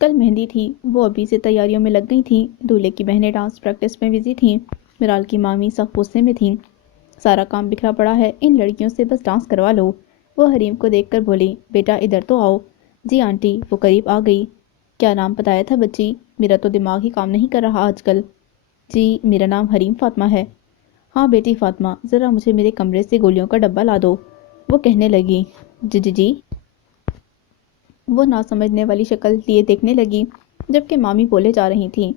کل مہندی تھی، وہ ابھی سے تیاریوں میں لگ گئی تھیں۔ دولہے کی بہنیں ڈانس پریکٹس میں بزی تھیں۔ میرال کی مامی سخت غصے میں تھیں۔ سارا کام بکھرا پڑا ہے، ان لڑکیوں سے بس ڈانس کروا لو۔ وہ حریم کو دیکھ کر بولی، بیٹا ادھر تو آؤ۔ جی آنٹی۔ وہ قریب آ گئی۔ کیا نام بتایا تھا بچی؟ میرا تو دماغ ہی کام نہیں کر رہا آج کل۔ جی میرا نام حریم فاطمہ ہے۔ ہاں بیٹی فاطمہ، ذرا مجھے میرے کمرے سے گولیوں کا ڈبہ لا دو۔ وہ کہنے لگی، جی۔ وہ نہ سمجھنے والی شکل لیے دیکھنے لگی، جبکہ مامی بولے جا رہی تھیں،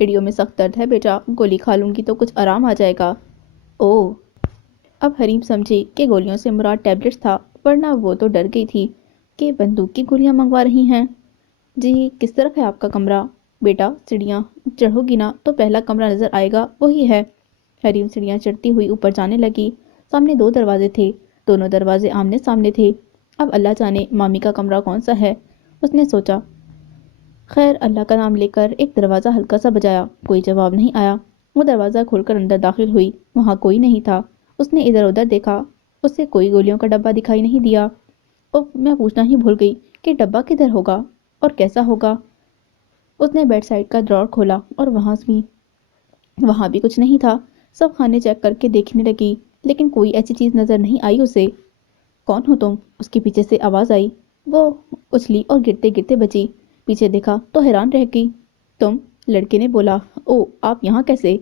اڑیوں میں سخت درد ہے بیٹا، گولی کھا لوں گی تو کچھ آرام آ جائے گا۔ اوہ! اب حریم سمجھی کہ گولیوں سے مراد ٹیبلٹس تھا، ورنہ وہ تو ڈر گئی تھی کہ بندوق کی گولیاں منگوا رہی ہیں۔ جی کس طرف ہے آپ کا کمرہ؟ بیٹا سیڑھیاں چڑھو گی نا تو پہلا کمرہ نظر آئے گا، وہی ہے۔ حریم سیڑھیاں چڑھتی ہوئی اوپر جانے لگی۔ سامنے 2 دروازے تھے، دونوں دروازے آمنے سامنے تھے۔ اب اللہ جانے مامی کا کمرہ کون سا ہے، اس نے سوچا۔ خیر اللہ کا نام لے کر ایک دروازہ ہلکا سا بجایا، کوئی جواب نہیں آیا۔ وہ دروازہ کھول کر اندر داخل ہوئی، وہاں کوئی نہیں تھا۔ اس نے ادھر ادھر دیکھا، اسے کوئی گولیوں کا ڈبہ دکھائی نہیں دیا۔ میں پوچھنا ہی بھول گئی کہ ڈبہ کدھر ہوگا اور کیسا ہوگا۔ اس نے بیڈ سائڈ کا ڈراور کھولا اور وہاں بھی کچھ نہیں تھا۔ سب خانے چیک کر کے دیکھنے لگی، لیکن کوئی ایسی چیز نظر نہیں آئی اسے۔ کون ہو تم؟ اس کے پیچھے سے آواز آئی۔ وہ اچھلی اور گرتے گرتے بچی۔ پیچھے دیکھا تو حیران رہ گئی۔ تم؟ لڑکے نے بولا۔ او آپ یہاں کیسے؟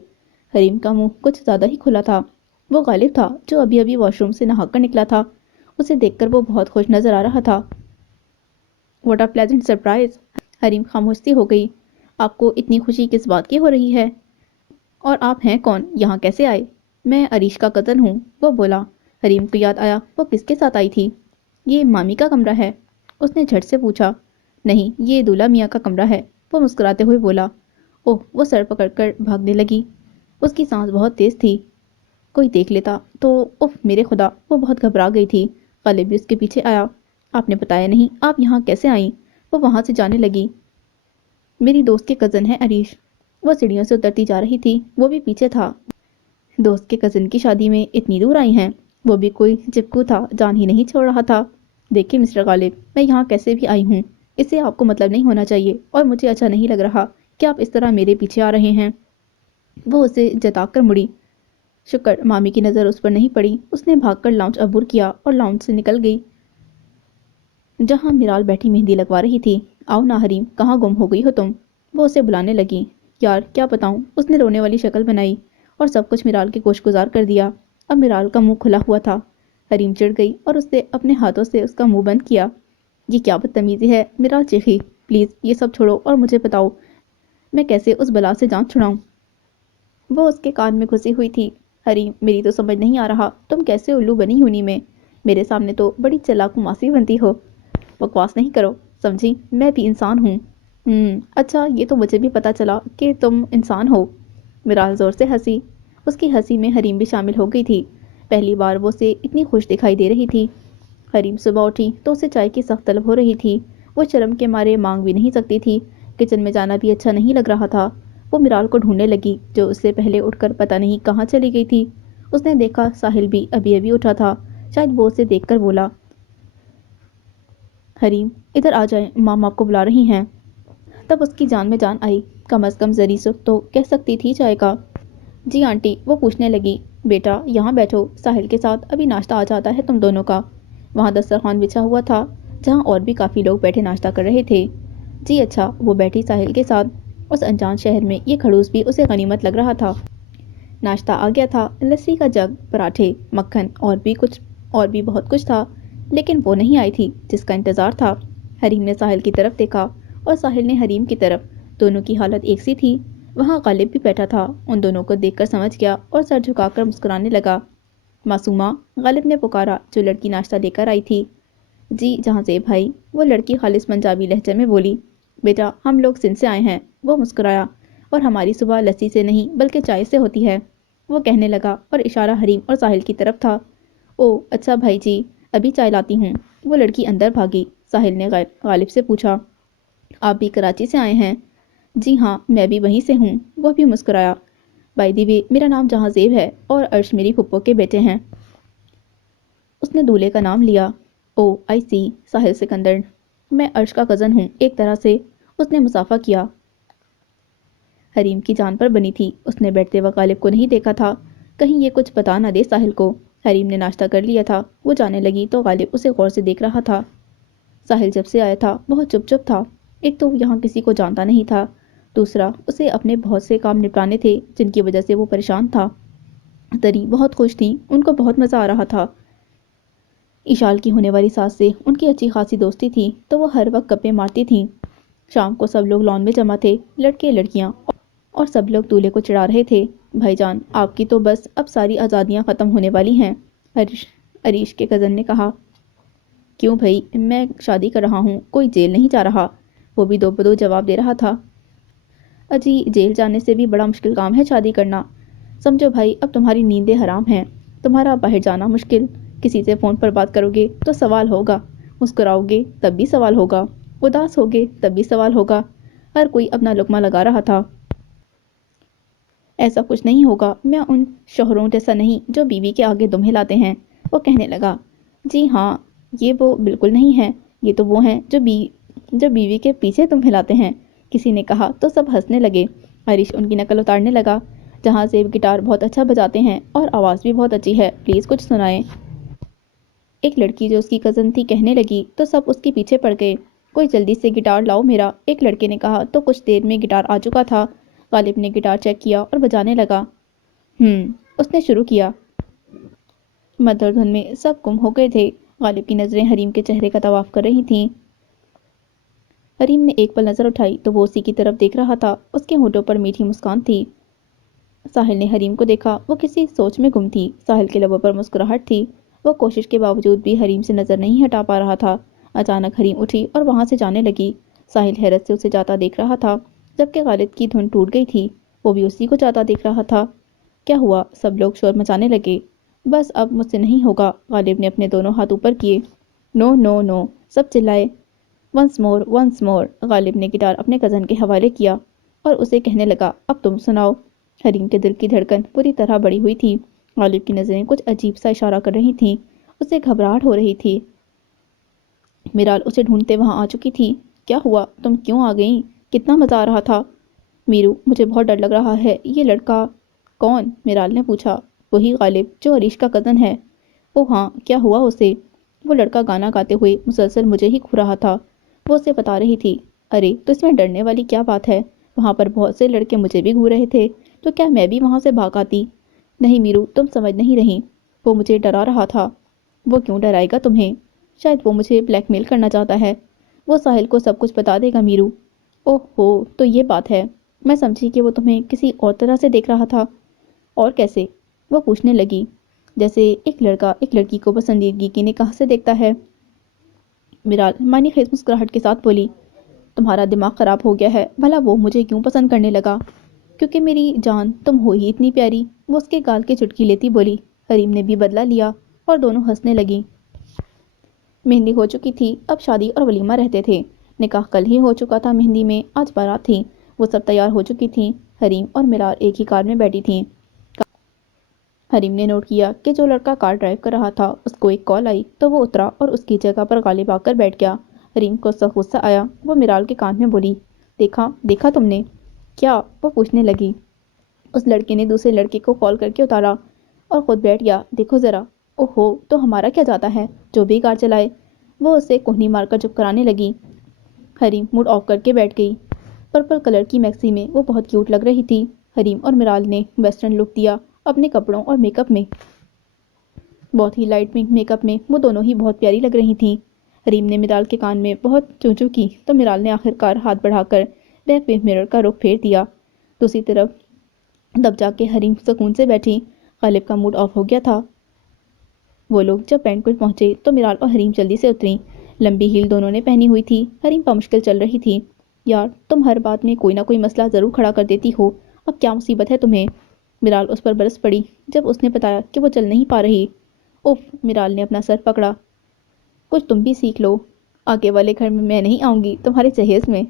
حریم کا منہ کچھ زیادہ ہی کھلا تھا۔ وہ غالب تھا جو ابھی واش روم سے نہا کر نکلا تھا۔ اسے دیکھ کر وہ بہت خوش نظر آ رہا تھا۔ What a pleasant surprise! Hareem خاموش سی ہو گئی۔ آپ کو اتنی خوشی کس بات کی ہو رہی ہے؟ اور آپ ہیں کون؟ یہاں کیسے آئے؟ میں عریش کا کزن ہوں، وہ بولا۔ حریم کو یاد آیا وہ کس کے ساتھ آئی تھی۔ یہ مامی کا کمرہ ہے؟ اس نے جھٹ سے پوچھا۔ نہیں، یہ دولہا میاں کا کمرہ ہے، وہ مسکراتے ہوئے بولا۔ اوہ! وہ سر پکڑ کر بھاگنے لگی۔ اس کی سانس بہت تیز تھی، کوئی دیکھ لیتا تو اف میرے خدا! وہ بہت گھبرا گئی تھی۔ غالب بھی اس کے پیچھے آیا۔ آپ نے بتایا نہیں، آپ یہاں کیسے آئیں؟ وہ وہاں سے جانے لگی۔ میری دوست کے کزن ہے عریش۔ وہ سیڑھیوں سے اترتی جا رہی تھی، وہ بھی پیچھے تھا۔ دوست کے کزن کی شادی میں اتنی دور آئی ہیں، وہ بھی کوئی چپکو تھا، جان ہی نہیں چھوڑ رہا تھا۔ دیکھیں مسٹر غالب، میں یہاں کیسے بھی آئی ہوں، اس سے آپ کو مطلب نہیں ہونا چاہیے، اور مجھے اچھا نہیں لگ رہا کہ آپ اس طرح میرے پیچھے آ رہے ہیں۔ وہ اسے جتا کر مڑی۔ شکر مامی کی نظر اس پر نہیں پڑی۔ اس نے بھاگ کر لاؤنج عبور کیا اور لاؤنج سے نکل گئی، جہاں میرال بیٹھی مہندی لگوا رہی تھی۔ آؤ نا حریم، کہاں گم ہو گئی ہو تم؟ وہ اسے بلانے لگی۔ یار کیا بتاؤں، اس نے رونے والی شکل بنائی اور سب کچھ میرال کے گوش گزار کر دیا۔ اب میرال کا منہ کھلا ہوا تھا۔ حریم چڑھ گئی اور اس نے اپنے ہاتھوں سے اس کا منہ بند کیا۔ یہ کیا بدتمیزی ہے؟ میرال چیخی۔ پلیز یہ سب چھوڑو اور مجھے بتاؤ میں کیسے اس بلا سے جان چھڑاؤں؟ وہ اس کے کان میں گھسی ہوئی تھی۔ حریم میری تو سمجھ نہیں آ رہا تم کیسے الو بنی ہونی میں، میرے سامنے تو بڑی چلاک ماسی بنتی ہو۔ بکواس نہیں کرو، سمجھی میں بھی انسان ہوں۔ اچھا یہ تو مجھے بھی پتا چلا کہ تم انسان ہو۔ میرال زور سے ہنسی۔ اس کی ہنسی میں حریم بھی شامل ہو گئی تھی۔ پہلی بار وہ اسے اتنی خوش دکھائی دے رہی تھی۔ حریم صبح اٹھی تو اسے چائے کی سخت طلب ہو رہی تھی۔ وہ شرم کے مارے مانگ بھی نہیں سکتی تھی۔ کچن میں جانا بھی اچھا نہیں لگ رہا تھا۔ وہ میرال کو ڈھونڈنے لگی جو اس سے پہلے اٹھ کر پتہ نہیں کہاں چلی گئی تھی۔ اس نے دیکھا ساحل بھی ابھی اٹھا تھا، شاید وہ اسے دیکھ کر بولا، حریم ادھر آ جائیں، مام آپ کو بلا رہی ہیں۔ تب اس کی جان میں جان آئی، کم از کم ذری سخت تو کہہ سکتی تھی چائے کا۔ جی آنٹی۔ وہ پوچھنے لگی، بیٹا یہاں بیٹھو، ساحل کے ساتھ ابھی ناشتہ آ جاتا ہے تم دونوں کا۔ وہاں دسترخوان بچھا ہوا تھا جہاں اور بھی کافی لوگ بیٹھے ناشتہ کر رہے تھے۔ جی اچھا۔ وہ بیٹھی ساحل کے ساتھ۔ اس انجان شہر میں یہ کھڑوس بھی اسے غنیمت لگ رہا تھا۔ ناشتہ آ گیا تھا، لسی کا جگ، پراٹھے، مکھن اور بھی بہت کچھ تھا، لیکن وہ نہیں آئی تھی جس کا انتظار تھا۔ حریم نے ساحل کی طرف دیکھا اور ساحل نے حریم کی طرف، دونوں کی حالت ایک سی تھی۔ وہاں غالب بھی بیٹھا تھا، ان دونوں کو دیکھ کر سمجھ گیا اور سر جھکا کر مسکرانے لگا۔ معصومہ، غالب نے پکارا جو لڑکی ناشتہ لے کر آئی تھی۔ جی جہاں سے بھائی، وہ لڑکی خالص پنجابی لہجے میں بولی۔ بیٹا ہم لوگ سندھ سے آئے ہیں، وہ مسکرایا، اور ہماری صبح لسی سے نہیں بلکہ چائے سے ہوتی ہے، وہ کہنے لگا اور اشارہ حریم اور ساحل کی طرف تھا۔ او اچھا بھائی جی، ابھی چائے لاتی ہوں۔ وہ لڑکی اندر بھاگی۔ ساحل نے غالب سے پوچھا، آپ بھی کراچی سے آئے ہیں؟ جی ہاں میں بھی وہیں سے ہوں، وہ بھی مسکرایا۔ بائی دی وے میرا نام جہاں زیب ہے اور عرش میری پھپھو کے بیٹے ہیں۔ اس نے دولہے کا نام لیا۔ او آئی سی، ساحل سکندر، میں عرش کا کزن ہوں ایک طرح سے، اس نے مسافہ کیا۔ حریم کی جان پر بنی تھی، اس نے بیٹھتے وقت غالب کو نہیں دیکھا تھا، کہیں یہ کچھ بتا نہ دے ساحل کو۔ حریم نے ناشتہ کر لیا تھا، وہ جانے لگی تو غالب اسے غور سے دیکھ رہا تھا۔ ساحل جب سے آیا تھا بہت چپ چپ تھا، ایک تو یہاں کسی کو جانتا نہیں تھا، دوسرا اسے اپنے بہت سے کام نپٹانے تھے جن کی وجہ سے وہ پریشان تھا۔ تری بہت خوش تھی، ان کو بہت مزہ آ رہا تھا۔ ایشال کی ہونے والی ساس سے ان کی اچھی خاصی دوستی تھی تو وہ ہر وقت گپیں مارتی تھیں۔ شام کو سب لوگ لان میں جمع تھے، لڑکے لڑکیاں، اور سب لوگ دولہے کو چڑھا رہے تھے۔ بھائی جان، آپ کی تو بس اب ساری آزادیاں ختم ہونے والی ہیں، عریش کے کزن نے کہا۔ کیوں بھائی، میں شادی کر رہا ہوں، کوئی جیل نہیں جا رہا، وہ بھی دو بدو جواب دے رہا تھا۔ اجی، جیل جانے سے بھی بڑا مشکل کام ہے شادی کرنا۔ سمجھو بھائی، اب تمہاری نیندیں حرام ہیں، تمہارا باہر جانا مشکل، کسی سے فون پر بات کرو گے تو سوال ہوگا، مسکراؤ گے تب بھی سوال ہوگا، اداس ہوگے تب بھی سوال ہوگا۔ ہر کوئی اپنا لقمہ لگا رہا تھا۔ ایسا کچھ نہیں ہوگا، میں ان شوہروں جیسا نہیں جو بیوی کے آگے دم ہلاتے ہیں، وہ کہنے لگا۔ جی ہاں، یہ وہ بالکل نہیں ہیں، یہ تو وہ ہیں جو بیوی کے پیچھے دم ہلاتے ہیں، کسی نے کہا تو سب ہنسنے لگے۔ عریش ان کی نقل اتارنے لگا۔ جہاں سے گٹار بہت اچھا بجاتے ہیں اور آواز بھی بہت اچھی ہے، پلیز کچھ سنائیں۔ ایک لڑکی جو اس کی کزن تھی کہنے لگی تو سب اس کے پیچھے پڑ گئے۔ کوئی جلدی سے گٹار لاؤ میرا، ایک لڑکے نے کہا تو کچھ دیر میں گٹار آ چکا تھا۔ غالب نے گٹار چیک کیا اور بجانے لگا۔ اس نے شروع کیا۔ مدھر دھن میں سب گم ہو گئے تھے۔ غالب کی نظریں حریم کے چہرے کا طواف کر رہی تھیں۔ حریم نے ایک پل نظر اٹھائی تو وہ اسی کی طرف دیکھ رہا تھا، اس کے ہونٹوں پر میٹھی مسکان تھی۔ ساحل نے حریم کو دیکھا، وہ کسی سوچ میں گم تھی۔ ساحل کے لبوں پر مسکراہٹ تھی، وہ کوشش کے باوجود بھی حریم سے نظر نہیں ہٹا پا رہا تھا۔ اچانک حریم اٹھی اور وہاں سے جانے لگی۔ ساحل حیرت سے اسے جاتا دیکھ رہا تھا، جبکہ غالب کی دھن ٹوٹ گئی تھی، وہ بھی اسی کو جاتا دیکھ رہا تھا۔ کیا ہوا؟ سب لوگ شور مچانے لگے۔ بس اب مجھ سے نہیں ہوگا، غالب نے اپنے دونوں ہاتھ اوپر کیے۔ نو نو نو، سب چلائے۔ Once more, once more. Ghalib نے گٹار اپنے کزن کے حوالے کیا اور اسے کہنے لگا، اب تم سناؤ۔ حریم کے دل کی دھڑکن پوری طرح بڑھی ہوئی تھی۔ غالب کی نظریں کچھ عجیب سا اشارہ کر رہی تھیں، اسے گھبراہٹ ہو رہی تھی۔ میرال اسے ڈھونڈتے وہاں آ چکی تھی۔ کیا ہوا؟ تم کیوں آ گئیں؟ کتنا مزہ آ رہا تھا۔ میرو، مجھے بہت ڈر لگ رہا ہے، یہ لڑکا۔ کون؟ میرال نے پوچھا۔ وہی غالب جو عریش کا کزن ہے۔ اوہ ہاں، کیا ہوا اسے؟ وہ لڑکا گانا گاتے ہوئے مسلسل مجھے ہی کھو رہا تھا، وہ اسے بتا رہی تھی۔ ارے تو اس میں ڈرنے والی کیا بات ہے، وہاں پر بہت سے لڑکے مجھے بھی گھو رہے تھے، تو کیا میں بھی وہاں سے بھاگ آتی؟ نہیں میرو، تم سمجھ نہیں رہی، وہ مجھے ڈرا رہا تھا۔ وہ کیوں ڈرائے گا تمہیں؟ شاید وہ مجھے بلیک میل کرنا چاہتا ہے، وہ ساحل کو سب کچھ بتا دے گا میرو۔ اوہ ہو، تو یہ بات ہے، میں سمجھی کہ وہ تمہیں کسی اور طرح سے دیکھ رہا تھا۔ اور کیسے؟ وہ پوچھنے لگی۔ جیسے ایک لڑکا ایک لڑکی کو پسندیدگی کی نگاہ سے دیکھتا ہے۔ میرال معنی خیز مسکراہٹ کے ساتھ بولی۔ تمہارا دماغ خراب ہو گیا ہے، بھلا وہ مجھے کیوں پسند کرنے لگا؟ کیونکہ میری جان تم ہو ہی اتنی پیاری، وہ اس کے گال کی چٹکی لیتی بولی۔ حریم نے بھی بدلہ لیا اور دونوں ہنسنے لگیں۔ مہندی ہو چکی تھی، اب شادی اور ولیمہ رہتے تھے۔ نکاح کل ہی ہو چکا تھا، مہندی میں آج بارات تھی، وہ سب تیار ہو چکی تھیں۔ حریم اور میرال ایک ہی کار میں بیٹھی تھیں۔ حریم نے نوٹ کیا کہ جو لڑکا کار ڈرائیو کر رہا تھا اس کو ایک کال آئی تو وہ اترا اور اس کی جگہ پر غالب آ کر بیٹھ گیا۔ حریم کو سخت غصہ آیا، وہ میرال کے کان میں بولی۔ دیکھا تم نے؟ کیا؟ وہ پوچھنے لگی۔ اس لڑکے نے دوسرے لڑکے کو کال کر کے اتارا اور خود بیٹھ گیا۔ دیکھو ذرا۔ اوہو، تو ہمارا کیا جاتا ہے، جو بھی کار چلائے۔ وہ اسے کوہنی مار کر چپ کرانے لگی۔ حریم موڈ آف کر کے بیٹھ گئی۔ پرپل کلر کی میکسی میں وہ بہت کیوٹ لگ رہی تھی۔ حریم اور میرال نے ویسٹرن لک دیا اپنے کپڑوں اور میک اپ میں، بہت ہی لائٹ پنک میک اپ میں وہ دونوں ہی بہت پیاری لگ رہی تھیں۔ حریم نے میرال کے کان میں بہت چوں کی تو میرال نے آخر کار ہاتھ بڑھا کر بیک پہ مرر کا رخ پھیر دیا۔ دوسری طرف تب جا کے حریم سکون سے بیٹھی۔ غالب کا موڈ آف ہو گیا تھا۔ وہ لوگ جب بینکوٹ پہنچے تو میرال اور حریم جلدی سے اتریں۔ لمبی ہیل دونوں نے پہنی ہوئی تھی۔ حریم بمشکل چل رہی تھی۔ یار، تم ہر بات میں کوئی نہ کوئی مسئلہ ضرور کھڑا کر دیتی ہو، اب کیا مصیبت ہے تمہیں؟ میرال اس پر برس پڑی جب اس نے بتایا کہ وہ چل نہیں پا رہی۔ اف، میرال نے اپنا سر پکڑا۔ کچھ تم بھی سیکھ لو، آگے والے گھر میں نہیں آؤں گی تمہارے جہیز میں۔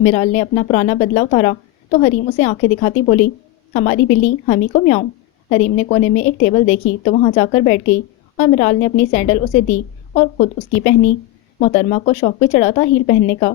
میرال نے اپنا پرانا بدلہ اتارا تو حریم اسے آنکھیں دکھاتی بولی، ہماری بلی ہم ہی کو میاؤں۔ حریم نے کونے میں ایک ٹیبل دیکھی تو وہاں جا کر بیٹھ گئی اور میرال نے اپنی سینڈل اسے دی اور خود اس کی پہنی۔ محترمہ کو شوق بھی چڑھا تھا ہیل پہننے کا،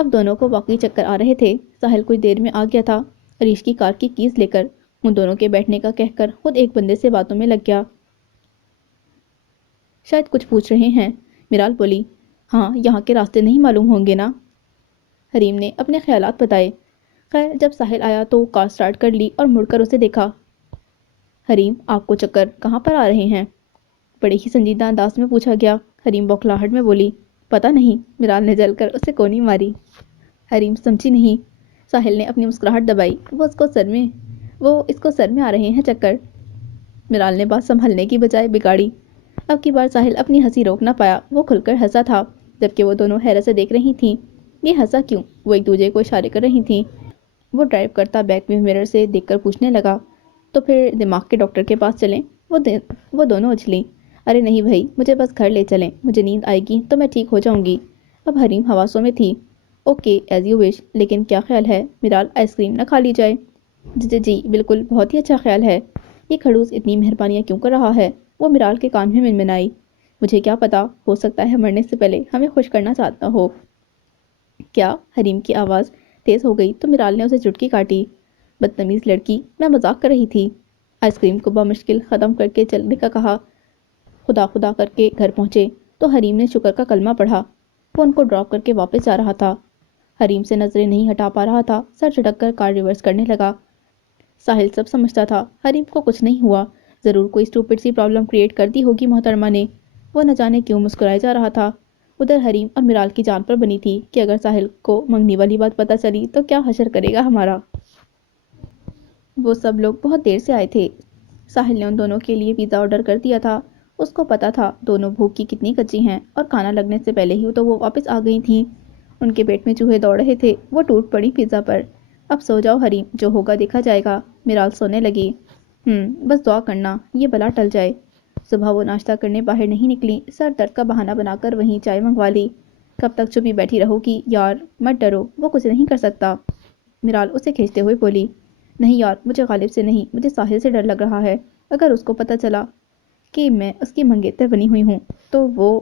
اب دونوں کو واقعی چکر آ رہے تھے۔ ساحل کچھ دیر میں آ گیا تھا، عریش کی کار کی کیز لے کر ان دونوں کے بیٹھنے کا کہہ کر خود ایک بندے سے باتوں میں لگ گیا۔ شاید کچھ پوچھ رہے ہیں، میرال بولی۔ ہاں، یہاں کے راستے نہیں معلوم ہوں گے نا؟ حریم نے اپنے خیالات بتائے۔ خیر، جب ساحل آیا تو کار سٹارٹ کر لی اور مڑ کر اسے دیکھا۔ حریم، آپ کو چکر کہاں پر آ رہے ہیں؟ بڑے ہی سنجیدہ انداز میں پوچھا گیا۔ حریم بوکھلاہٹ میں بولی، پتہ نہیں، میرال نے جل کر اسے کونی ماری۔ حریم سمجھی نہیں۔ ساحل نے اپنی مسکراہٹ دبائی۔ وہ اس کو سر میں آ رہے ہیں چکر۔ میرال نے بات سنبھلنے کی بجائے بگاڑی۔ اب کی بار ساحل اپنی ہنسی روک نہ پایا۔ وہ کھل کر ہنسا تھا، جبکہ وہ دونوں حیرت سے دیکھ رہی تھیں۔ یہ ہنسا کیوں؟ وہ ایک دوسرے کو اشارے کر رہی تھیں۔ وہ ڈرائیو کرتا بیک مرر سے دیکھ کر پوچھنے لگا، تو پھر دماغ کے ڈاکٹر کے پاس چلیں؟ وہ دونوں اچھلیں۔ ارے نہیں بھائی، مجھے بس گھر لے چلیں، مجھے نیند آئے گی تو میں ٹھیک ہو جاؤں گی۔ اب حریم حواسوں میں تھی۔ اوکے، ایز یو وش، لیکن کیا خیال ہے میرال آئس کریم نہ کھا لی جائے؟ جی بالکل، بہت ہی اچھا خیال ہے۔ یہ کھڑوس اتنی مہربانیاں کیوں کر رہا ہے؟ وہ میرال کے کان میں منمنائی۔ مجھے کیا پتا، ہو سکتا ہے مرنے سے پہلے ہمیں خوش کرنا چاہتا ہو۔ کیا؟ حریم کی آواز تیز ہو گئی تو میرال نے اسے چٹکی کاٹی۔ بدتمیز لڑکی، میں مذاق کر رہی تھی۔ آئس کریم کو بمشکل ختم کر کے چلنے کا کہا۔ خدا خدا کر کے گھر پہنچے تو حریم نے شکر کا کلمہ پڑھا۔ وہ ان کو ڈراپ کر کے واپس جا رہا تھا۔ حریم سے نظریں نہیں ہٹا پا رہا تھا، سر جھٹک کر کار ریورس کرنے لگا۔ ساحل سب سمجھتا تھا، حریم کو کچھ نہیں ہوا، ضرور کوئی اسٹوپڈ سی پرابلم کریٹ کر دی ہوگی محترمہ نے۔ وہ نہ جانے کیوں مسکرائے جا رہا تھا۔ ادھر حریم اور میرال کی جان پر بنی تھی کہ اگر ساحل کو منگنی والی بات پتہ چلی تو کیا حشر کرے گا ہمارا۔ وہ سب لوگ بہت دیر سے آئے تھے۔ ساحل نے ان دونوں کے لیے پیزا آرڈر کر دیا تھا۔ اس کو پتا تھا دونوں بھوک کی کتنی کچی ہیں، اور کھانا لگنے سے پہلے ہی تو وہ واپس آ گئی تھیں۔ ان کے پیٹ میں چوہے دوڑ رہے تھے۔ وہ ٹوٹ پڑی پیزا پر۔ اب سو جاؤ حریم، جو ہوگا دیکھا جائے گا۔ میرال سونے لگی۔ بس دعا کرنا یہ بلا ٹل جائے۔ صبح وہ ناشتہ کرنے باہر نہیں نکلی، سر درد کا بہانہ بنا کر وہیں چائے منگوا لی۔ کب تک چپی بیٹھی رہو گی یار، مت ڈرو، وہ کچھ نہیں کر سکتا۔ میرال اسے کھینچتے ہوئے بولی، نہیں یار، مجھے غالب سے نہیں، مجھے ساحل سے ڈر لگ رہا ہے۔ اگر اس کو پتہ چلا کہ میں اس کی منگیتر بنی ہوئی ہوں تو وہ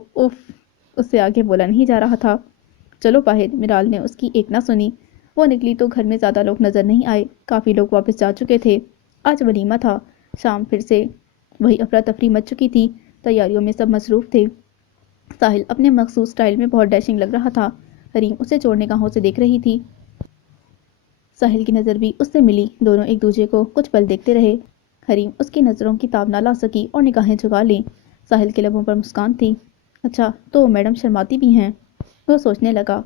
اس سے آگے بولا نہیں جا رہا تھا۔ چلو باہر، میرال نے اس کی ایک نہ سنی۔ وہ نکلی تو گھر میں زیادہ لوگ نظر نہیں آئے، کافی لوگ واپس جا چکے تھے۔ آج ولیمہ تھا۔ شام پھر سے وہی افراتفری مچ چکی تھی، تیاریوں میں سب مصروف تھے۔ ساحل اپنے مخصوص سٹائل میں بہت ڈیشنگ لگ رہا تھا۔ حریم اسے چوڑ نگاہوں سے دیکھ رہی تھی۔ ساحل کی نظر بھی اس سے ملی، دونوں ایک دوسرے کو کچھ پل دیکھتے رہے۔ حریم اس کی نظروں کی تاب نہ لا سکی اور نگاہیں جھکا لیں۔ ساحل کے لبوں پر مسکان تھی۔ اچھا، تو میڈم شرماتی بھی ہیں؟ وہ سوچنے لگا،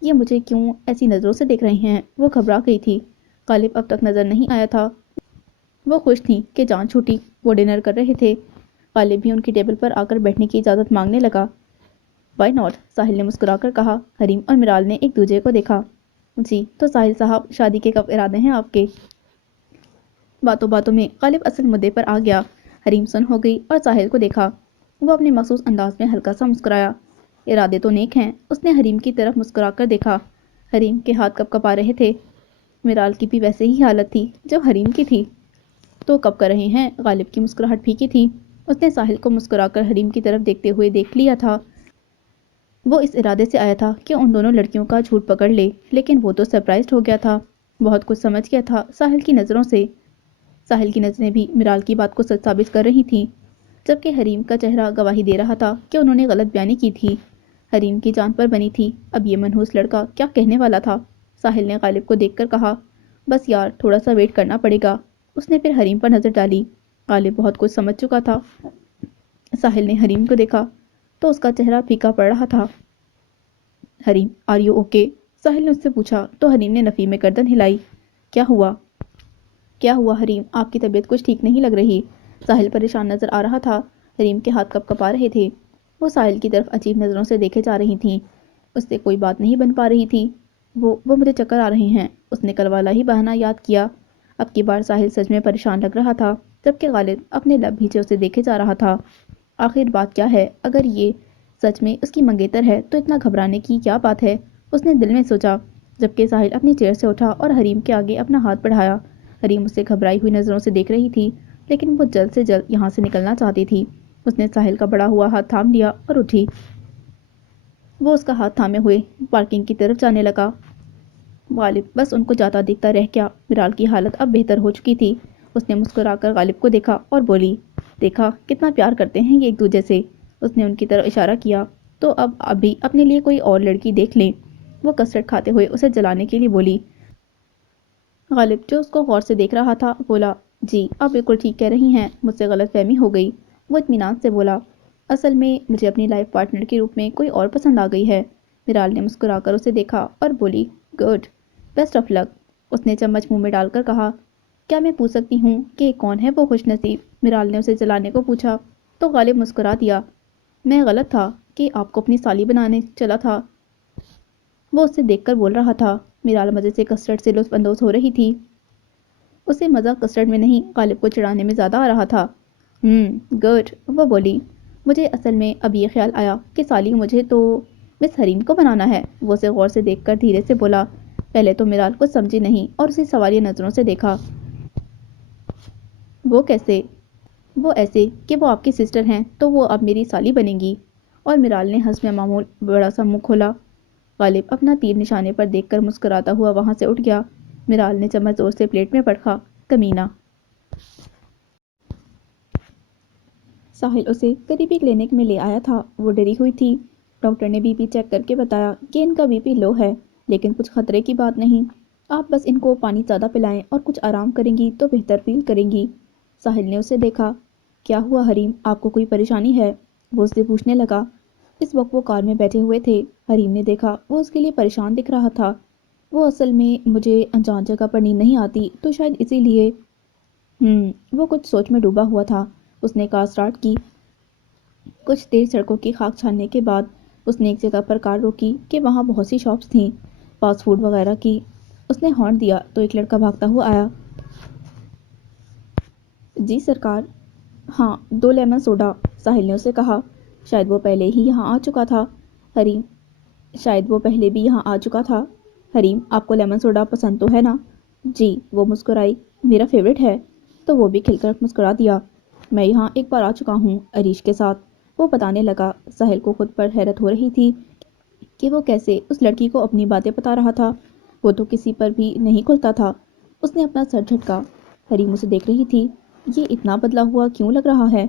یہ مجھے کیوں ایسی نظروں سے دیکھ رہے ہیں؟ وہ گھبرا گئی تھی۔ غالب اب تک نظر نہیں آیا تھا۔ وہ خوش تھیں کہ جان چھوٹی۔ وہ ڈنر کر رہے تھے۔ غالب بھی ان کی ٹیبل پر آ کر بیٹھنے کی اجازت مانگنے لگا۔ وائی ناٹ، ساحل نے مسکرا کر کہا۔ حریم اور میرال نے ایک دوسرے کو دیکھا۔ جی، تو ساحل صاحب، شادی کے کب ارادے ہیں آپ کے؟ باتوں باتوں میں غالب اصل مدعے پر آ گیا۔ حریم سن ہو گئی اور ساحل کو دیکھا۔ وہ اپنے مخصوص انداز میں ہلکا سا مسکرایا۔ ارادے تو نیک ہیں۔ اس نے حریم کی طرف مسکرا کر دیکھا۔ حریم کے ہاتھ کپ کپا رہے تھے۔ میرال کی بھی ویسے ہی حالت تھی جو حریم کی تھی۔ تو کب کر رہے ہیں؟ غالب کی مسکراہٹ پھیکی تھی۔ اس نے ساحل کو مسکرا کر حریم کی طرف دیکھتے ہوئے دیکھ لیا تھا۔ وہ اس ارادے سے آیا تھا کہ ان دونوں لڑکیوں کا جھوٹ پکڑ لے، لیکن وہ تو سرپرائزڈ ہو گیا تھا، بہت کچھ سمجھ گیا تھا ساحل کی نظروں سے۔ ساحل کی نظریں بھی میرال کی بات کو سچ ثابت کر رہی تھیں، جبکہ حریم کا چہرہ گواہی دے رہا تھا کہ انہوں نے غلط بیانی کی تھی۔ حریم کی جان پر بنی تھی۔ اب یہ منحوس لڑکا کیا کہنے والا تھا؟ ساحل نے غالب کو دیکھ کر کہا، بس یار، تھوڑا سا ویٹ کرنا پڑے گا۔ اس نے پھر حریم پر نظر ڈالی۔ غالب بہت کچھ سمجھ چکا تھا۔ ساحل نے حریم کو دیکھا تو اس کا چہرہ پھیکا پڑ رہا تھا۔ حریم، آر یو اوکے؟ ساحل نے اس سے پوچھا تو حریم نے نفی میں گردن ہلائی۔ کیا ہوا؟ کیا ہوا حریم، آپ کی طبیعت کچھ ٹھیک نہیں لگ رہی۔ ساحل پریشان نظر آ رہا تھا۔ حریم کے ہاتھ کپ کپا رہے تھے۔ وہ ساحل کی طرف عجیب نظروں سے دیکھے جا رہی تھیں۔ اس سے کوئی بات نہیں بن پا رہی تھی۔ وہ مجھے چکر آ رہے ہیں۔ اس نے کل والا ہی بہانہ یاد کیا۔ اب کی بار ساحل سچ میں پریشان لگ رہا تھا، جبکہ غالب اپنے لب بھیجے اسے دیکھے جا رہا تھا۔ آخر بات کیا ہے؟ اگر یہ سچ میں اس کی منگیتر ہے تو اتنا گھبرانے کی کیا بات ہے؟ اس نے دل میں سوچا، جبکہ ساحل اپنی چیئر سے اٹھا اور حریم کے آگے اپنا ہاتھ بڑھایا۔ حریم اسے گھبرائی ہوئی نظروں سے دیکھ رہی تھی، لیکن وہ جلد سے جلد یہاں سے نکلنا چاہتی تھی۔ اس نے ساحل کا بڑا ہوا ہاتھ تھام لیا اور اٹھی۔ وہ اس کا ہاتھ تھامے ہوئے پارکنگ کی طرف جانے لگا۔ غالب بس ان کو جاتا دیکھتا رہ گیا۔ میرال کی حالت اب بہتر ہو چکی تھی۔ اس نے مسکرا کر غالب کو دیکھا اور بولی، دیکھا کتنا پیار کرتے ہیں یہ ایک دوسرے سے۔ اس نے ان کی طرف اشارہ کیا، تو اب ابھی اپنے لیے کوئی اور لڑکی دیکھ لیں۔ وہ کسٹرڈ کھاتے ہوئے اسے جلانے کے لیے بولی۔ غالب جو اس کو غور سے دیکھ رہا تھا بولا، جی آپ بالکل ٹھیک کہہ رہی ہیں، مجھ سے غلط فہمی ہو گئی۔ وہ اطمینان سے بولا، اصل میں مجھے اپنی لائف پارٹنر کے روپ میں کوئی اور پسند آ گئی ہے۔ میرال نے مسکرا کر اسے دیکھا اور بولی، گڈ، بیسٹ آف لک۔ اس نے چمچ منہ میں ڈال کر کہا، کیا میں پوچھ سکتی ہوں کہ کون ہے وہ خوش نصیب؟ میرال نے اسے جلانے کو پوچھا تو غالب مسکرا دیا، میں غلط تھا کہ آپ کو اپنی سالی بنانے چلا تھا۔ وہ اسے دیکھ کر بول رہا تھا۔ میرال مزے سے کسٹرڈ سے لطف اندوز ہو رہی تھی۔ اسے مزہ کسٹرڈ میں نہیں، غالب کو چڑھانے میں زیادہ آ رہا تھا۔ گڈ، وہ بولی، مجھے اصل میں اب یہ خیال آیا کہ سالی مجھے تو مس حریم کو بنانا ہے۔ وہ اسے غور سے دیکھ کر دھیرے سے بولا۔ پہلے تو میرال کچھ سمجھی نہیں اور اسے سوالیہ نظروں سے دیکھا۔ وہ کیسے؟ وہ ایسے کہ وہ آپ کی سسٹر ہیں تو وہ اب میری سالی بنے گی۔ اور میرال نے حسب معمول بڑا سا منہ کھولا۔ غالب اپنا تیر نشانے پر دیکھ کر مسکراتا ہوا وہاں سے اٹھ گیا۔ میرال نے چمچ زور سے پلیٹ میں پٹکا، کمینہ۔ ساحل اسے قریبی کلینک میں لے آیا تھا۔ وہ ڈری ہوئی تھی۔ ڈاکٹر نے بی پی چیک کر کے بتایا کہ ان کا بی پی لو ہے، لیکن کچھ خطرے کی بات نہیں۔ آپ بس ان کو پانی زیادہ پلائیں اور کچھ آرام کریں گی تو بہتر فیل کریں گی۔ ساحل نے اسے دیکھا۔ کیا ہوا حریم، آپ کو کوئی پریشانی ہے؟ وہ اس سے پوچھنے لگا۔ اس وقت وہ کار میں بیٹھے ہوئے تھے۔ حریم نے دیکھا وہ اس کے لیے پریشان دکھ رہا تھا۔ وہ اصل میں مجھے انجان جگہ پر نیند نہیں آتی تو شاید اسی لیے۔ وہ کچھ سوچ میں ڈوبا ہوا تھا۔ اس نے کار سٹارٹ کی۔ کچھ دیر سڑکوں کی خاک چھاننے کے بعد اس نے ایک جگہ پر کار روکی کہ وہاں بہت سی شاپس تھیں، فاسٹ فوڈ وغیرہ کی۔ اس نے ہارن دیا تو ایک لڑکا بھاگتا ہوا آیا۔ جی سرکار۔ ہاں، 2 لیمن سوڈا، ساحل نے اسے کہا۔ شاید وہ پہلے ہی یہاں آ چکا تھا۔ حریم، شاید وہ پہلے بھی یہاں آ چکا تھا۔ حریم، آپ کو لیمن سوڈا پسند تو ہے نا؟ جی، وہ مسکرائی، میرا فیوریٹ ہے۔ تو وہ بھی کھل کر مسکرا دیا۔ میں یہاں ایک بار آ چکا ہوں عریش کے ساتھ، وہ بتانے لگا۔ ساحل کو خود پر حیرت ہو رہی تھی کہ وہ کیسے اس لڑکی کو اپنی باتیں بتا رہا تھا۔ وہ تو کسی پر بھی نہیں کھلتا تھا۔ اس نے اپنا سر جھٹکا۔ حریم اسے دیکھ رہی تھی۔ یہ اتنا بدلا ہوا کیوں لگ رہا ہے؟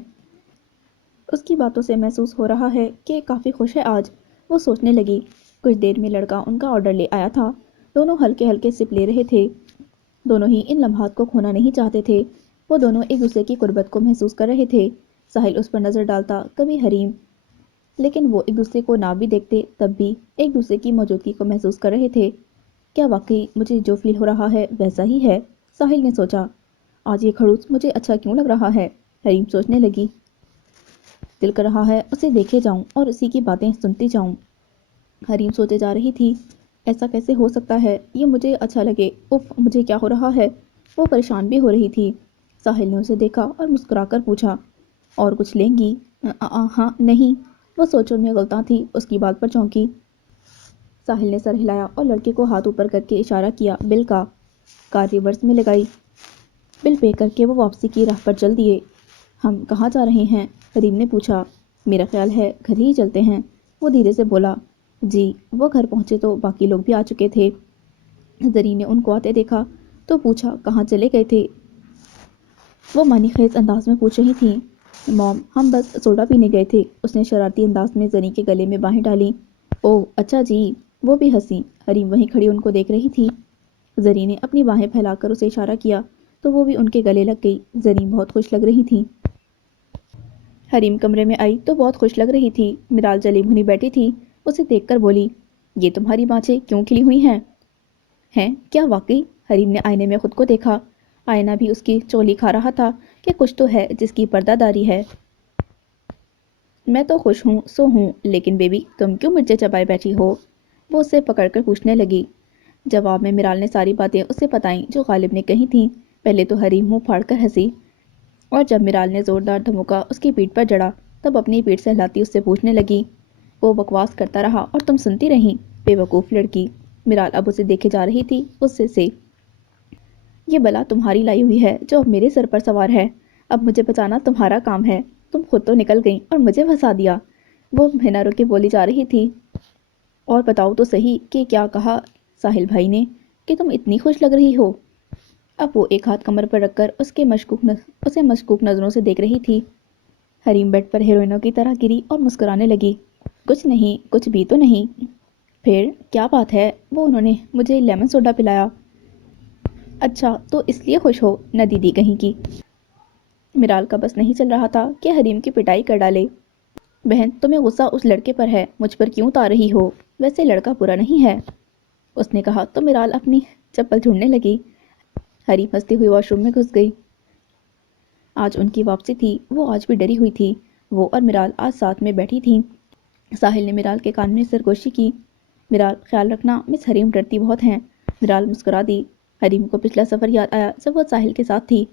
اس کی باتوں سے محسوس ہو رہا ہے کہ کافی خوش ہے آج۔ وہ سوچنے لگی۔ کچھ دیر میں لڑکا ان کا آرڈر لے آیا تھا۔ دونوں ہلکے ہلکے سپ لے رہے تھے۔ دونوں ہی ان لمحات کو کھونا نہیں چاہتے تھے۔ وہ دونوں ایک دوسرے کی قربت کو محسوس کر رہے تھے۔ ساحل اس پر نظر ڈالتا، کبھی حریم، لیکن وہ ایک دوسرے کو نہ بھی دیکھتے تب بھی ایک دوسرے کی موجودگی کو محسوس کر رہے تھے۔ کیا واقعی مجھے جو فیل ہو رہا ہے ویسا ہی ہے؟ ساحل نے سوچا۔ آج یہ خڑوس مجھے اچھا کیوں لگ رہا ہے؟ حریم سوچنے لگی۔ دل کر رہا ہے اسے دیکھے جاؤں اور اسی کی باتیں سنتی جاؤں۔ حریم سوچے جا رہی تھی، ایسا کیسے ہو سکتا ہے یہ مجھے اچھا لگے؟ اف، مجھے کیا ہو رہا ہے؟ وہ پریشان بھی ہو رہی تھی۔ ساحل نے اسے دیکھا اور مسکرا کر پوچھا، اور کچھ لیں گی؟ ہاں، نہیں۔ وہ سوچوں میں غلطاں تھی، اس کی بات پر چونکی۔ ساحل نے سر ہلایا اور لڑکے کو ہاتھ اوپر کر کے اشارہ کیا بل کا۔ کار ریورس میں لگائی۔ بل پے کر کے وہ واپسی کی راہ پر چل دیے۔ ہم کہاں جا رہے ہیں؟ حریم نے پوچھا۔ میرا خیال ہے گھر ہی چلتے ہیں، وہ دھیرے سے بولا۔ جی۔ وہ گھر پہنچے تو باقی لوگ بھی آ چکے تھے۔ زرین نے ان کو آتے دیکھا تو پوچھا، کہاں چلے گئے تھے؟ وہ معنی خیز انداز میں پوچھ رہی تھیں۔ موم، ہم بس سوڈا پینے گئے تھے۔ اس نے شرارتی انداز میں زرین کے گلے میں باہیں ڈالیں۔ اوہ اچھا جی۔ وہ بھی ہنسی۔ حریم وہیں کھڑی ان کو دیکھ رہی تھی۔ زرین نے اپنی باہیں پھیلا کر اسے اشارہ کیا تو وہ بھی ان کے گلے لگ گئی۔ زرین بہت خوش لگ رہی تھی۔ حریم کمرے میں آئی تو بہت خوش لگ رہی تھی۔ میرال جلی بھنی بیٹھی تھی، اسے دیکھ کر بولی، یہ تمہاری بانچیں کیوں کھلی ہوئی ہیں؟ ہیں کیا واقعی؟ حریم نے آئینے میں خود کو دیکھا۔ آئینہ بھی اس کی چولی کھا رہا تھا کہ کچھ تو ہے جس کی پردہ داری ہے۔ میں تو خوش ہوں سو ہوں، لیکن بیبی تم کیوں مرچیں چبائے بیٹھی ہو؟ وہ اسے پکڑ کر پوچھنے لگی۔ جواب میں میرال نے ساری باتیں اسے بتائیں جو غالب نے کہی تھیں۔ پہلے تو حریم منہ پھاڑ کر ہنسی، اور جب میرال نے زوردار دھمکا اس کی پیٹھ پر جڑا تب اپنی پیٹھ سے ہلاتی اس سے پوچھنے لگی۔ وہ بکواس کرتا رہا اور تم سنتی رہیں، بے وقوف لڑکی۔ میرال اب اسے دیکھے جا رہی تھی غصے سے۔ یہ بلا تمہاری لائی ہوئی ہے جو اب میرے سر پر سوار ہے۔ اب مجھے بچانا تمہارا کام ہے۔ تم خود تو نکل گئیں اور مجھے پھنسا دیا۔ وہ بنا رکے بولی جا رہی تھی۔ اور بتاؤ تو صحیح کہ کیا کہا ساحل بھائی نے کہ تم اتنی خوش لگ رہی ہو؟ اب وہ ایک ہاتھ کمر پر رکھ کر اسے مشکوک نظروں سے دیکھ رہی تھی۔ حریم بیڈ پر ہیروئنوں کی طرح گری اور مسکرانے لگی۔ کچھ نہیں، کچھ بھی تو نہیں۔ پھر کیا بات ہے؟ وہ انہوں نے مجھے لیمن سوڈا پلایا۔ اچھا تو اس لیے خوش ہو، ندیدی کہیں کی۔ میرال کا بس نہیں چل رہا تھا کہ حریم کی پٹائی کر ڈالے۔ بہن تمہیں غصہ اس لڑکے پر ہے، مجھ پر کیوں اتار رہی ہو؟ ویسے لڑکا برا نہیں ہے، اس نے کہا تو میرال اپنی چپل ڈھونڈنے لگی۔ حریم ہنستی ہوئی واش روم میں گھس گئی۔ آج ان کی واپسی تھی، وہ آج بھی ڈری ہوئی تھی۔ وہ اور میرال آج ساتھ میں بیٹھی تھیں۔ ساحل نے میرال کے کان میں سرگوشی کی۔ میرال خیال رکھنا، مس حریم ڈرتی بہت ہیں۔ میرال مسکرا دی۔ حریم کو پچھلا سفر یاد آیا جب وہ ساحل کے ساتھ تھی۔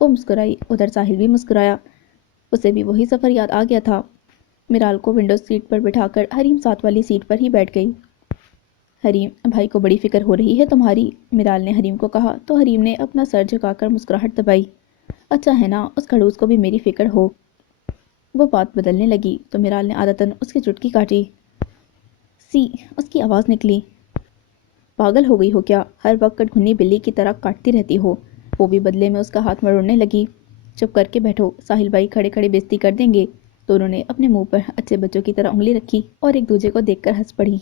وہ مسکرائی، ادھر ساحل بھی مسکرایا۔ اسے بھی وہی سفر یاد آ گیا تھا۔ میرال کو ونڈو سیٹ پر بٹھا کر حریم ساتھ والی سیٹ پر ہی بیٹھ گئی۔ حریم بھائی کو بڑی فکر ہو رہی ہے تمہاری، میرال نے حریم کو کہا تو حریم نے اپنا سر جھکا کر مسکراہٹ دبائی۔ اچھا ہے نا اس کھڑوس کو بھی میری فکر ہو۔ وہ بات بدلنے لگی تو میرال نے عادتاً اس کی چٹکی کاٹی۔ سی اس کی آواز نکلی۔ پاگل ہو گئی ہو کیا؟ ہر وقت کٹگھنی بلی کی طرح کاٹتی رہتی ہو۔ وہ بھی بدلے میں اس کا ہاتھ مروڑنے لگی۔ چپ کر کے بیٹھو، ساحل بھائی کھڑے کھڑے بےزتی کر دیں گے۔ دونوں نے اپنے منہ پر اچھے بچوں کی طرح انگلی رکھی اور ایک دوسرے کو دیکھ کر ہنس پڑی۔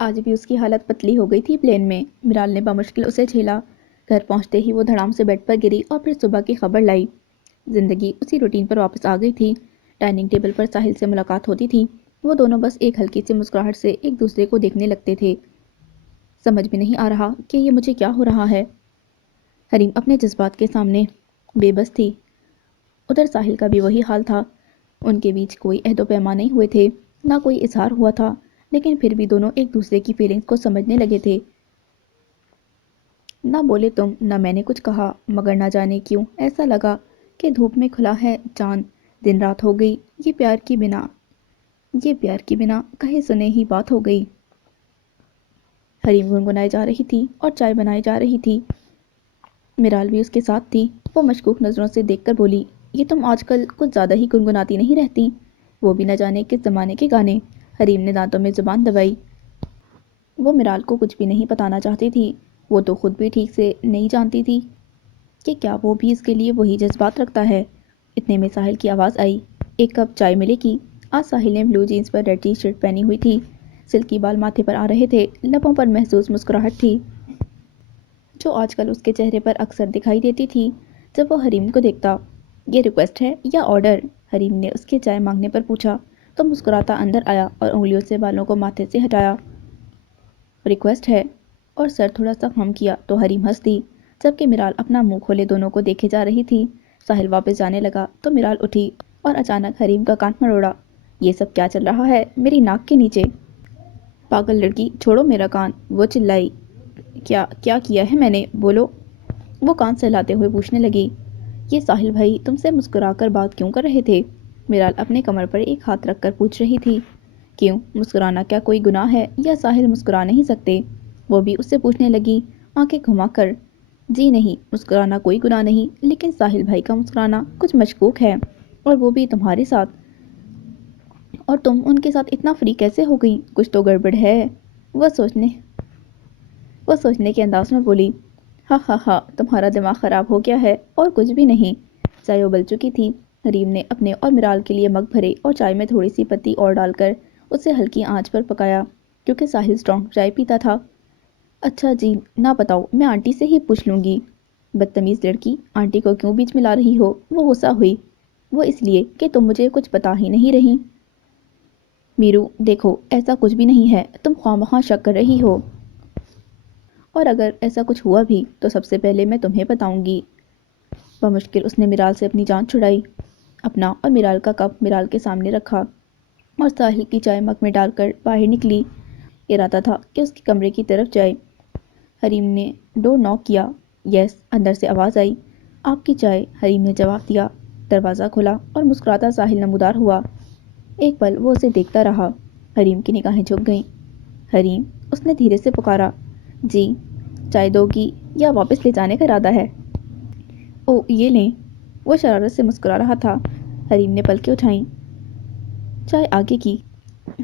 آج بھی اس کی حالت پتلی ہو گئی تھی پلین میں۔ میرال نے بامشکل اسے جھیلا۔ گھر پہنچتے ہی وہ دھڑام سے بیڈ پر گری اور پھر صبح کی خبر لائی۔ زندگی اسی روٹین پر واپس آ گئی تھی۔ ڈائننگ ٹیبل پر ساحل سے ملاقات ہوتی تھی۔ وہ دونوں بس ایک ہلکی سی مسکراہٹ سے ایک دوسرے کو دیکھنے لگتے تھے۔ سمجھ میں نہیں آ رہا کہ یہ مجھے کیا ہو رہا ہے۔ حریم اپنے جذبات کے سامنے بے بس تھی۔ ادھر ساحل کا بھی وہی حال تھا۔ ان کے بیچ کوئی عہد و پیما نہیں ہوئے تھے، نہ کوئی اظہار ہوا تھا، لیکن پھر بھی دونوں ایک دوسرے کی فیلنگز کو سمجھنے لگے تھے۔ نہ بولے تم نہ میں نے کچھ کہا، مگر نہ جانے کیوں ایسا لگا کہ دھوپ میں کھلا ہے چاند، دن رات ہو گئی، یہ پیار کی بنا کہے سنے ہی بات ہو گئی۔ حریم گنگنائے جا رہی تھی اور چائے بنائی جا رہی تھی۔ میرال بھی اس کے ساتھ تھی۔ وہ مشکوک نظروں سے دیکھ کر بولی، یہ تم آج کل کچھ زیادہ ہی گنگناتی نہیں رہتی؟ وہ بھی نہ جانے کس زمانے کے گانے۔ حریم نے دانتوں میں زبان دبائی۔ وہ میرال کو کچھ بھی نہیں بتانا چاہتی تھی۔ وہ تو خود بھی ٹھیک سے نہیں جانتی تھی کہ کیا وہ بھی اس کے لیے وہی جذبات رکھتا ہے۔ اتنے میں ساحل کی آواز آئی، ایک کپ چائے ملے گی؟ آج ساحل نے بلو جینس پر ریڈ ٹی شرٹ پہنی ہوئی تھی۔ سلکی بال ماتھے پر آ رہے تھے، لبوں پر محسوس مسکراہٹ تھی جو آج کل اس کے چہرے پر اکثر دکھائی دیتی تھی جب وہ حریم کو دیکھتا۔ یہ ریکویسٹ ہے یا آرڈر؟ حریم نے اس کے چائے مانگنے پر پوچھا تو مسکراتا اندر آیا اور انگلیوں سے بالوں کو ماتھے سے ہٹایا۔ ریکویسٹ ہے، اور سر تھوڑا سا خم کیا تو حریم ہنس دی، جبکہ میرال اپنا منہ کھولے دونوں کو دیکھے جا رہی تھی۔ ساحل واپس جانے لگا تو میرال اٹھی اور اچانک حریم کا کان مروڑا۔ یہ سب کیا چل رہا ہے میری ناک کے نیچے؟ پاگل لڑکی، چھوڑو میرا کان، وہ چلائی۔ کیا کیا ہے میں نے؟ بولو، وہ کان سہلاتے ہوئے پوچھنے لگی۔ یہ ساحل بھائی تم سے مسکرا کر بات کیوں کر رہے تھے؟ میرال اپنے کمر پر ایک ہاتھ رکھ کر پوچھ رہی تھی۔ کیوں مسکرانا کیا کوئی گناہ ہے یا ساحل مسکرا نہیں سکتے؟ وہ بھی اس سے پوچھنے لگی، آنکھیں گھما کر۔ جی نہیں، مسکرانا کوئی گناہ نہیں، لیکن ساحل بھائی کا مسکرانا کچھ مشکوک ہے، اور وہ بھی تمہارے ساتھ۔ اور تم ان کے ساتھ اتنا فری کیسے ہو گئی؟ کچھ تو گڑبڑ ہے۔ وہ سوچنے کے انداز میں بولی، ہاں ہاں ہاں، تمہارا دماغ خراب ہو گیا ہے اور کچھ بھی نہیں۔ چائے ابل چکی تھی۔ حریم نے اپنے اور میرال کے لیے مگ بھرے اور چائے میں تھوڑی سی پتی اور ڈال کر اسے ہلکی آنچ پر پکایا، کیونکہ ساحل اسٹرانگ چائے پیتا تھا۔ اچھا جی، نہ بتاؤ، میں آنٹی سے ہی پوچھ لوں گی۔ بدتمیز لڑکی، آنٹی کو کیوں بیچ میں لا رہی ہو؟ وہ غصہ ہوئی۔ وہ اس لیے کہ تم مجھے کچھ بتا ہی نہیں رہی۔ میرو دیکھو، ایسا کچھ بھی نہیں ہے، تم خواہ شک کر رہی ہو، اور اگر ایسا کچھ ہوا بھی تو سب سے پہلے میں تمہیں بتاؤں گی۔ بمشکل اس نے میرال سے اپنی جان چھڑائی، اپنا اور میرال کا کپ میرال کے سامنے رکھا اور ساحل کی چائے مگ میں ڈال کر باہر نکلی۔ ارادہ تھا کہ اس کے کمرے کی طرف جائے۔ حریم نے ڈور ناک کیا۔ یس، اندر سے آواز آئی، آپ کی چائے، حریم نے جواب دیا۔ دروازہ کھلا اور مسکراتا ساحل نمودار ہوا۔ ایک پل وہ اسے دیکھتا رہا۔ حریم کی نگاہیں جھک گئیں۔ حریم، اس نے دھیرے سے پکارا۔ جی، چائے دو گی یا واپس لے جانے کا ارادہ ہے؟ او یہ لیں۔ وہ شرارت سے مسکرا رہا تھا۔ حریم نے پلکیں اٹھائیں۔ چائے آگے کی۔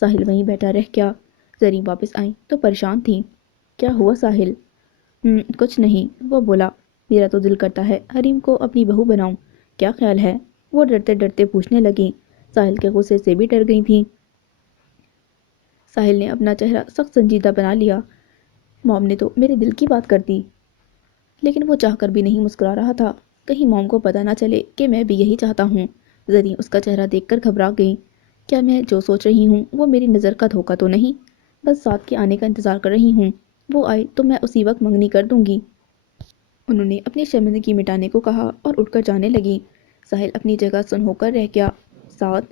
ساحل وہیں بیٹھا رہ گیا۔ زریں واپس آئیں تو پریشان تھیں۔ کیا ہوا ساحل؟ کچھ نہیں، وہ بولا۔ میرا تو دل کرتا ہے حریم کو اپنی بہو بناؤں۔ کیا خیال ہے؟ وہ ڈرتے ڈرتے پوچھنے لگیں۔ ساحل کے غصے سے بھی ڈر گئی تھیں۔ ساحل نے اپنا چہرہ سخت سنجیدہ بنا لیا۔ موم نے تو میرے دل کی بات کر دی۔ لیکن وہ چاہ کر بھی نہیں مسکرا رہا تھا، کہیں موم کو پتہ نہ چلے کہ میں بھی یہی چاہتا ہوں۔ زریں اس کا چہرہ دیکھ کر گھبرا گئی۔ کیا میں جو سوچ رہی ہوں وہ میری نظر کا دھوکہ تو نہیں؟ بس سعد کے آنے کا انتظار کر رہی ہوں، وہ آئے تو میں اسی وقت منگنی کر دوں گی۔ انہوں نے اپنی شرمندگی مٹانے کو کہا اور اٹھ کر جانے لگی۔ ساحل اپنی جگہ سن ہو کر رہ گیا۔ سعد؟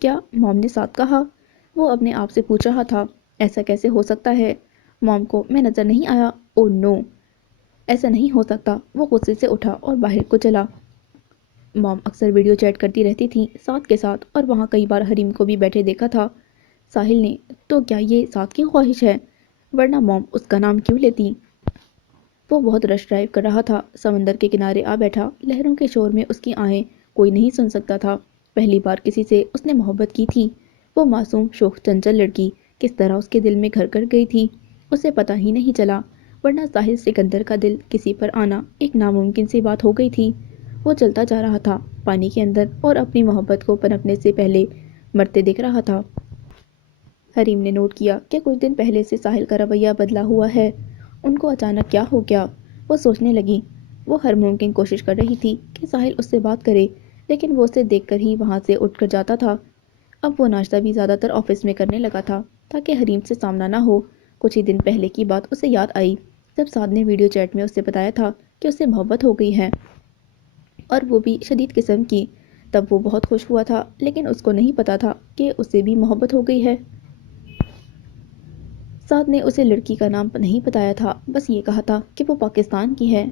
کیا موم نے سعد کہا؟ وہ اپنے آپ سے پوچھ رہا تھا۔ ایسا کیسے ہو سکتا ہے؟ موم کو میں نظر نہیں آیا؟ او نو، ایسا نہیں ہو سکتا۔ وہ غصے سے اٹھا اور باہر کو چلا۔ موم اکثر ویڈیو چیٹ کرتی رہتی تھی سعد کے ساتھ، اور وہاں کئی بار حریم کو بھی بیٹھے دیکھا تھا۔ ساحل نے تو کیا یہ سعد کی خواہش ہے؟ ورنہ موم اس کا نام کیوں لیتی؟ وہ بہت رش ڈرائیو کر رہا تھا، سمندر کے کنارے آ بیٹھا، لہروں کے شور میں اس کی آہیں کوئی نہیں سن سکتا تھا۔ پہلی بار کسی سے اس نے محبت کی تھی۔ وہ معصوم شوخ چنچل لڑکی کس طرح اس کے دل میں گھر کر گئی تھی، اسے پتہ ہی نہیں چلا، ورنہ ساحل سکندر کا دل کسی پر آنا ایک ناممکن سی بات ہو گئی تھی۔ وہ چلتا جا رہا تھا پانی کے اندر اور اپنی محبت کو پنپنے سے پہلے مرتے دیکھ رہا تھا۔ حریم نے نوٹ کیا کہ کچھ دن پہلے سے ساحل کا رویہ بدلا ہوا ہے۔ ان کو اچانک کیا ہو گیا؟ وہ سوچنے لگی۔ وہ ہر ممکن کوشش کر رہی تھی کہ ساحل اس سے بات کرے، لیکن وہ اسے دیکھ کر ہی وہاں سے اٹھ کر جاتا تھا۔ اب وہ ناشتہ بھی زیادہ تر آفس میں کرنے لگا تھا تاکہ حریم سے سامنا نہ ہو۔ کچھ ہی دن پہلے کی بات اسے یاد آئی جب سعد نے ویڈیو چیٹ میں اسے بتایا تھا کہ اسے محبت ہو گئی ہے، اور وہ بھی شدید قسم کی۔ تب وہ بہت خوش ہوا تھا، لیکن اس کو نہیں پتا تھا کہ اسے بھی محبت ہو گئی ہے۔ سعد نے اسے لڑکی کا نام نہیں بتایا تھا، بس یہ کہا تھا کہ وہ پاکستان کی ہے۔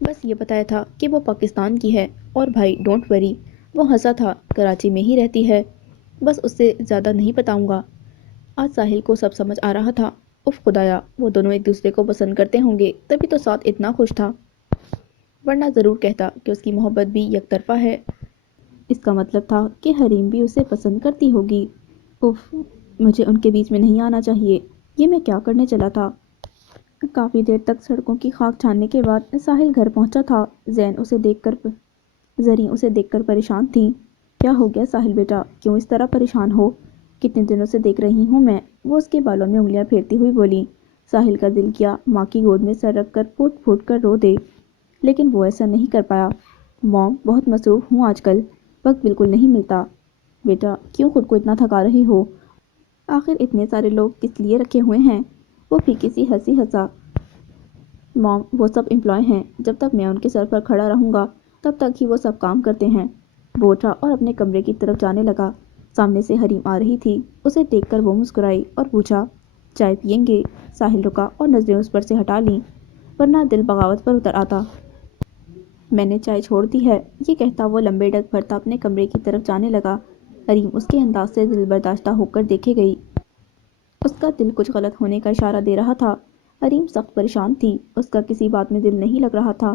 بس یہ بتایا تھا کہ وہ پاکستان کی ہے، اور بھائی ڈونٹ وری، وہ ہنسا تھا، کراچی میں ہی رہتی ہے، بس اس سے زیادہ نہیں بتاؤں گا۔ آج ساحل کو سب سمجھ آ رہا تھا۔ اف خدایا، وہ دونوں ایک دوسرے کو پسند کرتے ہوں گے، تبھی تو سعد اتنا خوش تھا، ورنہ ضرور کہتا کہ اس کی محبت بھی یک طرفہ ہے۔ اس کا مطلب تھا کہ حریم بھی اسے پسند کرتی ہوگی۔ اف، مجھے ان کے بیچ میں نہیں آنا چاہیے۔ یہ میں کیا کرنے چلا تھا؟ کافی دیر تک سڑکوں کی خاک چھاننے کے بعد ساحل گھر پہنچا تھا۔ زریں اسے دیکھ کر پریشان تھیں۔ کیا ہو گیا ساحل بیٹا، کیوں اس طرح پریشان ہو؟ کتنے دنوں سے دیکھ رہی ہوں میں، وہ اس کے بالوں میں انگلیاں پھیرتی ہوئی بولی۔ ساحل کا دل کیا ماں کی گود میں سر رکھ کر پھوٹ پھوٹ کر رو دے، لیکن وہ ایسا نہیں کر پایا۔ موم، بہت مصروف ہوں آج کل، وقت بالکل نہیں ملتا۔ بیٹا، کیوں خود کو اتنا تھکا رہی ہو؟ آخر اتنے سارے لوگ کس لیے رکھے ہوئے ہیں؟ وہ پھیکی سی ہنسی ہنسا۔ موم، وہ سب امپلائی ہیں، جب تک میں ان کے سر پر کھڑا رہوں گا تب تک ہی وہ سب کام کرتے ہیں۔ وہ اٹھا اور اپنے کمرے کی طرف جانے لگا۔ سامنے سے حریم آ رہی تھی، اسے دیکھ کر وہ مسکرائی اور پوچھا، چائے پئیں گے؟ ساحل رکا اور نظریں اس پر سے ہٹا لیں، ورنہ دل بغاوت پر اتر آتا۔ میں نے چائے چھوڑ دی ہے، یہ کہتا وہ لمبے ڈگ بھرتا اپنے کمرے کی طرف جانے لگا۔ حریم اس کے انداز سے دل برداشتہ ہو کر دیکھے گئی۔ اس کا دل کچھ غلط ہونے کا اشارہ دے رہا تھا۔ حریم سخت پریشان تھی، اس کا کسی بات میں دل نہیں لگ رہا تھا۔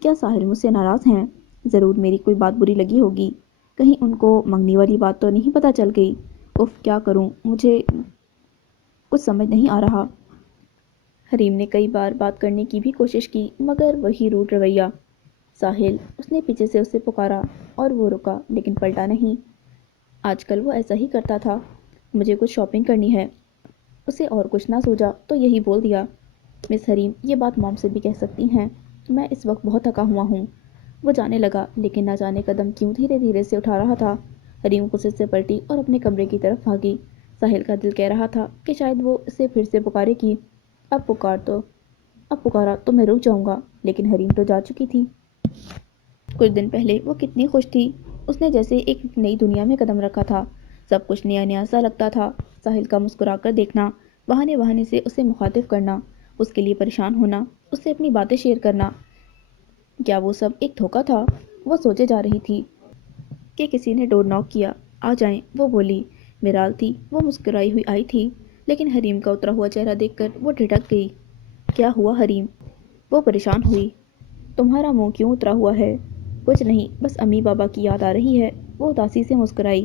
کیا ساحل مجھ سے ناراض ہیں؟ ضرور میری کوئی بات بری لگی ہوگی، کہیں ان کو منگنی والی بات تو نہیں پتہ چل گئی۔ اف، کیا کروں، مجھے کچھ سمجھ نہیں آ رہا۔ حریم نے کئی بار بات کرنے کی بھی کوشش کی، مگر وہی روڈ رویہ۔ ساحل، اس نے پیچھے سے اسے پکارا، اور وہ رکا لیکن پلٹا نہیں۔ آج کل وہ ایسا ہی کرتا تھا۔ مجھے کچھ شاپنگ کرنی ہے۔ اسے اور کچھ نہ سوجا تو یہی بول دیا۔ مس حریم، یہ بات موم سے بھی کہہ سکتی ہیں، میں اس وقت بہت تھکا ہوا ہوں۔ وہ جانے لگا، لیکن نہ جانے قدم کیوں دھیرے دھیرے سے اٹھا رہا تھا۔ حریم غصے سے پلٹی اور اپنے کمرے کی طرف بھاگی۔ ساحل کا دل کہہ رہا تھا کہ شاید وہ اسے پھر سے پکارے گی۔ اب پکارا تو میں رک جاؤں گا، لیکن حریم تو جا چکی تھی۔ کچھ دن پہلے وہ کتنی خوش تھی، اس نے جیسے ایک نئی دنیا میں قدم رکھا تھا، سب کچھ نیا نیا سا لگتا تھا۔ ساحل کا مسکرا کر دیکھنا، بہانے بہانے سے اسے مخاطب کرنا، اس کے لیے پریشان ہونا، اس سے اپنی باتیں شیئر کرنا، کیا وہ سب ایک دھوکہ تھا؟ وہ سوچے جا رہی تھی کہ کسی نے ڈور ناک کیا۔ آ جائیں، وہ بولی۔ میرال تھی، وہ مسکرائی ہوئی آئی تھی، لیکن حریم کا اترا ہوا چہرہ دیکھ کر وہ ٹھٹک گئی۔ کیا ہوا حریم؟ وہ پریشان ہوئی۔ تمہارا منہ کیوں اترا ہوا ہے؟ کچھ نہیں، بس امی بابا کی یاد آ رہی ہے، وہ اداسی سے مسکرائی۔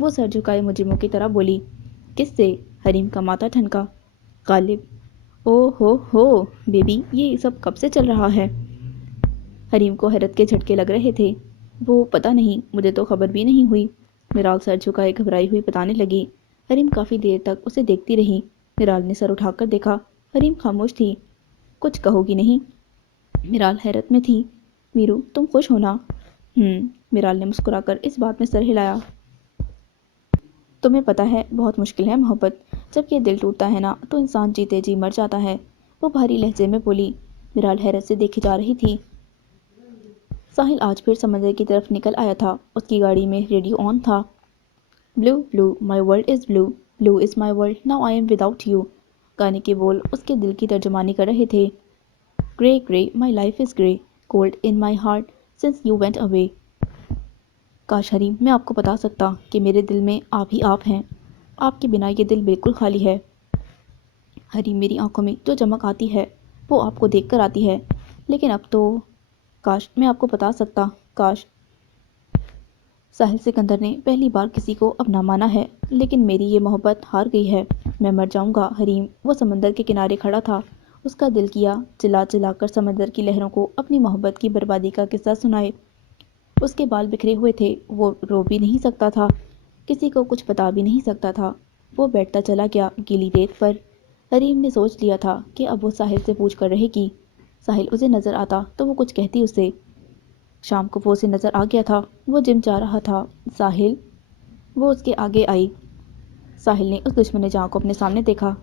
وہ سر جھکائے مجرموں کی طرح بولی۔ کس سے؟ حریم کا ماتھا ٹھنکا۔ غالب۔ او ہو بیبی، یہ سب کب سے چل رہا ہے؟ حریم کو حیرت کے جھٹکے لگ رہے تھے۔ وہ پتہ نہیں، مجھے تو خبر بھی نہیں ہوئی۔ میرال سر جھکائے گھبرائی ہوئی بتانے لگی۔ حریم کافی دیر تک اسے دیکھتی رہی۔ میرال نے سر اٹھا کر دیکھا۔ حریم خاموش تھی۔ کچھ کہو گی نہیں؟ میرال حیرت میں تھی۔ میرو، تم خوش ہونا؟ میرال نے مسکرا کر اس بات میں سر ہلایا۔ تمہیں پتہ ہے بہت مشکل ہے محبت، جب یہ دل ٹوٹتا ہے نا تو انسان جیتے جی مر جاتا ہے، وہ بھاری لہجے میں بولی۔ میرال حیرت سے دیکھی جا رہی تھی۔ ساحل آج پھر سمندر کی طرف نکل آیا تھا۔ اس کی گاڑی میں ریڈیو آن تھا۔ Blue blue my world is blue, blue is my world now I am without you. گانے کے بول اس کے دل کی ترجمانی کر رہے تھے۔ Grey grey my life is grey, cold in my heart since you went away. کاش حریم میں آپ کو بتا سکتا کہ میرے دل میں آپ ہی آپ ہیں، آپ کے بنا یہ دل بالکل خالی ہے۔ حریم، میری آنکھوں میں جو چمک آتی ہے وہ آپ کو دیکھ کر آتی ہے، لیکن اب تو کاش میں آپ کو بتا سکتا، کاش۔ ساحل سکندر نے پہلی بار کسی کو اپنا مانا ہے، لیکن میری یہ محبت ہار گئی ہے، میں مر جاؤں گا حریم۔ وہ سمندر کے کنارے کھڑا تھا۔ اس کا دل کیا چلا چلا کر سمندر کی لہروں کو اپنی محبت کی بربادی کا قصہ سنائے۔ اس کے بال بکھرے ہوئے تھے، وہ رو بھی نہیں سکتا تھا، کسی کو کچھ بتا بھی نہیں سکتا تھا۔ وہ بیٹھتا چلا گیا گیلی ریت پر۔ حریم نے سوچ لیا تھا کہ اب وہ ساحل سے پوچھ کر رہے گی۔ ساحل اسے نظر آتا تو وہ کچھ کہتی اسے۔ شام کو وہ اسے نظر آ گیا تھا، وہ جم جا رہا تھا۔ ساحل، وہ اس کے آگے آئی۔ ساحل نے اس دشمن جاں کو اپنے سامنے دیکھا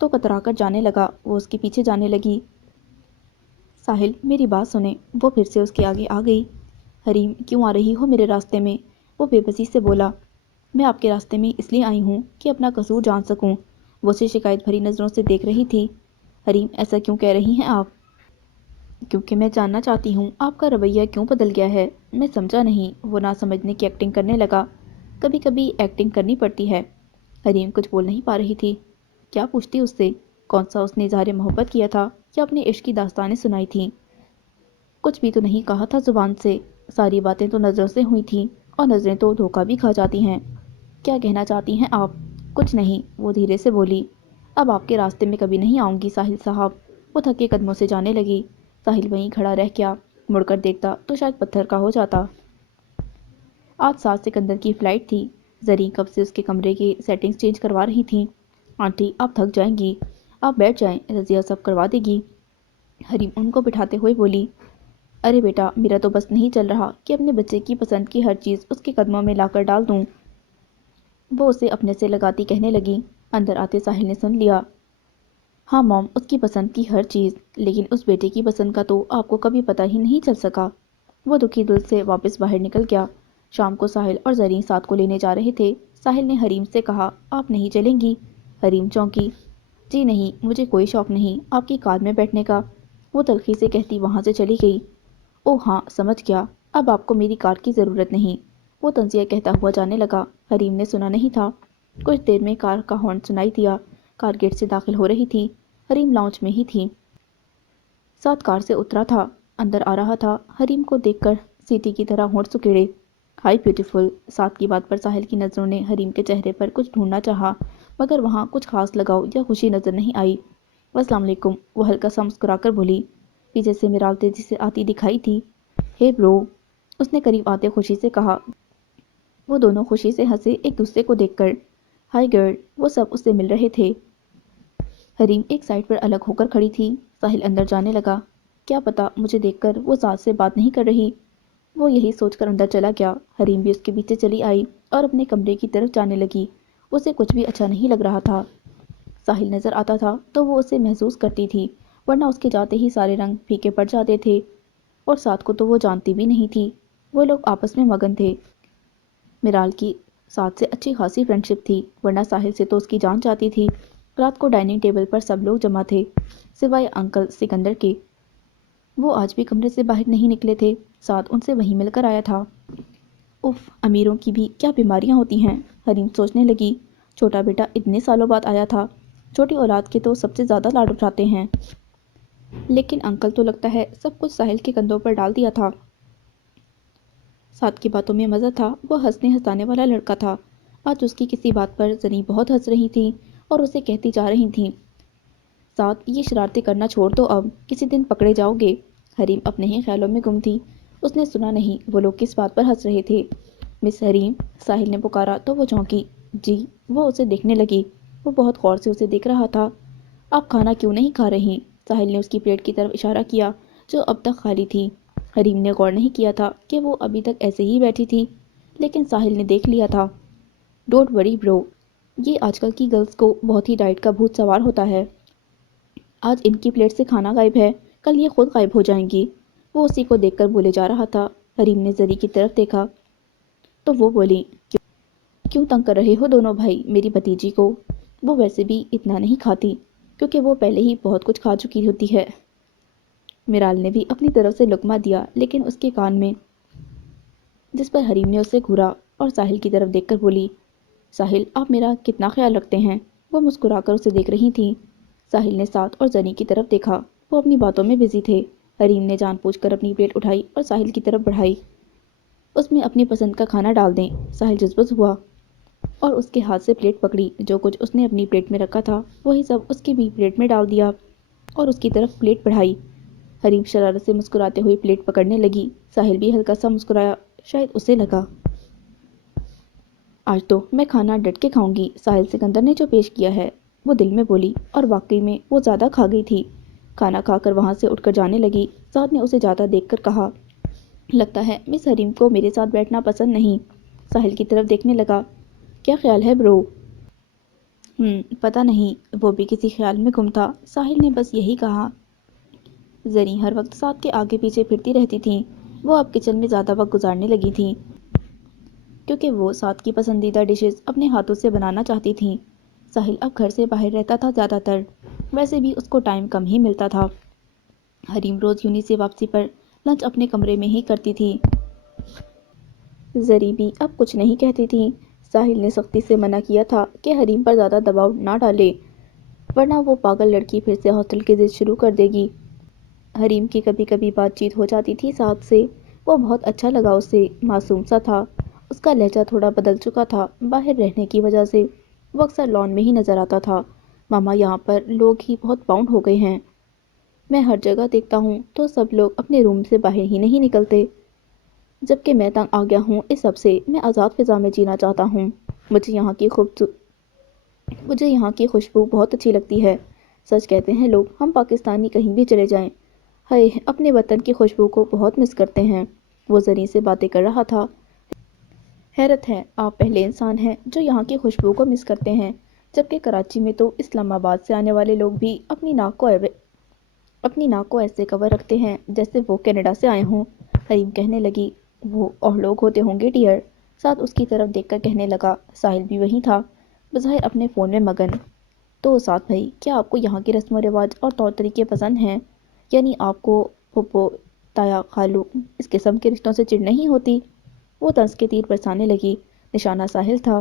تو کترا کر جانے لگا۔ وہ اس کے پیچھے جانے لگی۔ ساحل، میری بات سنیں۔ وہ پھر سے اس کے آگے آ گئی۔ حریم، کیوں آ رہی ہو میرے راستے میں؟ وہ بے بسی سے بولا۔ میں آپ کے راستے میں اس لیے آئی ہوں کہ اپنا قصور جان سکوں۔ وہ اسے شکایت بھری نظروں سے دیکھ رہی تھی۔ حریم، ایسا کیوں کہہ رہی ہیں آپ؟ کیونکہ میں جاننا چاہتی ہوں آپ کا رویہ کیوں بدل گیا ہے۔ میں سمجھا نہیں۔ وہ نہ سمجھنے کی ایکٹنگ کرنے لگا۔ کبھی کبھی ایکٹنگ کرنی پڑتی ہے۔ حریم کچھ بول نہیں پا رہی تھی۔ کیا پوچھتی اس سے؟ کون سا اس نے اظہار محبت کیا تھا یا اپنے عشق کی داستانیں سنائی تھیں؟ کچھ بھی تو نہیں کہا تھا زبان سے، ساری باتیں تو نظروں سے ہوئی تھیں، اور نظریں تو دھوکہ بھی کھا جاتی ہیں۔ کیا کہنا چاہتی ہیں آپ؟ کچھ نہیں، وہ دھیرے سے بولی۔ اب آپ کے راستے میں کبھی نہیں آؤں گی ساحل صاحب۔ وہ تھکے قدموں سے جانے لگی۔ ساحل وہیں کھڑا رہ گیا۔ مڑ کر دیکھتا تو شاید پتھر کا ہو جاتا۔ آج 7 سکندر کی فلائٹ تھی۔ زریں کب سے اس کے کمرے کی سیٹنگز چینج کروا رہی تھیں۔ آنٹی، آپ تھک جائیں گی، آپ بیٹھ جائیں، رضیہ سب کروا دے گی۔ حریم ان کو بٹھاتے ہوئے بولی۔ ارے بیٹا، میرا تو بس نہیں چل رہا کہ اپنے بچے کی پسند کی ہر چیز اس کے قدموں میں لا کر ڈال دوں۔ وہ اسے اپنے سے لگاتی کہنے لگی۔ اندر آتے ساحل نے سن لیا۔ ہاں موم، اس کی پسند کی ہر چیز، لیکن اس بیٹے کی پسند کا تو آپ کو کبھی پتہ ہی نہیں چل سکا۔ وہ دکھی دل سے واپس باہر نکل گیا۔ شام کو ساحل اور زریں ساتھ کو لینے جا رہے تھے۔ ساحل نے حریم سے کہا، آپ نہیں چلیں گی؟ حریم چونکی۔ جی نہیں، مجھے کوئی شوق نہیں آپ کی کار میں بیٹھنے کا، وہ تلخی سے کہتی وہاں سے چلی گئی۔ اوہ ہاں، سمجھ گیا، اب آپ کو میری کار کی ضرورت نہیں، وہ طنزیہ کہتا ہوا جانے لگا۔ حریم نے سنا نہیں تھا۔ کچھ دیر میں کار کا ہارن سنائی دیا۔ کار گیٹ سے داخل ہو رہی تھی۔ حریم لاؤنج میں ہی تھی۔ ساتھ کار سے اترا تھا، اندر آ رہا تھا۔ حریم کو دیکھ کر سیٹی کی طرح ہونٹ سکیڑے۔ High beautiful. ساتھ کی بات پر ساحل کی نظروں نے حریم کے چہرے پر کچھ ڈھونڈنا چاہا، مگر وہاں کچھ خاص لگاؤ یا خوشی نظر نہیں آئی۔ السلام علیکم، وہ ہلکا سا مسکرا کر بولی۔ پیچھے سے میرال تیزی سے آتی دکھائی تھی۔ ہے برو، اس نے قریب آتے خوشی سے کہا۔ وہ دونوں خوشی سے ہنسے ایک دوسرے کو دیکھ کر۔ ہائی گرل، وہ سب اس سے مل رہے تھے۔ حریم ایک سائڈ پر الگ ہو کر کھڑی تھی۔ ساحل اندر جانے لگا۔ کیا پتا مجھے دیکھ کر وہ ذات سے بات نہیں کر رہی۔ وہ یہی سوچ کر اندر چلا گیا۔ حریم بھی اس کے پیچھے چلی آئی اور اپنے کمرے کی طرف جانے لگی۔ اسے کچھ بھی اچھا نہیں لگ رہا تھا۔ ساحل نظر آتا تھا تو وہ اسے محسوس کرتی تھی، ورنہ اس کے جاتے ہی سارے رنگ پھیکے پڑ جاتے تھے، اور ساتھ کو تو وہ جانتی بھی نہیں تھی۔ وہ لوگ آپس میں مگن تھے۔ میرال کی ساتھ سے اچھی خاصی فرینڈ شپ تھی، ورنہ ساحل سے تو اس کی جان جاتی تھی۔ رات کو ڈائننگ ٹیبل پر سب لوگ جمع تھے، سوائے انکل سکندر کے۔ وہ آج بھی کمرے سے باہر نہیں نکلے تھے، ساتھ ان سے وہیں مل کر آیا تھا۔ اف، امیروں کی بھی کیا بیماریاں ہوتی ہیں، حریم سوچنے لگی۔ چھوٹا بیٹا اتنے سالوں بعد آیا تھا، چھوٹی اولاد کے تو سب سے زیادہ لاڈ اٹھاتے ہیں، لیکن انکل تو لگتا ہے سب کچھ ساحل کے کندھوں پر ڈال دیا تھا۔ سعد کی باتوں میں مزہ تھا، وہ ہنسنے ہنسانے والا لڑکا تھا۔ آج اس کی کسی بات پر زنی بہت ہنس رہی تھی اور اسے کہتی جا رہی تھیں، سعد یہ شرارتیں کرنا چھوڑ دو، اب کسی دن پکڑے جاؤ گے۔ حریم اپنے ہی خیالوں میں گم تھی، اس نے سنا نہیں وہ لوگ کس بات پر ہنس رہے تھے۔ مس حریم، ساحل نے پکارا تو وہ چونکی۔ جی، وہ اسے دیکھنے لگی، وہ بہت غور سے اسے دیکھ رہا تھا۔ آپ کھانا کیوں نہیں کھا رہی؟ ساحل نے اس کی پلیٹ کی طرف اشارہ کیا جو اب تک خالی تھی۔ حریم نے غور نہیں کیا تھا کہ وہ ابھی تک ایسے ہی بیٹھی تھی، لیکن ساحل نے دیکھ لیا تھا۔ ڈونٹ وری برو، یہ آج کل کی گرلز کو بہت ہی ڈائٹ کا بھوت سوار ہوتا ہے۔ آج ان کی پلیٹ سے کھانا غائب ہے، کل یہ خود غائب ہو جائیں گی۔ وہ اسی کو دیکھ کر بولے جا رہا تھا۔ حریم نے زری کی طرف دیکھا تو وہ بولی، کیوں تنگ کر رہے ہو دونوں بھائی میری بھتیجی کو؟ وہ ویسے بھی اتنا نہیں کھاتی کیونکہ وہ پہلے ہی بہت کچھ کھا چکی ہوتی ہے۔ میرال نے بھی اپنی طرف سے لقمہ دیا، لیکن اس کے کان میں، جس پر حریم نے اسے گھورا اور ساحل کی طرف دیکھ کر بولی، ساحل آپ میرا کتنا خیال رکھتے ہیں؟ وہ مسکرا کر اسے دیکھ رہی تھیں۔ ساحل نے سعد اور زنی کی طرف دیکھا، وہ اپنی باتوں میں بزی تھے۔ حریم نے جان بوجھ کر اپنی پلیٹ اٹھائی اور ساحل کی طرف بڑھائی، اس میں اپنی پسند کا کھانا ڈال دیں۔ ساحل جذبت ہوا اور اس کے ہاتھ سے پلیٹ پکڑی، جو کچھ اس نے اپنی پلیٹ میں رکھا تھا وہی سب اس کی بھی پلیٹ میں ڈال دیا اور اس کی طرف پلیٹ بڑھائی۔ حریم شرارت سے مسکراتے ہوئے پلیٹ پکڑنے لگی، ساحل بھی ہلکا سا مسکرایا، شاید اسے لگا آج تو میں کھانا ڈٹ کے کھاؤں گی ساحل سکندر نے جو پیش کیا ہے، وہ دل میں بولی، اور واقعی میں وہ زیادہ کھا گئی تھی۔ کھانا کھا کر وہاں سے اٹھ کر جانے لگی۔ سعد نے اسے جاتا دیکھ کر کہا، لگتا ہے مس حریم کو میرے ساتھ بیٹھنا پسند نہیں۔ ساحل کی طرف دیکھنے لگا، کیا خیال ہے برو؟ پتہ نہیں، وہ بھی کسی خیال میں گم تھا۔ ساحل نے بس یہی کہا۔ زری ہر وقت سعد کے آگے پیچھے پھرتی رہتی تھیں، وہ اب کچن میں زیادہ وقت گزارنے لگی تھیں کیونکہ وہ سعد کی پسندیدہ ڈشز اپنے ہاتھوں سے بنانا چاہتی تھیں۔ ساحل اب گھر سے باہر رہتا تھا زیادہ تر، ویسے بھی اس کو ٹائم کم ہی ملتا تھا۔ حریم روز یونی سے واپسی پر لنچ اپنے کمرے میں ہی کرتی تھی۔ زری بھی اب کچھ نہیں کہتی تھی۔ ساحل نے سختی سے منع کیا تھا کہ حریم پر زیادہ دباؤ نہ ڈالے، ورنہ وہ پاگل لڑکی پھر سے ہاسٹل کی ضد شروع کر دے گی۔ حریم کی کبھی کبھی بات چیت ہو جاتی تھی سعد سے، وہ بہت اچھا لگا اسے، معصوم سا تھا۔ اس کا لہجہ تھوڑا بدل چکا تھا باہر رہنے کی وجہ سے، وہ اکثر لان میں ہی نظر آتا تھا۔ ماما یہاں پر لوگ ہی بہت باؤنڈ ہو گئے ہیں، میں ہر جگہ دیکھتا ہوں تو سب لوگ اپنے روم سے باہر ہی نہیں نکلتے، جبکہ میں تنگ آ گیا ہوں اس سب سے، میں آزاد فضا میں جینا چاہتا ہوں۔ مجھے یہاں کی خوشبو بہت اچھی لگتی ہے۔ سچ کہتے ہیں لوگ، ہم پاکستانی کہیں بھی چلے جائیں، ہائے اپنے وطن کی خوشبو کو بہت مس کرتے ہیں۔ وہ زری سے باتیں کر رہا تھا۔ حیرت ہے، آپ پہلے انسان ہیں جو یہاں کی خوشبو کو مس کرتے ہیں، جبکہ کراچی میں تو اسلام آباد سے آنے والے لوگ بھی اپنی ناک کو ایسے کور رکھتے ہیں جیسے وہ کینیڈا سے آئے ہوں۔ حریم کہنے لگی، وہ اور لوگ ہوتے ہوں گے ڈیئر۔ سعد اس کی طرف دیکھ کر کہنے لگا، ساحل بھی وہیں تھا، بظاہر اپنے فون میں مگن۔ تو سعد بھائی، کیا آپ کو یہاں کے رسم و رواج اور طور طریقے پسند ہیں؟ یعنی آپ کو پھپھو، تایا، خالو، اس قسم کے رشتوں سے چڑ نہیں ہوتی؟ وہ طنز کے تیر برسانے لگی، نشانہ ساحل تھا۔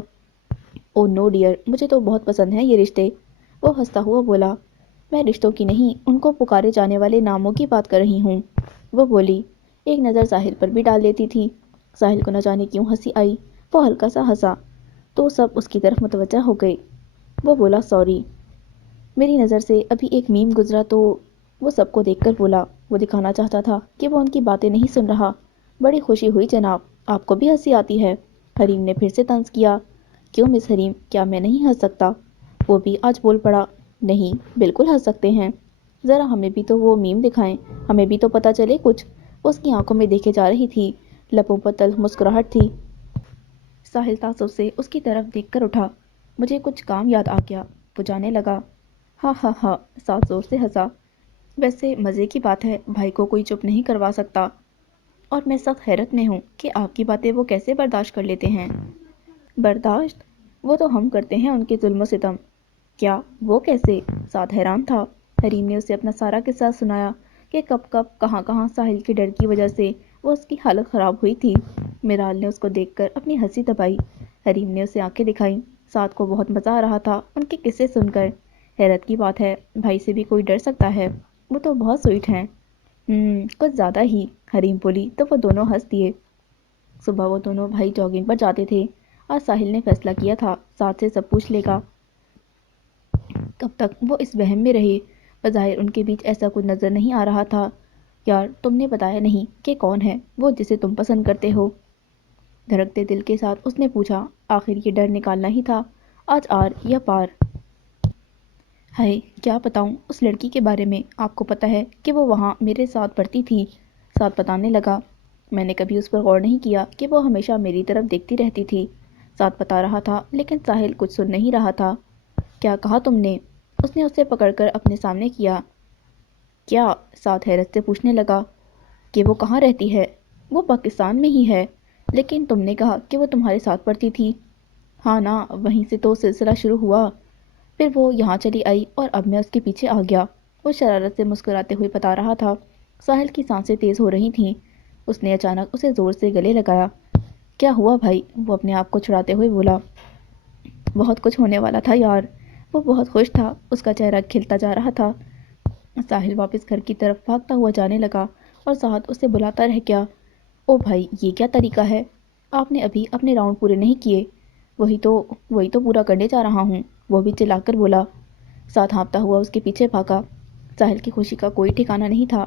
او نو ڈیئر، مجھے تو بہت پسند ہیں یہ رشتے۔ وہ ہنستا ہوا بولا، میں رشتوں کی نہیں، ان کو پکارے جانے والے ناموں کی بات کر رہی ہوں۔ وہ بولی، ایک نظر ساحل پر بھی ڈال لیتی تھی۔ ساحل کو نہ جانے کیوں ہنسی آئی، وہ ہلکا سا ہنسا تو سب اس کی طرف متوجہ ہو گئے۔ وہ بولا، سوری، میری نظر سے ابھی ایک میم گزرا تو۔ وہ سب کو دیکھ کر بولا، وہ دکھانا چاہتا تھا کہ وہ ان کی باتیں نہیں سن رہا۔ بڑی خوشی ہوئی جناب، آپ کو بھی ہنسی آتی ہے؟ حریم نے پھر سے طنز کیا۔ کیوں مس حریم، کیا میں نہیں ہنس سکتا؟ وہ بھی آج بول پڑا، نہیں بالکل ہنس سکتے ہیں، ذرا ہمیں بھی تو وہ میم دکھائیں، ہمیں بھی تو پتہ چلے کچھ۔ اس کی آنکھوں میں دیکھے جا رہی تھی، لبوں پر تلخ مسکراہٹ تھی۔ ساحل تعصب سے اس کی طرف دیکھ کر اٹھا، مجھے کچھ کام یاد آ گیا، وہ جانے لگا۔ ہاں ہاں ہاں، سعد زور سے ہنسا۔ ویسے مزے کی بات ہے، بھائی کو کوئی چپ نہیں کروا سکتا، اور میں سخت حیرت میں ہوں کہ آپ کی باتیں وہ کیسے برداشت کر لیتے ہیں۔ برداشت؟ وہ تو ہم کرتے ہیں ان کے ظلم و ستم۔ کیا، وہ کیسے؟ سعد حیران تھا۔ حریم نے اسے اپنا سارا قصہ سنایا کہ کب کب کہاں کہاں ساحل کے ڈر کی وجہ سے وہ اس کی حالت خراب ہوئی تھی۔ میرال نے اس کو دیکھ کر اپنی ہنسی دبائی۔ حریم نے اسے آنکھیں دکھائیں۔ سعد کو بہت مزہ آ رہا تھا ان کے قصے سن کر۔ حیرت کی بات ہے، بھائی سے بھی کوئی ڈر سکتا ہے، وہ تو بہت سویٹ ہیں۔ کچھ زیادہ ہی، حریم بولی تو وہ دونوں ہنس دیے۔ صبح وہ دونوں بھائی جاگنگ پر جاتے تھے۔ آج ساحل نے فیصلہ کیا تھا ساتھ سے سب پوچھ لے گا۔ کب تک وہ اس وہم میں رہے؟ بظاہر ان کے بیچ ایسا کچھ نظر نہیں آ رہا تھا۔ یار تم نے بتایا نہیں کہ کون ہے وہ جسے تم پسند کرتے ہو؟ دھڑکتے دل کے ساتھ اس نے پوچھا۔ آخر یہ ڈر نکالنا ہی تھا، آج آر یا پار۔ ہائے کیا بتاؤں اس لڑکی کے بارے میں، آپ کو پتہ ہے کہ وہ وہاں میرے ساتھ پڑھتی تھی۔ ساتھ بتانے لگا۔ میں نے کبھی اس پر غور نہیں کیا کہ وہ ہمیشہ میری طرف دیکھتی رہتی تھی۔ ساتھ بتا رہا تھا لیکن ساحل کچھ سن نہیں رہا تھا۔ کیا کہا تم نے؟ اس نے اسے پکڑ کر اپنے سامنے کیا۔ کیا؟ ساتھ حیرت سے پوچھنے لگا کہ وہ کہاں رہتی ہے؟ وہ پاکستان میں ہی ہے، لیکن تم نے کہا کہ وہ تمہارے ساتھ پڑھتی تھی۔ ہاں نا، وہیں سے تو سلسلہ شروع ہوا۔ پھر وہ یہاں چلی آئی اور اب میں اس کے پیچھے آ گیا، وہ شرارت سے مسکراتے ہوئے بتا رہا تھا۔ ساحل کی سانسیں تیز ہو رہی تھیں۔ اس نے اچانک اسے زور سے گلے لگایا۔ کیا ہوا بھائی؟ وہ اپنے آپ کو چھڑاتے ہوئے بولا۔ بہت کچھ ہونے والا تھا یار۔ وہ بہت خوش تھا، اس کا چہرہ کھلتا جا رہا تھا۔ ساحل واپس گھر کی طرف بھاگتا ہوا جانے لگا اور ساتھ اسے بلاتا رہ گیا۔ او بھائی یہ کیا طریقہ ہے؟ آپ نے ابھی اپنے راؤنڈ پورے نہیں کیے۔ وہی تو پورا کرنے جا رہا ہوں، وہ بھی چلا کر بولا۔ ساتھ ہانپتا ہوا اس کے پیچھے بھاگا۔ ساحل کی خوشی کا کوئی ٹھکانہ نہیں تھا۔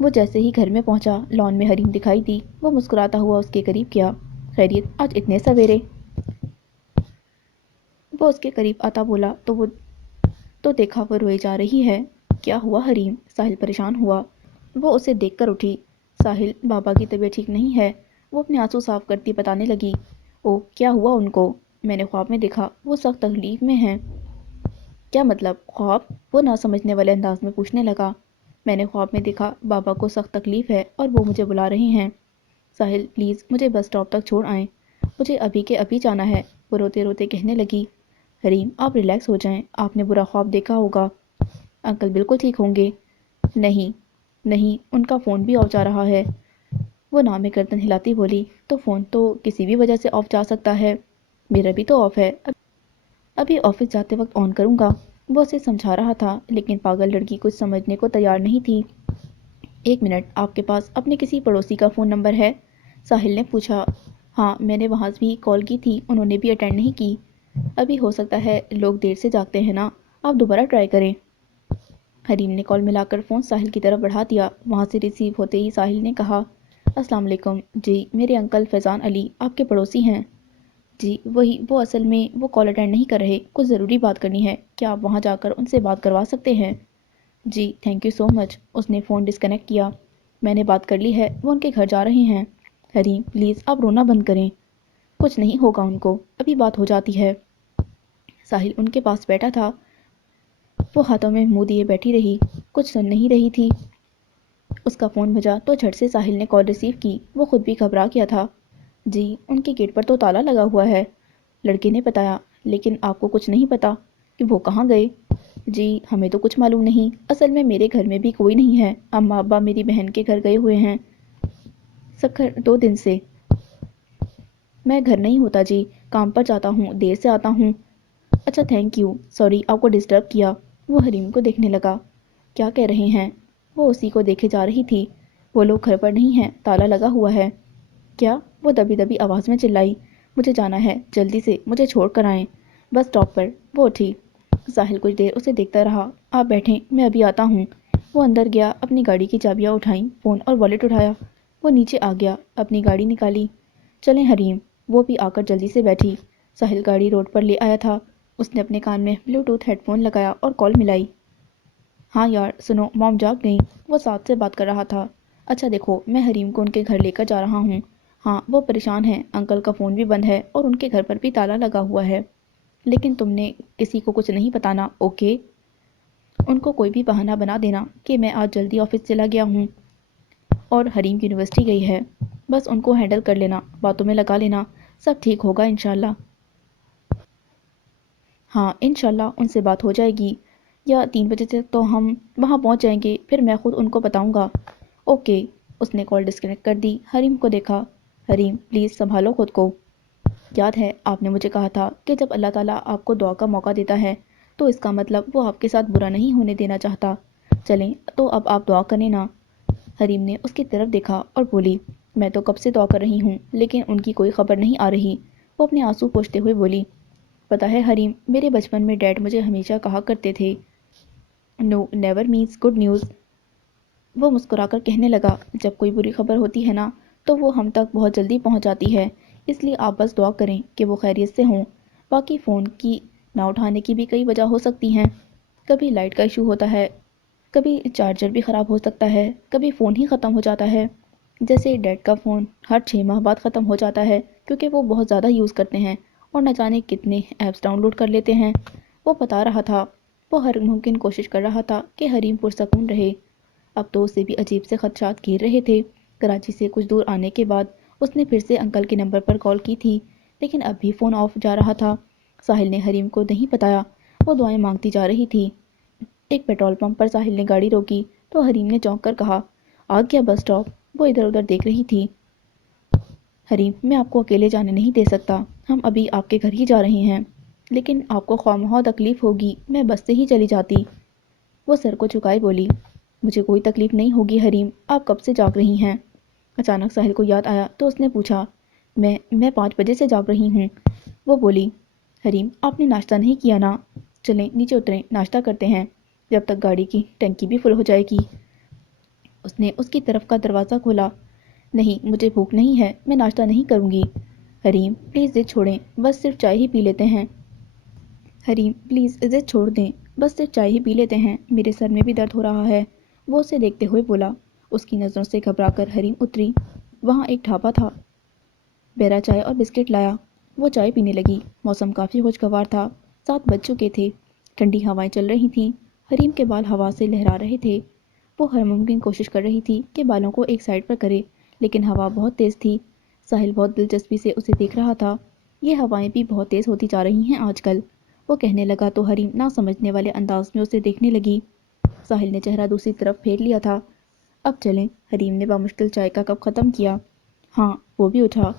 وہ جیسے ہی گھر میں پہنچا، لان میں حریم دکھائی دی۔ وہ مسکراتا ہوا اس کے قریب گیا۔ خیریت آج اتنے سویرے؟ وہ اس کے قریب آتا بولا تو دیکھا وہ روئے جا رہی ہے۔ کیا ہوا حریم؟ ساحل پریشان ہوا۔ وہ اسے دیکھ کر اٹھی۔ ساحل بابا کی طبیعت ٹھیک نہیں ہے، وہ اپنے آنسو صاف کرتی بتانے لگی۔ او کیا ہوا ان کو؟ میں نے خواب میں دیکھا وہ سخت تکلیف میں ہیں۔ کیا مطلب خواب؟ وہ نہ سمجھنے والے انداز میں پوچھنے لگا۔ میں نے خواب میں دیکھا بابا کو سخت تکلیف ہے اور وہ مجھے بلا رہے ہیں۔ ساحل پلیز مجھے بس اسٹاپ تک چھوڑ آئیں، مجھے ابھی کے ابھی جانا ہے، وہ روتے روتے کہنے لگی۔ حریم آپ ریلیکس ہو جائیں، آپ نے برا خواب دیکھا ہوگا، انکل بالکل ٹھیک ہوں گے۔ نہیں ان کا فون بھی آف جا رہا ہے۔ وہ نام میں گردن ہلاتی بولی۔ تو فون تو کسی بھی وجہ سے آف جا سکتا ہے، میرا بھی تو آف ہے، ابھی آفس جاتے وقت آن کروں گا۔ وہ اسے سمجھا رہا تھا لیکن پاگل لڑکی کچھ سمجھنے کو تیار نہیں تھی۔ ایک منٹ، آپ کے پاس اپنے کسی پڑوسی کا فون نمبر ہے؟ ساحل نے پوچھا۔ ہاں میں نے وہاں بھی کال کی تھی، انہوں نے بھی اٹینڈ نہیں کی۔ ابھی ہو سکتا ہے، لوگ دیر سے جاگتے ہیں نا، آپ دوبارہ ٹرائی کریں۔ حریم نے کال ملا کر فون ساحل کی طرف بڑھا دیا۔ وہاں سے ریسیو ہوتے ہی ساحل نے کہا۔ السلام علیکم، جی میرے انکل فیضان علی آپ کے پڑوسی ہیں؟ جی وہی، وہ اصل میں وہ کال اٹینڈ نہیں کر رہے، کچھ ضروری بات کرنی ہے، کیا آپ وہاں جا کر ان سے بات کروا سکتے ہیں؟ جی تھینک یو سو مچ۔ اس نے فون ڈسکنیکٹ کیا۔ میں نے بات کر لی ہے، وہ ان کے گھر جا رہے ہیں۔ حریم پلیز آپ رونا بند کریں، کچھ نہیں ہوگا ان کو، ابھی بات ہو جاتی ہے۔ ساحل ان کے پاس بیٹھا تھا، وہ ہاتھوں میں منہ دیے بیٹھی رہی، کچھ سن نہیں رہی تھی۔ اس کا فون بجا تو جھٹ سے ساحل نے کال ریسیو کی۔ وہ خود بھی گھبرا گیا تھا۔ جی ان کے گیٹ پر تو تالا لگا ہوا ہے، لڑکے نے بتایا، لیکن آپ کو کچھ نہیں پتا کہ وہ کہاں گئے؟ جی ہمیں تو کچھ معلوم نہیں، اصل میں میرے گھر میں بھی کوئی نہیں ہے، اماں ابا میری بہن کے گھر گئے ہوئے ہیں سکھر 2 دن سے۔ میں گھر نہیں ہوتا جی، کام پر جاتا ہوں، دیر سے آتا ہوں۔ اچھا تھینک یو، سوری آپ کو ڈسٹرب کیا۔ وہ حریم کو دیکھنے لگا۔ کیا کہہ رہے ہیں؟ وہ اسی کو دیکھے جا رہی تھی۔ وہ لوگ گھر پر نہیں ہیں، تالا لگا ہوا ہے۔ کیا؟ وہ دبی دبی آواز میں چلائی۔ مجھے جانا ہے، جلدی سے مجھے چھوڑ کر آئیں، بس اسٹاپ پر۔ وہ اٹھی۔ ساحل کچھ دیر اسے دیکھتا رہا۔ آپ بیٹھیں، میں ابھی آتا ہوں۔ وہ اندر گیا، اپنی گاڑی کی چابیاں اٹھائیں، فون اور والیٹ اٹھایا۔ وہ نیچے آ گیا، اپنی گاڑی نکالی۔ چلیں حریم، وہ بھی آ کر جلدی سے بیٹھی۔ ساحل گاڑی روڈ پر لے آیا تھا۔ اس نے اپنے کان میں بلوٹوتھ ہیڈ فون لگایا اور کال ملائی۔ ہاں یار سنو، مام جاگ گئیں، وہ ساتھ سے بات کر رہا تھا۔ اچھا دیکھو، میں حریم کو ان کے گھر لے کر جا رہا ہوں۔ ہاں وہ پریشان ہیں، انکل کا فون بھی بند ہے اور ان کے گھر پر بھی تالا لگا ہوا ہے، لیکن تم نے کسی کو کچھ نہیں بتانا، اوکے؟ ان کو کوئی بھی بہانہ بنا دینا کہ میں آج جلدی آفس چلا گیا ہوں اور حریم یونیورسٹی گئی ہے، بس ان کو ہینڈل کر لینا، باتوں میں لگا لینا، سب ٹھیک ہوگا انشاءاللہ۔ ہاں انشاءاللہ ان سے بات ہو جائے گی، یا 3 بجے تک تو ہم وہاں پہنچ جائیں گے، پھر میں خود ان کو بتاؤں گا۔ اوکے۔ اس نے کال ڈسکنیکٹ کر دی۔ حریم کو دیکھا۔ حریم پلیز سنبھالو خود کو۔ یاد ہے آپ نے مجھے کہا تھا کہ جب اللہ تعالیٰ آپ کو دعا کا موقع دیتا ہے تو اس کا مطلب وہ آپ کے ساتھ برا نہیں ہونے دینا چاہتا۔ چلیں تو اب آپ دعا کریں نا۔ حریم نے اس کی طرف دیکھا اور بولی، میں تو کب سے دعا کر رہی ہوں لیکن ان کی کوئی خبر نہیں آ رہی۔ وہ اپنے آنسو پوچھتے ہوئے بولی، پتہ ہے حریم، میرے بچپن میں ڈیڈ مجھے ہمیشہ کہا کرتے تھے، نو نیور مینس گڈ نیوز۔ وہ مسکرا کر کہنے لگا، جب کوئی بری خبر ہوتی ہے نا تو وہ ہم تک بہت جلدی پہنچ جاتی ہے، اس لیے آپ بس دعا کریں کہ وہ خیریت سے ہوں۔ باقی فون کی نہ اٹھانے کی بھی کئی وجہ ہو سکتی ہیں، کبھی لائٹ کا ایشو ہوتا ہے، کبھی چارجر بھی خراب ہو سکتا ہے، کبھی فون ہی ختم ہو جاتا ہے۔ جیسے ڈیڈ کا فون ہر 6 ماہ بعد ختم ہو جاتا ہے کیونکہ وہ بہت زیادہ یوز کرتے ہیں اور نہ جانے کتنے ایپس ڈاؤن لوڈ کر لیتے ہیں۔ وہ بتا رہا تھا، وہ ہر ممکن کوشش کر رہا تھا کہ حریم پرسکون رہے۔ اب تو اسے بھی عجیب سے خدشات گھیر رہے تھے۔ کراچی سے کچھ دور آنے کے بعد اس نے پھر سے انکل کے نمبر پر کال کی تھی لیکن اب بھی فون آف جا رہا تھا۔ ساحل نے حریم کو نہیں بتایا، وہ دعائیں مانگتی جا رہی تھی۔ ایک پیٹرول پمپ پر ساحل نے گاڑی روکی تو حریم نے چونک کر کہا، آ گیا بس اسٹاپ۔ وہ ادھر ادھر دیکھ رہی تھی۔ حریم، میں آپ کو اکیلے جانے نہیں دے سکتا، ہم ابھی آپ کے گھر ہی جا رہے ہیں، لیکن آپ کو خواہ مخواہ تکلیف ہوگی، میں بس سے ہی چلی جاتی۔ وہ سر کو جھکائے بولی، مجھے کوئی تکلیف نہیں ہوگی حریم، آپ کب سے جاگ رہی ہیں؟ اچانک ساحل کو یاد آیا تو اس نے پوچھا، میں 5 بجے سے جاگ رہی ہوں۔ وہ بولی، حریم آپ نے ناشتہ نہیں کیا نا؟ چلیں نیچے اتریں، ناشتہ کرتے ہیں، جب تک گاڑی کی ٹنکی بھی فل ہو جائے گی۔ اس نے اس کی طرف کا دروازہ کھولا، نہیں مجھے بھوک نہیں ہے، میں ناشتہ نہیں کروں گی۔ حریم پلیز ضد چھوڑیں، بس صرف چائے ہی پی لیتے ہیں۔ حریم پلیز ضد چھوڑ دیں، بس صرف چائے ہی پی لیتے ہیں، میرے سر میں بھی درد ہو رہا ہے۔ وہ اسے دیکھتے ہوئے بولا۔ اس کی نظروں سے گھبرا کر حریم اتری۔ وہاں ایک ڈھابا تھا، بیرا چائے اور بسکٹ لایا۔ وہ چائے پینے لگی۔ موسم کافی خوشگوار تھا، 7 بج چکے تھے، ٹھنڈی ہوائیں چل رہی تھیں، حریم کے بال ہوا سے لہرا رہے تھے۔ وہ ہر ممکن کوشش کر رہی تھی کہ بالوں کو ایک سائڈ پر کرے لیکن ہوا بہت تیز تھی۔ ساحل بہت دلچسپی سے اسے دیکھ رہا تھا، یہ ہوائیں بھی بہت تیز ہوتی جا رہی ہیں آج کل، وہ کہنے لگا تو حریم نہ سمجھنے والے انداز میں اسے دیکھنے لگی۔ ساحل نے چہرہ دوسری طرف پھیر لیا تھا۔ اب چلیں، حریم نے بامشکل چائے کا کپ ختم کیا۔ ہاں، وہ بھی اٹھا،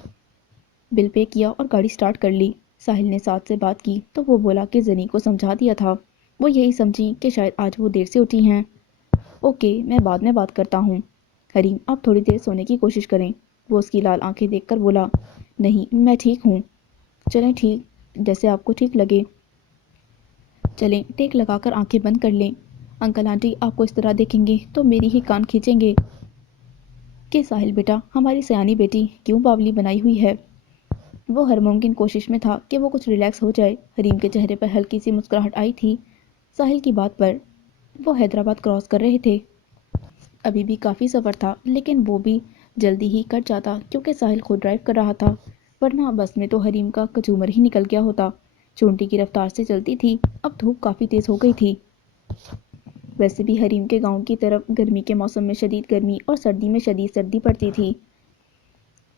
بل پے کیا اور گاڑی سٹارٹ کر لی۔ ساحل نے ساتھ سے بات کی تو وہ بولا کہ زنی کو سمجھا دیا تھا، وہ یہی سمجھی کہ شاید آج وہ دیر سے اٹھی ہیں۔ اوکے، میں بعد میں بات کرتا ہوں۔ حریم آپ تھوڑی دیر سونے کی کوشش کریں، وہ اس کی لال آنکھیں دیکھ کر بولا۔ نہیں میں ٹھیک ہوں۔ چلیں ٹھیک، جیسے آپ کو ٹھیک لگے۔ چلیں ٹیک لگا کر آنکھیں بند کر لیں، انکل آنٹی آپ کو اس طرح دیکھیں گے تو میری ہی کان کھینچیں گے کہ ساحل بیٹا ہماری سیانی بیٹی کیوں باولی بنائی ہوئی ہے۔ وہ ہر ممکن کوشش میں تھا کہ وہ کچھ ریلیکس ہو جائے۔ حریم کے چہرے پر ہلکی سی مسکراہٹ آئی تھی ساحل کی بات پر۔ وہ حیدرآباد کراس کر رہے تھے، ابھی بھی کافی سفر تھا لیکن وہ بھی جلدی ہی کٹ جاتا کیونکہ ساحل خود ڈرائیو کر رہا تھا، ورنہ بس میں تو حریم کا کچومر ہی نکل گیا ہوتا۔ چونٹی کی رفتار سے چلتی تھی، اب دھوپ کافی تیز ہو گئی تھی۔ ویسے بھی حریم کے گاؤں کی طرف گرمی کے موسم میں شدید گرمی اور سردی میں شدید سردی پڑتی تھی۔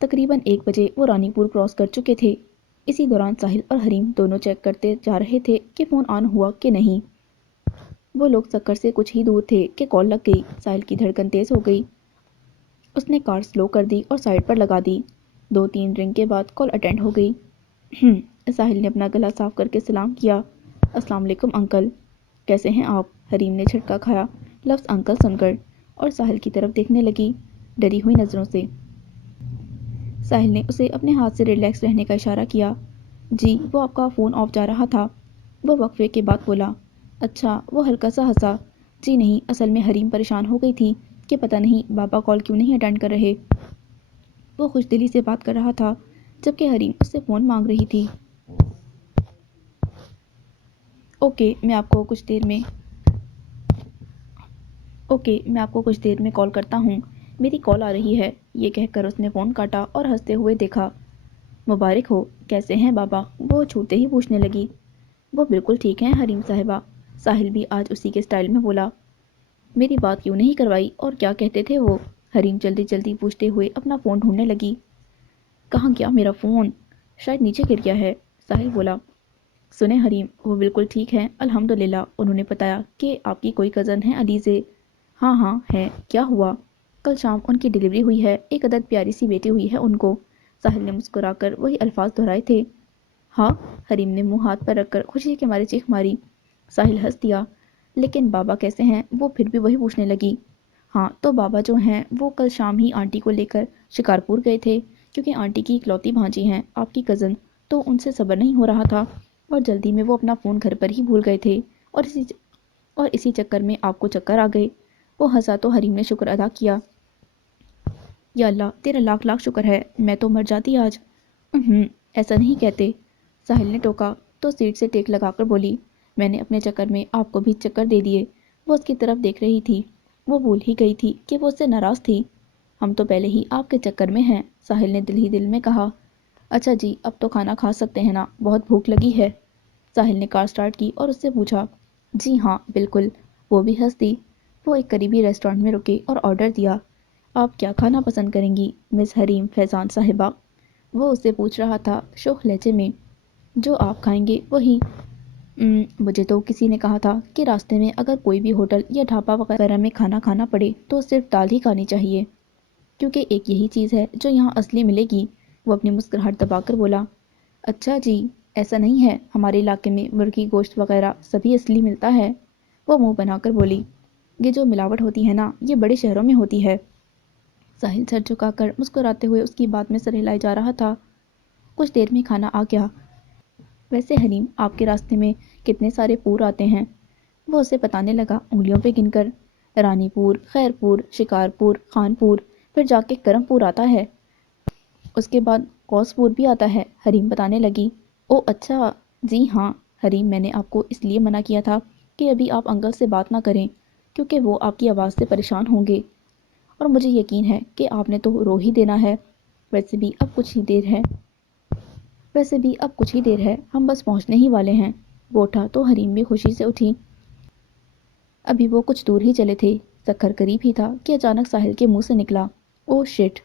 تقریباً 1 بجے وہ رانی پور کراس کر چکے تھے۔ اسی دوران ساحل اور حریم دونوں چیک کرتے جا رہے تھے کہ فون آن ہوا کہ نہیں۔ وہ لوگ سکر سے کچھ ہی دور تھے کہ کال لگ گئی۔ ساحل کی دھڑکن تیز ہو گئی، اس نے کار سلو کر دی اور سائڈ پر لگا دی۔ 2-3 رنگ کے بعد کال اٹینڈ ہو گئی۔ ساحل نے اپنا گلا صاف کر کے سلام کیا، السلام علیکم انکل، کیسے ہیں آپ؟ حریم نے جھٹکا کھایا لفظ انکل سن کر اور ساحل کی طرف دیکھنے لگی ڈری ہوئی نظروں سے۔ ساحل نے اسے اپنے ہاتھ سے ریلیکس رہنے کا اشارہ کیا۔ جی، وہ آپ کا فون آف جا رہا تھا۔ وہ وقفے کے بعد بولا۔ اچھا، وہ ہلکا سا ہنسا۔ جی نہیں، اصل میں حریم پریشان ہو گئی تھی کہ پتہ نہیں بابا کال کیوں نہیں اٹینڈ کر رہے۔ وہ خوش دلی سے بات کر رہا تھا جبکہ حریم اس سے فون مانگ رہی تھی۔ اوکے، میں آپ کو کچھ دیر میں کال کرتا ہوں، میری کال آ رہی ہے، یہ کہہ کر اس نے فون کاٹا اور ہنستے ہوئے دیکھا۔ مبارک ہو، کیسے ہیں بابا؟ وہ چھوتے ہی پوچھنے لگی۔ وہ بالکل ٹھیک ہیں حریم صاحبہ، ساحل بھی آج اسی کے سٹائل میں بولا۔ میری بات کیوں نہیں کروائی اور کیا کہتے تھے وہ؟ حریم جلدی جلدی پوچھتے ہوئے اپنا فون ڈھونڈنے لگی۔ کہاں گیا میرا فون؟ شاید نیچے گر گیا ہے، ساحل بولا۔ سنیں حریم، وہ بالکل ٹھیک ہیں الحمدللہ، انہوں نے بتایا کہ آپ کی کوئی کزن ہے علیزے۔ ہاں ہے، کیا ہوا؟ کل شام ان کی ڈیلیوری ہوئی ہے، ایک عدد پیاری سی بیٹی ہوئی ہے ان کو۔ ساحل نے مسکرا کر وہی الفاظ دہرائے تھے۔ ہاں، حریم نے منہ ہاتھ پر رکھ کر خوشی کے مارے چیخ ماری۔ ساحل ہنس دیا، لیکن بابا کیسے ہیں؟ وہ پھر بھی وہی پوچھنے لگی۔ ہاں تو بابا جو ہیں وہ کل شام ہی آنٹی کو لے کر شکارپور گئے تھے، کیونکہ آنٹی کی اکلوتی بھانجی ہیں آپ کی کزن، تو ان سے صبر نہیں ہو رہا تھا اور جلدی میں وہ اپنا فون گھر پر ہی بھول گئے تھے اور اسی چکر میں آپ کو چکر آ گئے۔ وہ ہنسا تو حریم نے شکر ادا کیا۔ یا اللہ تیرا لاکھ لاکھ شکر ہے، میں تو مر جاتی آج۔ ایسا نہیں کہتے، ساحل نے ٹوکا تو سیٹ سے ٹیک لگا کر بولی، میں نے اپنے چکر میں آپ کو بھی چکر دے دیے۔ وہ اس کی طرف دیکھ رہی تھی، وہ بھول ہی گئی تھی کہ وہ اس سے ناراض تھی۔ ہم تو پہلے ہی آپ کے چکر میں ہیں، ساحل نے دل ہی دل میں کہا۔ اچھا جی اب تو کھانا کھا سکتے ہیں نا، بہت بھوک لگی ہے۔ ساحل نے کار سٹارٹ کی اور اس سے پوچھا۔ جی ہاں بالکل، وہ بھی ہنس دی۔ وہ ایک قریبی ریسٹورانٹ میں رکے اور آرڈر دیا۔ آپ کیا کھانا پسند کریں گی مس حریم فیضان صاحبہ؟ وہ اس سے پوچھ رہا تھا شوخ لہجے میں۔ جو آپ کھائیں گے وہی۔ مجھے تو کسی نے کہا تھا کہ راستے میں اگر کوئی بھی ہوٹل یا ڈھابا وغیرہ میں کھانا کھانا پڑے تو صرف دال ہی کھانی چاہیے، کیونکہ ایک یہی چیز ہے جو یہاں اصلی ملے گی۔ وہ اپنی مسکراہٹ دبا کر بولا۔ اچھا جی، ایسا نہیں ہے، ہمارے علاقے میں مرغی گوشت وغیرہ سبھی اصلی ملتا ہے۔ وہ منہ بنا کر بولی۔ یہ جو ملاوٹ ہوتی ہے نا، یہ بڑے شہروں میں ہوتی ہے۔ ساحل سر جھکا کر مسکراتے ہوئے اس کی بات میں سر ہلائے جا رہا تھا۔ کچھ دیر میں کھانا آ گیا۔ ویسے حریم آپ کے راستے میں کتنے سارے پور آتے ہیں؟ وہ اسے بتانے لگا انگلیوں پہ گن کر۔ رانی پور، خیر پور، شکارپور، خان پور، پھر جا کے کرم پور آتا ہے، اس کے بعد قوس پور بھی آتا ہے، حریم بتانے لگی۔ او اچھا، جی ہاں حریم، میں نے آپ کو اس لیے منع کیا تھا کہ ابھی آپ انکل سے بات نہ کریں، کیونکہ وہ آپ کی آواز سے پریشان ہوں گے، اور مجھے یقین ہے کہ آپ نے تو رو ہی دینا ہے۔ ویسے بھی اب کچھ ہی دیر ہے، ہم بس پہنچنے ہی والے ہیں۔ وہ اٹھا تو حریم بھی خوشی سے اٹھی۔ ابھی وہ کچھ دور ہی چلے تھے، سکھر قریب ہی تھا کہ اچانک ساحل کے منہ سے نکلا، او شٹ!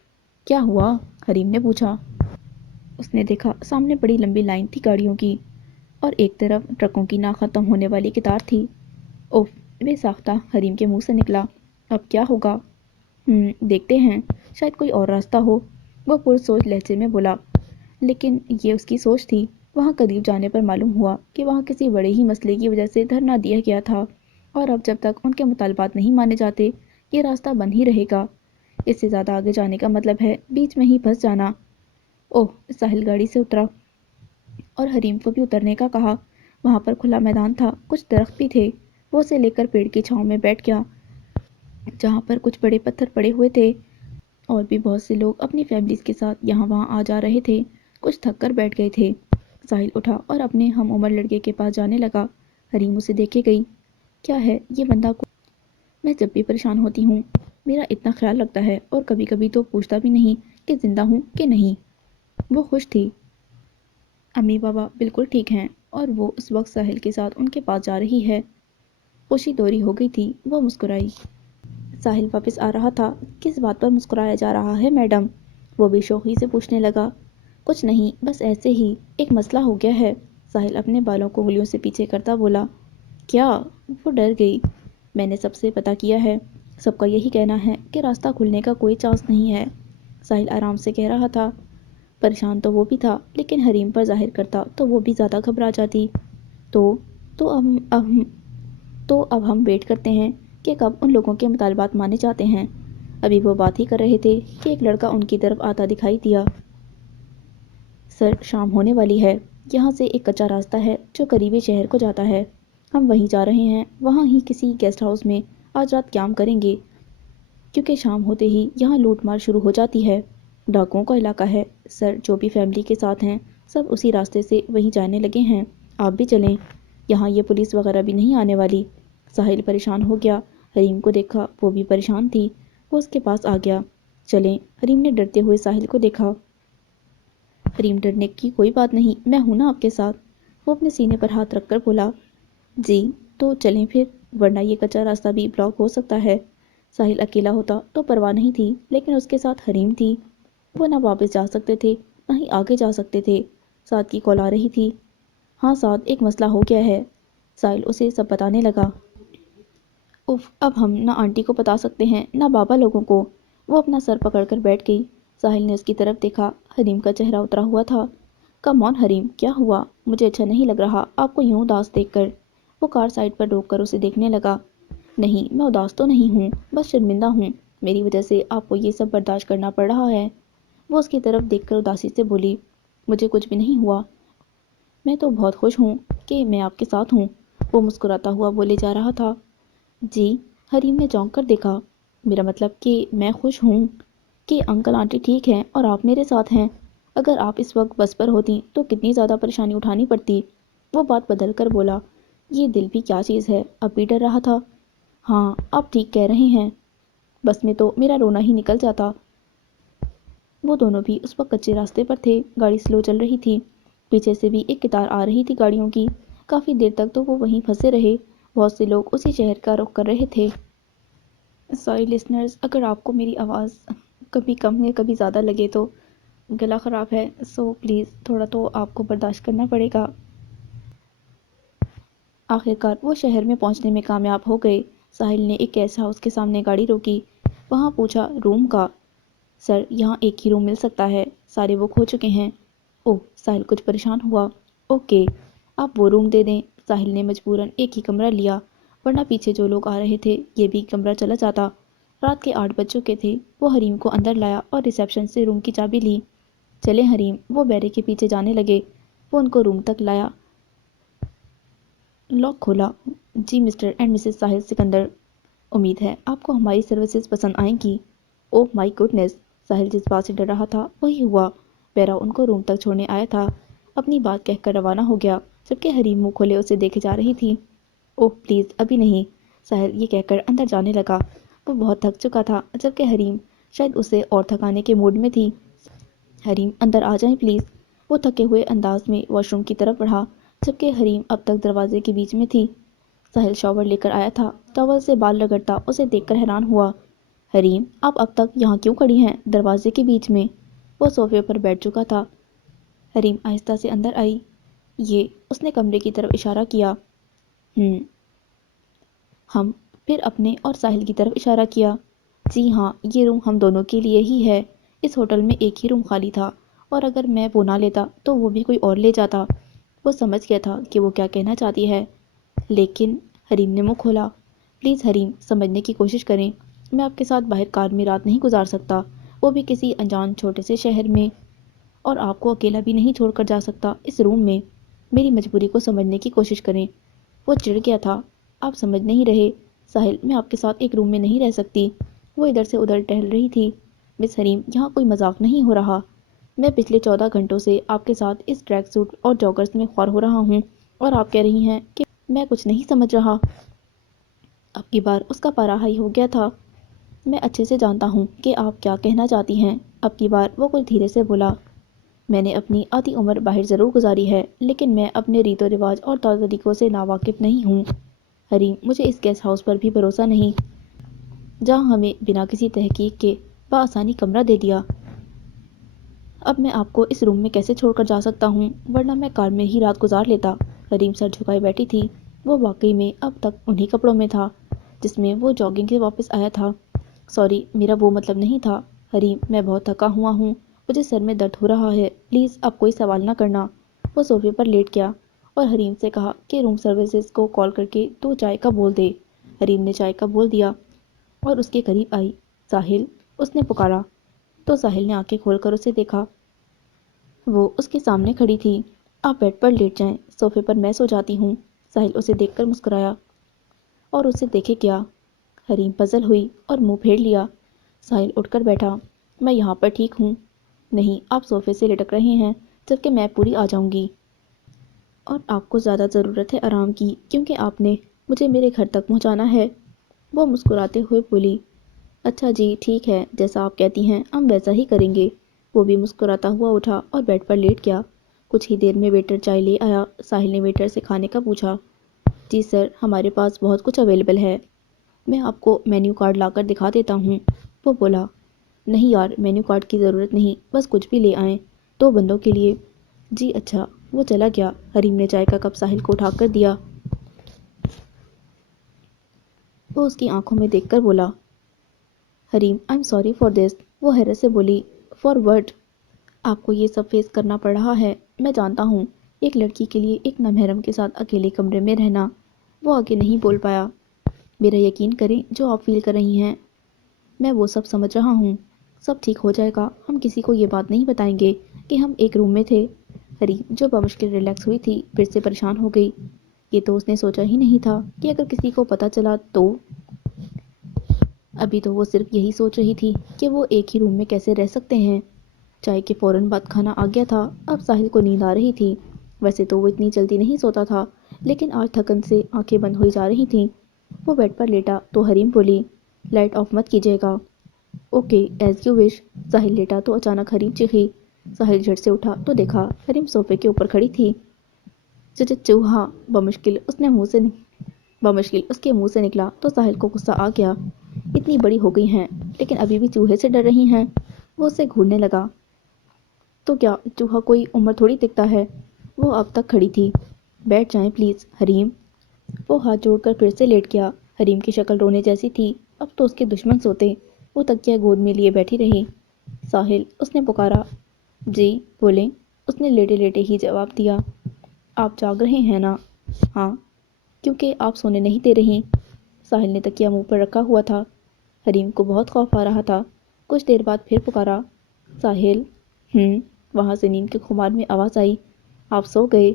کیا ہوا؟ حریم نے پوچھا۔ اس نے دیکھا سامنے بڑی لمبی لائن تھی گاڑیوں کی، اور ایک طرف ٹرکوں کی نہ ختم ہونے والی قطار تھی۔ اوف! بے ساختہ حریم کے منہ سے نکلا۔ اب کیا ہوگا؟ دیکھتے ہیں، شاید کوئی اور راستہ ہو، وہ پرسوچ لہجے میں بولا۔ لیکن یہ اس کی سوچ تھی۔ وہاں قریب جانے پر معلوم ہوا کہ وہاں کسی بڑے ہی مسئلے کی وجہ سے دھرنا دیا گیا تھا، اور اب جب تک ان کے مطالبات نہیں مانے جاتے یہ راستہ بند ہی رہے گا۔ اس سے زیادہ آگے جانے کا مطلب ہے بیچ میں ہی پھنس جانا۔ اوہ! ساحل گاڑی سے اترا اور حریم کو بھی اترنے کا کہا۔ وہاں پر کھلا میدان تھا، کچھ درخت بھی تھے۔ وہ اسے لے کر پیڑ کی چھاؤں میں بیٹھ گیا، جہاں پر کچھ بڑے پتھر پڑے ہوئے تھے، اور بھی بہت سے لوگ اپنی فیملیز کے ساتھ یہاں وہاں آ جا رہے تھے، کچھ تھک کر بیٹھ گئے تھے۔ ساحل اٹھا اور اپنے ہم عمر لڑکے کے پاس جانے لگا۔ حریم اسے دیکھے گئی۔ کیا ہے یہ بندہ میں جب بھی پریشان ہوتی ہوں میرا اتنا خیال رکھتا ہے، اور کبھی کبھی تو پوچھتا بھی نہیں کہ زندہ ہوں کہ نہیں۔ وہ خوش تھی۔ امی بابا بالکل ٹھیک ہیں، اور وہ اس وقت ساحل کے ساتھ ان کے پاس جا رہی ہے۔ خوشی دوری ہو گئی تھی، وہ مسکرائی۔ ساحل واپس آ رہا تھا۔ کس بات پر مسکرایا جا رہا ہے میڈم؟ وہ بھی شوخی سے پوچھنے لگا۔ کچھ نہیں، بس ایسے ہی، ایک مسئلہ ہو گیا ہے، ساحل اپنے بالوں کو انگلیوں سے پیچھے کرتا بولا۔ کیا؟ وہ ڈر گئی۔ میں نے سب سے پتہ کیا ہے، سب کا یہی کہنا ہے کہ راستہ کھلنے کا کوئی چانس نہیں ہے، ساحل آرام سے کہہ رہا تھا۔ پریشان تو وہ بھی تھا، لیکن حریم پر ظاہر کرتا تو وہ بھی زیادہ گھبرا جاتی۔ تو اب ہم ویٹ کرتے ہیں کہ کب ان لوگوں کے مطالبات مانے جاتے ہیں۔ ابھی وہ بات ہی کر رہے تھے کہ ایک لڑکا ان کی طرف آتا دکھائی دیا۔ سر شام ہونے والی ہے، یہاں سے ایک کچا راستہ ہے جو قریبی شہر کو جاتا ہے، ہم وہیں جا رہے ہیں، وہاں ہی کسی گیسٹ ہاؤس میں آج رات قیام کریں گے، کیونکہ شام ہوتے ہی یہاں لوٹ مار شروع ہو جاتی ہے، ڈاکوؤں کا علاقہ ہے۔ سر جو بھی فیملی کے ساتھ ہیں سب اسی راستے سے وہیں جانے لگے ہیں، آپ بھی چلیں، یہاں یہ پولیس وغیرہ بھی نہیں آنے والی۔ ساحل پریشان ہو گیا، حریم کو دیکھا وہ بھی پریشان تھی، وہ اس کے پاس آ گیا۔ چلیں، حریم نے ڈرتے ہوئے ساحل کو دیکھا۔ حریم ڈرنے کی کوئی بات نہیں، میں ہوں نا آپ کے ساتھ، وہ اپنے سینے پر ہاتھ رکھ کر بولا۔ جی تو چلیں پھر، ورنہ یہ کچا راستہ بھی بلاک ہو سکتا ہے۔ ساحل اکیلا ہوتا تو پرواہ نہیں تھی، لیکن اس کے ساتھ حریم تھی، وہ نہ واپس جا سکتے تھے نہ ہی آگے جا سکتے تھے۔ سعد کی کال آ رہی تھی۔ ہاں سعد، ایک مسئلہ ہو گیا ہے، ساحل اسے سب بتانے لگا۔ اف، اب ہم نہ آنٹی کو بتا سکتے ہیں نہ بابا لوگوں کو۔ وہ اپنا سر پکڑ کر بیٹھ گئی۔ ساحل نے اس کی طرف دیکھا، حریم کا چہرہ اترا ہوا تھا۔ کم آن حریم، کیا ہوا؟ مجھے اچھا نہیں لگ رہا آپ کو یوں اداس دیکھ کر۔ وہ کار سائڈ پر روک کر اسے دیکھنے لگا۔ نہیں، میں اداس تو نہیں ہوں، بس شرمندہ ہوں، میری وجہ سے آپ کو یہ سب برداشت کرنا پڑ رہا ہے۔ وہ اس کی طرف دیکھ کر اداسی سے بولی، مجھے کچھ بھی نہیں ہوا، میں تو بہت خوش ہوں کہ میں آپ کے ساتھ ہوں۔ وہ مسکراتا ہوا بولے جا رہا تھا۔ جی؟ حریم نے چونک کر دیکھا۔ میرا مطلب کہ میں خوش ہوں کہ انکل آنٹی ٹھیک ہیں اور آپ میرے ساتھ ہیں۔ اگر آپ اس وقت بس پر ہوتی تو کتنی زیادہ پریشانی اٹھانی پڑتی۔ وہ بات بدل کر بولا، یہ دل بھی کیا چیز ہے، اب بھی ڈر رہا تھا۔ ہاں، آپ ٹھیک کہہ رہے ہیں، بس میں تو میرا رونا ہی نکل جاتا۔ وہ دونوں بھی اس وقت کچے راستے پر تھے، گاڑی سلو چل رہی تھی، پیچھے سے بھی ایک قطار آ رہی تھی گاڑیوں کی۔ کافی دیر تک تو وہ وہیں پھنسے رہے، بہت سے لوگ اسی شہر کا رخ کر رہے تھے۔ سوری لسنرز، اگر آپ کو میری آواز کبھی کم یا کبھی زیادہ لگے تو گلا خراب ہے، سو پلیز تھوڑا تو آپ کو برداشت کرنا پڑے گا۔ آخرکار وہ شہر میں پہنچنے میں کامیاب ہو گئے۔ ساحل نے ایک گیسٹ ہاؤس کے سامنے گاڑی روکی، وہاں پوچھا روم کا۔ سر، یہاں ایک ہی روم مل سکتا ہے، سارے بک ہو چکے ہیں۔ اوہ، ساحل کچھ پریشان ہوا۔ اوکے، آپ وہ روم دے دیں۔ ساحل نے مجبوراً ایک ہی کمرہ لیا، ورنہ پیچھے جو لوگ آ رہے تھے یہ بھی کمرہ چلا جاتا۔ رات کے 8 بج چکے تھے۔ وہ حریم کو اندر لایا اور ریسیپشن سے روم کی چابی لی۔ چلیں حریم، وہ بیرے کے پیچھے جانے لگے۔ وہ ان کو روم تک لایا، لاک کھولا۔ جی مسٹر اینڈ مسز ساحل سکندر، امید ہے آپ کو ہماری سروسز پسند آئیں گی۔ اوہ مائی گڈنس، ساحل جس بات سے ڈر رہا تھا وہی ہوا۔ بیرا ان کو روم تک چھوڑنے آیا تھا، اپنی بات کہہ کر روانہ ہو گیا، جبکہ حریم منہ کھولے اسے دیکھے جا رہی تھی۔ اوہ پلیز ابھی نہیں، ساحل یہ کہہ کر اندر جانے لگا۔ وہ بہت تھک چکا تھا، جبکہ حریم شاید اسے اور تھکانے کے موڈ میں تھی۔ حریم اندر آ جائیں پلیز۔ وہ تھکے ہوئے انداز میں واش روم کی طرف بڑھا، جبکہ حریم اب تک دروازے کے بیچ میں تھی۔ ساحل شاور لے کر آیا تھا، ٹاول سے بال رگڑتا اسے دیکھ کر حیران ہوا۔ حریم، آپ اب تک یہاں کیوں کھڑی ہیں، دروازے کے بیچ میں؟ وہ صوفے پر بیٹھ چکا تھا۔ حریم آہستہ سے اندر آئی۔ یہ، اس نے کمرے کی طرف اشارہ کیا۔ ہم، پھر اپنے اور ساحل کی طرف اشارہ کیا۔ جی ہاں، یہ روم ہم دونوں کے لیے ہی ہے۔ اس ہوٹل میں ایک ہی روم خالی تھا، اور اگر میں وہ نہ لیتا تو وہ بھی کوئی اور لے جاتا۔ وہ سمجھ گیا تھا کہ وہ کیا کہنا چاہتی ہے، لیکن حریم نے منہ کھولا۔ پلیز حریم، سمجھنے کی کوشش کریں، میں آپ کے ساتھ باہر کار میں رات نہیں گزار سکتا، وہ بھی کسی انجان چھوٹے سے شہر میں، اور آپ کو اکیلا بھی نہیں چھوڑ کر جا سکتا اس روم میں۔ میری مجبوری کو سمجھنے کی کوشش کریں۔ وہ چڑ گیا تھا۔ آپ سمجھ نہیں رہے ساحل، میں آپ کے ساتھ ایک روم میں نہیں رہ سکتی۔ وہ ادھر سے ادھر ٹہل رہی تھی۔ مس حریم، یہاں کوئی مذاق نہیں ہو رہا، میں پچھلے 14 گھنٹوں سے آپ کے ساتھ اس ٹریک سوٹ اور جاگرز میں خوار ہو رہا ہوں، اور آپ کہہ رہی ہیں کہ میں کچھ نہیں سمجھ رہا۔ اب کی بار اس کا پارا ہائی ہو گیا تھا۔ میں اچھے سے جانتا ہوں کہ آپ کیا کہنا چاہتی ہیں۔ اب کی بار وہ کچھ دھیرے سے بولا، میں نے اپنی آدھی عمر باہر ضرور گزاری ہے، لیکن میں اپنے ریت و رواج اور طور طریقوں سے ناواقف نہیں ہوں۔ حریم، مجھے اس گیسٹ ہاؤس پر بھی بھروسہ نہیں، جہاں ہمیں بنا کسی تحقیق کے بآسانی کمرہ دے دیا۔ اب میں آپ کو اس روم میں کیسے چھوڑ کر جا سکتا ہوں، ورنہ میں کار میں ہی رات گزار لیتا۔ حریم سر جھکائے بیٹھی تھی۔ وہ واقعی میں اب تک انہی کپڑوں میں تھا جس میں وہ جاگنگ سے واپس آیا تھا۔ سوری، میرا وہ مطلب نہیں تھا۔ حریم، میں بہت تھکا ہوا ہوں، مجھے سر میں درد ہو رہا ہے، پلیز اب کوئی سوال نہ کرنا۔ وہ صوفے پر لیٹ گیا اور حریم سے کہا کہ روم سروسز کو کال کر کے 2 چائے کا بول دے۔ حریم نے چائے کا بول دیا اور اس کے قریب آئی۔ ساحل، اس نے پکارا، تو ساحل نے آنکھیں کھول کر اسے دیکھا۔ وہ اس کے سامنے کھڑی تھی۔ آپ بیڈ پر لیٹ جائیں، صوفے پر میں سو جاتی ہوں۔ ساحل اسے دیکھ کر مسکرایا اور اسے دیکھے کیا۔ حریم پزل ہوئی اور منہ پھیر لیا۔ ساحل اٹھ کر بیٹھا۔ میں یہاں پر ٹھیک ہوں۔ نہیں، آپ صوفے سے لٹک رہے ہیں، جبکہ میں پوری آ جاؤں گی، اور آپ کو زیادہ ضرورت ہے آرام کی، کیونکہ آپ نے مجھے میرے گھر تک پہنچانا ہے۔ وہ مسکراتے ہوئے بولی، اچھا جی ٹھیک ہے، جیسا آپ کہتی ہیں ہم ویسا ہی کریں گے۔ وہ بھی مسکراتا ہوا اٹھا اور بیڈ پر لیٹ گیا۔ کچھ ہی دیر میں ویٹر چائے لے آیا۔ ساحل نے ویٹر سے کھانے کا پوچھا۔ جی سر، ہمارے پاس بہت کچھ اویلیبل ہے، میں آپ کو مینیو کارڈ لا کر دکھا دیتا ہوں۔ وہ بولا، نہیں یار، مینیو کارڈ کی ضرورت نہیں، بس کچھ بھی لے آئیں، 2 بندوں کے لیے۔ جی اچھا۔ وہ چلا گیا۔ حریم نے چائے کا کپ ساحل کو اٹھا کر دیا۔ وہ اس کی آنکھوں میں دیکھ کر بولا، Hareem I am sorry for this. وہ حیرت سے بولی، فار وٹ؟ آپ کو یہ سب فیس کرنا پڑ رہا ہے، میں جانتا ہوں، ایک لڑکی کے لیے ایک نامحرم کے ساتھ اکیلے کمرے میں رہنا۔ وہ آگے نہیں بول پایا۔ میرا یقین کریں، جو آپ فیل کر رہی ہیں میں وہ سب سمجھ رہا ہوں. سب ٹھیک ہو جائے گا. ہم کسی کو یہ بات نہیں بتائیں گے کہ ہم ایک روم میں تھے. حریم جو بمشکل ریلیکس ہوئی تھی پھر سے پریشان ہو گئی. یہ تو اس نے سوچا ہی نہیں تھا کہ اگر کسی کو پتہ چلا تو. ابھی تو وہ صرف یہی سوچ رہی تھی کہ وہ ایک ہی روم میں کیسے رہ سکتے ہیں. چائے کے فوراً بعد کھانا آ گیا تھا. اب ساحل کو نیند آ رہی تھی. ویسے تو وہ اتنی جلدی نہیں سوتا تھا، لیکن آج تھکن سے آنکھیں بند ہوئی جا رہی تھیں. وہ بیڈ پر لیٹا تو حریم بولی، لائٹ آف مت کیجیے گا. Okay as you wish. Sahil لیٹا تو اچانک حریم چیخی. ساحل جھٹ سے اٹھا تو دیکھا حریم صوفے کے اوپر کھڑی تھی. چوہا. بمشکل اس کے منہ سے نکلا تو ساحل کو غصہ آ گیا. اتنی بڑی ہو گئی ہیں لیکن ابھی بھی چوہے سے ڈر رہی ہیں. وہ اسے گھورنے لگا. تو کیا چوہا کوئی عمر تھوڑی دکھتا ہے. وہ اب تک کھڑی تھی. بیٹھ جائیں پلیز حریم. وہ ہاتھ جوڑ کر پھر سے لیٹ گیا. حریم کی شکل رونے جیسی تھی. اب تو اس کے دشمن سوتے. وہ تکیہ گود میں لیے بیٹھی رہی. ساحل اس نے پکارا. جی بولیں. اس نے لیٹے لیٹے ہی جواب دیا. آپ جاگ رہے ہیں نا؟ ہاں. کیونکہ آپ سونے نہیں دے رہی. ساحل نے تکیہ منہ پر رکھا ہوا تھا. حریم کو بہت خوف آ رہا تھا. کچھ دیر بعد پھر پکارا. ساحل. وہاں سے نیند کے خمار میں آواز آئی. آپ سو گئے؟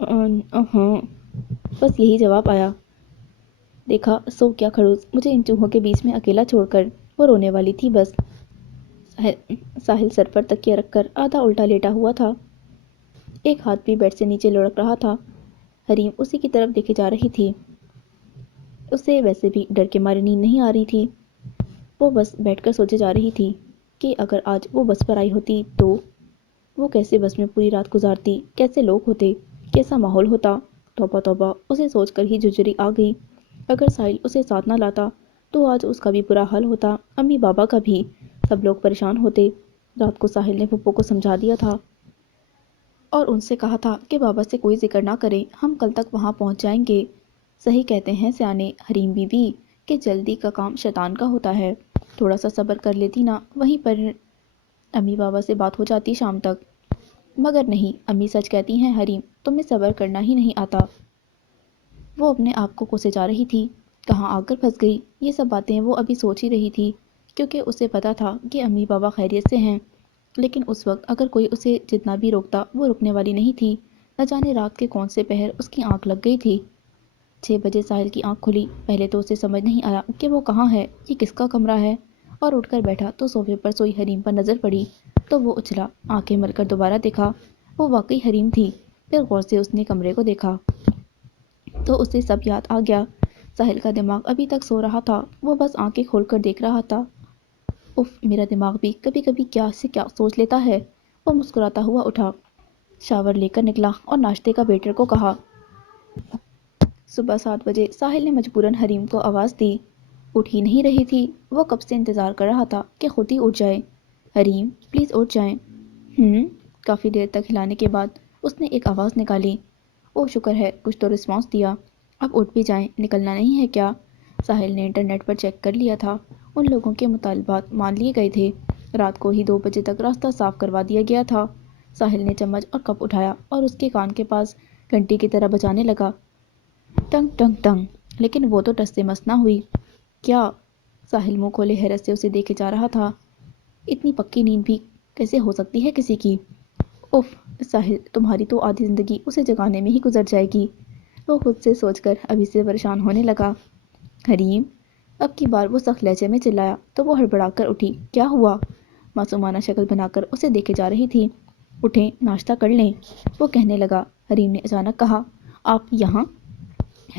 ہاں. بس یہی جواب آیا. دیکھا سو کیا کھڑوس مجھے ان چوہوں کے بیچ میں اکیلا چھوڑ کر. وہ رونے والی تھی بس. ساحل سر پر تکیہ رکھ کر آدھا الٹا لیٹا ہوا تھا. ایک ہاتھ بھی بیڈ سے نیچے لڑک رہا تھا. حریم اسی کی طرف دیکھے جا رہی تھی. اسے ویسے بھی ڈر کے مارے نیند نہیں آ رہی تھی. وہ بس بیٹھ کر سوچے جا رہی تھی کہ اگر آج وہ بس پر آئی ہوتی تو وہ کیسے بس میں پوری رات گزارتی، کیسے لوگ ہوتے، کیسا ماحول ہوتا. توبہ توبہ. اسے سوچ کر ہی جھجھری آ گئی. اگر ساحل اسے ساتھ نہ لاتا تو آج اس کا بھی برا حال ہوتا، امی بابا کا بھی. سب لوگ پریشان ہوتے. رات کو ساحل نے پھپھو کو سمجھا دیا تھا اور ان سے کہا تھا کہ بابا سے کوئی ذکر نہ کریں، ہم کل تک وہاں پہنچ جائیں گے. صحیح کہتے ہیں سیانے حریم بی بی کہ جلدی کا کام شیطان کا ہوتا ہے. تھوڑا سا صبر کر لیتی نا، وہیں پر امی بابا سے بات ہو جاتی شام تک. مگر نہیں، امی سچ کہتی ہیں حریم، تمہیں صبر کرنا ہی نہیں آتا. وہ اپنے آپ کو کوسے جا رہی تھی. کہاں آ کر پھنس گئی. یہ سب باتیں وہ ابھی سوچ ہی رہی تھی کیونکہ اسے پتا تھا کہ امی بابا خیریت سے ہیں. لیکن اس وقت اگر کوئی اسے جتنا بھی روکتا وہ رکنے والی نہیں تھی. نہ جانے رات کے کون سے پہر اس کی آنکھ لگ گئی تھی. 6 بجے ساحل کی آنکھ کھلی. پہلے تو اسے سمجھ نہیں آیا کہ وہ کہاں ہے، یہ کس کا کمرہ ہے. اور اٹھ کر بیٹھا تو صوفے پر سوئی حریم پر نظر پڑی تو وہ اچھلا. آنکھیں مل کر دوبارہ دیکھا. وہ واقعی حریم تھی. پھر غور سے اس نے کمرے کو دیکھا تو اسے سب یاد آ گیا. ساحل کا دماغ ابھی تک سو رہا تھا. وہ بس آنکھیں کھول کر دیکھ رہا تھا. اف، میرا دماغ بھی کبھی کبھی کیا سے کیا سوچ لیتا ہے. وہ مسکراتا ہوا اٹھا. شاور لے کر نکلا اور ناشتے کا ویٹر کو کہا. صبح 7 بجے ساحل نے مجبوراً حریم کو آواز دی. اٹھ ہی نہیں رہی تھی. وہ کب سے انتظار کر رہا تھا کہ خود ہی اٹھ جائے. حریم پلیز اٹھ جائیں. کافی دیر تک ہلانے کے بعد اس نے ایک آواز نکالی. اوہ شکر ہے کچھ تو رسپانس دیا. اب اٹھ بھی جائیں، نکلنا نہیں ہے کیا؟ ساحل نے انٹرنیٹ پر چیک کر لیا تھا. ان لوگوں کے مطالبات مان لیے گئے تھے. رات کو ہی 2 بجے تک راستہ صاف کروا دیا گیا تھا. ساحل نے چمچ اور کپ اٹھایا اور اس کے کان کے پاس گھنٹی کی طرح بجانے لگا. ٹنگ ٹنگ ٹنگ. لیکن وہ تو ٹس سے مس نہ ہوئی. کیا؟ ساحل منہ کھولے حیرت سے اسے دیکھے جا رہا تھا. اتنی پکی نیند بھی کیسے ہو سکتی ہے کسی کی؟ اف ساحل، تمہاری تو آدھی زندگی اسے جگانے میں ہی گزر جائے گی. وہ خود سے سوچ کر ابھی سے پریشان ہونے لگا. حریم. اب کی بار وہ سخت لہجے میں چلایا تو وہ ہڑبڑا کر اٹھی. کیا ہوا؟ معصومانہ شکل بنا کر اسے دیکھے جا رہی تھی. اٹھیں ناشتہ کر لیں، وہ کہنے لگا. حریم نے اچانک کہا. آپ یہاں؟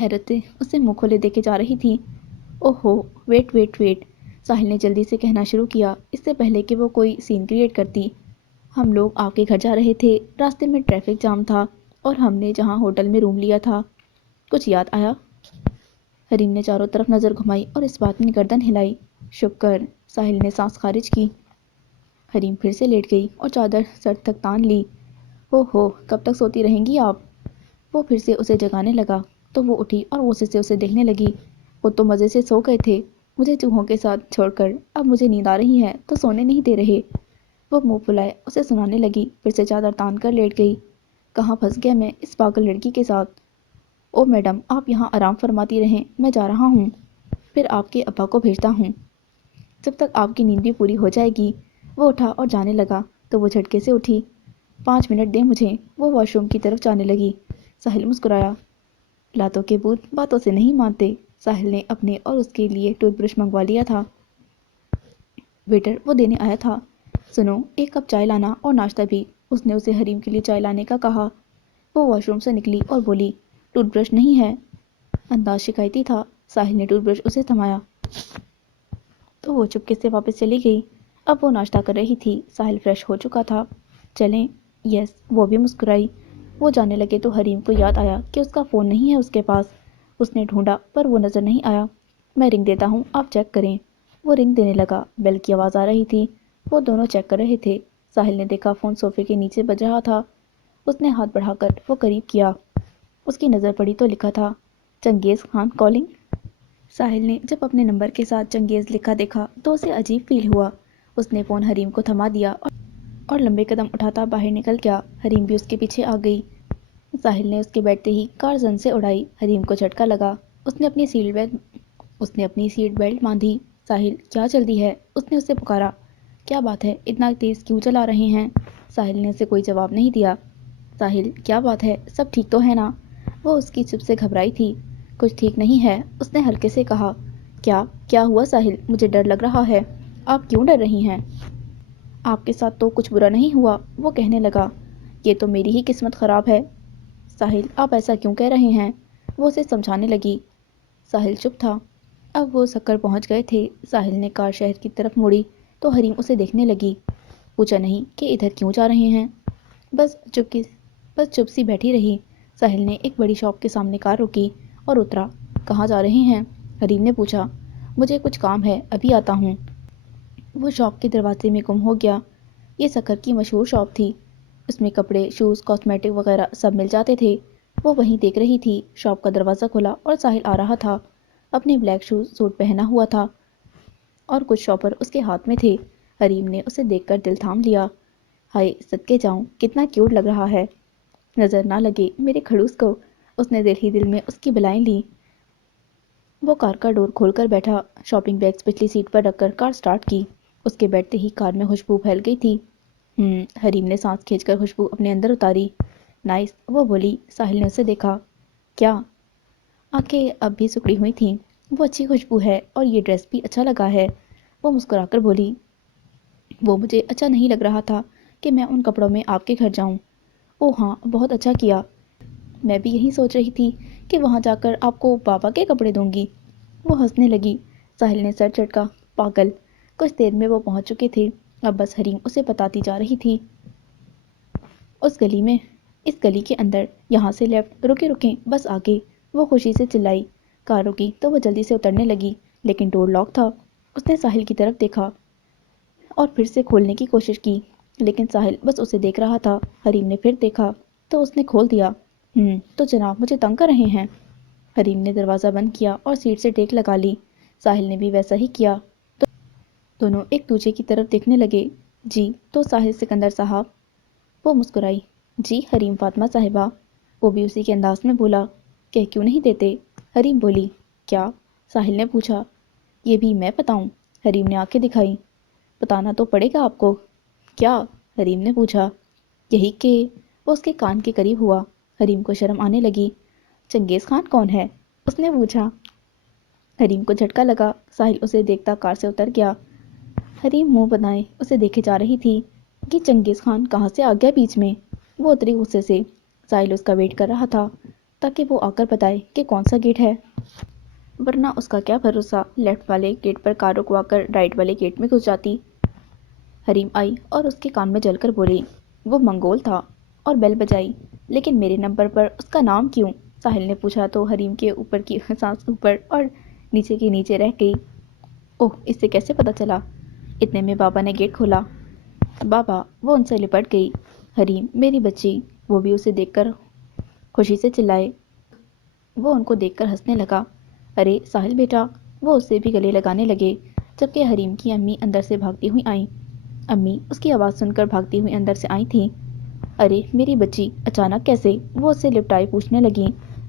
حیرت سے اسے منہ کھولے دیکھے جا رہی تھی. اوہو ویٹ ویٹ ویٹ. ساحل نے جلدی سے کہنا شروع کیا اس سے پہلے کہ وہ کوئی سین کریٹ کرتی. ہم لوگ آپ کے گھر جا رہے تھے. راستے میں ٹریفک جام تھا اور ہم نے جہاں ہوٹل میں روم لیا تھا. کچھ یاد آیا؟ حریم نے چاروں طرف نظر گھمائی اور اس بات میں گردن ہلائی. شکر. ساحل نے سانس خارج کی. حریم پھر سے لیٹ گئی اور چادر سر تک تان لی. ہو کب تک سوتی رہیں گی آپ؟ وہ پھر سے اسے جگانے لگا تو وہ اٹھی اور غصے سے اسے دیکھنے لگی. وہ تو مزے سے سو گئے تھے مجھے چوہوں کے ساتھ چھوڑ کر. اب مجھے نیند آ رہی ہے تو سونے نہیں دے رہے. وہ منہ پھلائے اسے سنانے لگی. پھر سے چادر تان کر لیٹ گئی. کہاں پھنس گیا میں اس پاگل لڑکی کے ساتھ. او میڈم، آپ یہاں آرام فرماتی رہیں، میں جا رہا ہوں، پھر آپ کے ابا کو بھیجتا ہوں، جب تک آپ کی نیند بھی پوری ہو جائے گی۔ وہ اٹھا اور جانے لگا تو وہ جھٹکے سے اٹھی۔ 5 منٹ دیں مجھے، وہ واش روم کی طرف جانے لگی۔ ساحل مسکرایا۔ لاتوں کے بھوت باتوں سے نہیں مانتے۔ ساحل نے اپنے اور اس کے لیے ٹوتھ برش منگوا لیا تھا۔ ویٹر وہ دینے آیا تھا۔ سنو، 1 کپ چائے لانا اور ناشتہ بھی۔ اس نے اسے حریم کے لیے چائے لانے کا کہا۔ وہ واش روم سے نکلی اور بولی، ٹوتھ برش نہیں ہے؟ انداز شکایتی تھا۔ ساحل نے ٹوتھ برش اسے تھمایا تو وہ چپکے سے واپس چلی گئی۔ اب وہ ناشتہ کر رہی تھی۔ ساحل فریش ہو چکا تھا۔ چلیں؟ یس، وہ بھی مسکرائی۔ وہ جانے لگے تو حریم کو یاد آیا کہ اس کا فون نہیں ہے اس کے پاس۔ اس نے ڈھونڈا پر وہ نظر نہیں آیا۔ میں رنگ دیتا ہوں، آپ چیک کریں۔ وہ رنگ دینے لگا۔ بیل کی آواز آ رہی تھی۔ وہ دونوں چیک کر رہے تھے۔ ساحل نے دیکھا فون صوفے کے نیچے بج رہا تھا۔ اس نے ہاتھ بڑھا کر وہ قریب کیا۔ اس کی نظر پڑی تو لکھا تھا، چنگیز خان کالنگ۔ ساحل نے جب اپنے نمبر کے ساتھ چنگیز لکھا دیکھا تو اسے عجیب فیل ہوا۔ اس نے فون حریم کو تھما دیا اور لمبے قدم اٹھاتا باہر نکل گیا۔ حریم بھی اس کے پیچھے آ گئی۔ ساحل نے اس کے بیٹھتے ہی کار زن سے اڑائی۔ حریم کو جھٹکا لگا۔ اس نے اپنی سیٹ بیلٹ باندھی۔ ساحل، کیا جلدی ہے؟ اس نے اسے پکارا۔ کیا بات ہے، اتنا تیز کیوں چلا رہے ہیں؟ ساحل نے اسے کوئی جواب نہیں دیا۔ ساحل، کیا بات ہے، سب ٹھیک تو ہے نا؟ وہ اس کی چپ سے گھبرائی تھی۔ کچھ ٹھیک نہیں ہے، اس نے ہلکے سے کہا۔ کیا ہوا ساحل؟ مجھے ڈر لگ رہا ہے۔ آپ کیوں ڈر رہی ہیں؟ آپ کے ساتھ تو کچھ برا نہیں ہوا، وہ کہنے لگا۔ یہ تو میری ہی قسمت خراب ہے۔ ساحل، آپ ایسا کیوں کہہ رہے ہیں؟ وہ اسے سمجھانے لگی۔ ساحل چپ تھا۔ اب وہ سکر پہنچ گئے تھے۔ ساحل نے کار شہر کی طرف موڑی تو حریم اسے دیکھنے لگی۔ پوچھا نہیں کہ ادھر کیوں جا رہے ہیں؟ بس چپ سی بیٹھی رہی۔ ساحل نے ایک بڑی شاپ کے سامنے کار روکی اور اترا۔ کہاں جا رہے ہیں؟ حریم نے پوچھا۔ مجھے کچھ کام ہے، ابھی آتا ہوں۔ وہ شاپ کے دروازے میں گم ہو گیا۔ یہ سکر کی مشہور شاپ تھی۔ اس میں کپڑے، شوز، کاسمیٹک وغیرہ سب مل جاتے تھے۔ وہ وہیں دیکھ رہی تھی۔ شاپ کا دروازہ کھلا اور ساحل آ رہا تھا۔ اپنے بلیک سوٹ پہنا ہوا تھا اور کچھ شاپر اس کے ہاتھ میں تھے۔ حریم نے اسے دیکھ کر دل تھام لیا۔ ہائے صدقے جاؤں، کتنا کیوٹ لگ رہا ہے، نظر نہ لگے میرے کھڑوس کو۔ اس نے دل ہی دل میں اس کی بلائیں لیں۔ وہ کار کا ڈور کھول کر بیٹھا۔ شاپنگ بیگز پچھلی سیٹ پر رکھ کر کار سٹارٹ کی۔ اس کے بیٹھتے ہی کار میں خوشبو پھیل گئی تھی۔ حریم نے سانس کھینچ کر خوشبو اپنے اندر اتاری۔ نائس، وہ بولی۔ ساحل نے اسے دیکھا۔ کیا؟ آنکھیں اب بھی سکڑی ہوئی تھیں۔ وہ اچھی خوشبو ہے اور یہ ڈریس بھی اچھا لگا ہے، وہ مسکرا کر بولی۔ وہ مجھے اچھا نہیں لگ رہا تھا کہ میں ان کپڑوں میں آپ کے گھر جاؤں۔ اوہ ہاں، بہت اچھا کیا۔ میں بھی یہی سوچ رہی تھی کہ وہاں جا کر آپ کو بابا کے کپڑے دوں گی۔ وہ ہنسنے لگی۔ ساحل نے سر چٹکا۔ پاگل۔ کچھ دیر میں وہ پہنچ چکے تھے۔ اب بس حریم اسے بتاتی جا رہی تھی۔ اس گلی کے اندر، یہاں سے لیفٹ، رکیں بس آگے، وہ خوشی سے چلائی۔ کار رکی تو وہ جلدی سے اترنے لگی لیکن ڈور لاک تھا۔ اس نے ساحل کی طرف دیکھا اور پھر سے کھولنے کی کوشش کی لیکن ساحل بس اسے دیکھ رہا تھا۔ حریم نے پھر دیکھا تو اس نے کھول دیا۔ تو جناب مجھے تنگ کر رہے ہیں؟ حریم نے دروازہ بند کیا اور سیٹ سے ٹیک لگا لی۔ ساحل نے بھی ویسا ہی کیا تو دونوں ایک دوسرے کی طرف دیکھنے لگے۔ جی تو ساحل سکندر صاحب؟ وہ مسکرائی۔ جی حریم فاطمہ صاحبہ، وہ بھی اسی کے انداز میں بولا۔ کہہ کیوں نہیں دیتے؟ حریم بولی۔ کیا؟ ساحل نے پوچھا۔ یہ بھی میں بتاؤں؟ حریم نے آنکھیں دکھائی۔ بتانا تو پڑے گا آپ کو۔ کیا؟ حریم نے پوچھا۔ یہی کہ وہ اس کے کان کے قریب ہوا۔ حریم کو شرم آنے لگی۔ چنگیز خان کون ہے؟ اس نے پوچھا۔ حریم کو جھٹکا لگا۔ ساحل اسے دیکھتا کار سے اتر گیا۔ حریم منہ بنائے اسے دیکھے جا رہی تھی کہ چنگیز خان کہاں سے آ گیا بیچ میں۔ وہ اتری غصے سے۔ ساحل اس کا ویٹ کر رہا تھا تاکہ وہ آ کر بتائے کہ کون سا گیٹ ہے، ورنہ اس کا کیا بھروسہ لیفٹ والے گیٹ پر کار رکوا کر رائٹ والے گیٹ میں گھس جاتی۔ حریم آئی اور اس کے کان میں جل کر بولی۔ وہ منگول تھا اور بیل بجائی، لیکن میرے نمبر پر اس کا نام کیوں؟ ساحل نے پوچھا تو حریم کے اوپر کی سانس اوپر اور نیچے کی نیچے رہ گئی۔ اوہ، اس سے کیسے پتا چلا؟ اتنے میں بابا نے گیٹ کھولا۔ بابا، وہ ان سے لپٹ گئی۔ حریم میری بچی، وہ بھی اسے دیکھ کر خوشی سے چلائے۔ وہ ان کو دیکھ کر ہنسنے لگا۔ ارے ساحل بیٹا، وہ اسے بھی گلے لگانے لگے، جبکہ حریم کی امی اندر سے بھاگتی ہوئی آئیں۔ امی اس کی آواز سن کر بھاگتی ہوئی اندر سے آئی تھیں۔ ارے میری بچی، اچانک کیسے؟ وہ اسے لپٹائے پوچھنے لگیں۔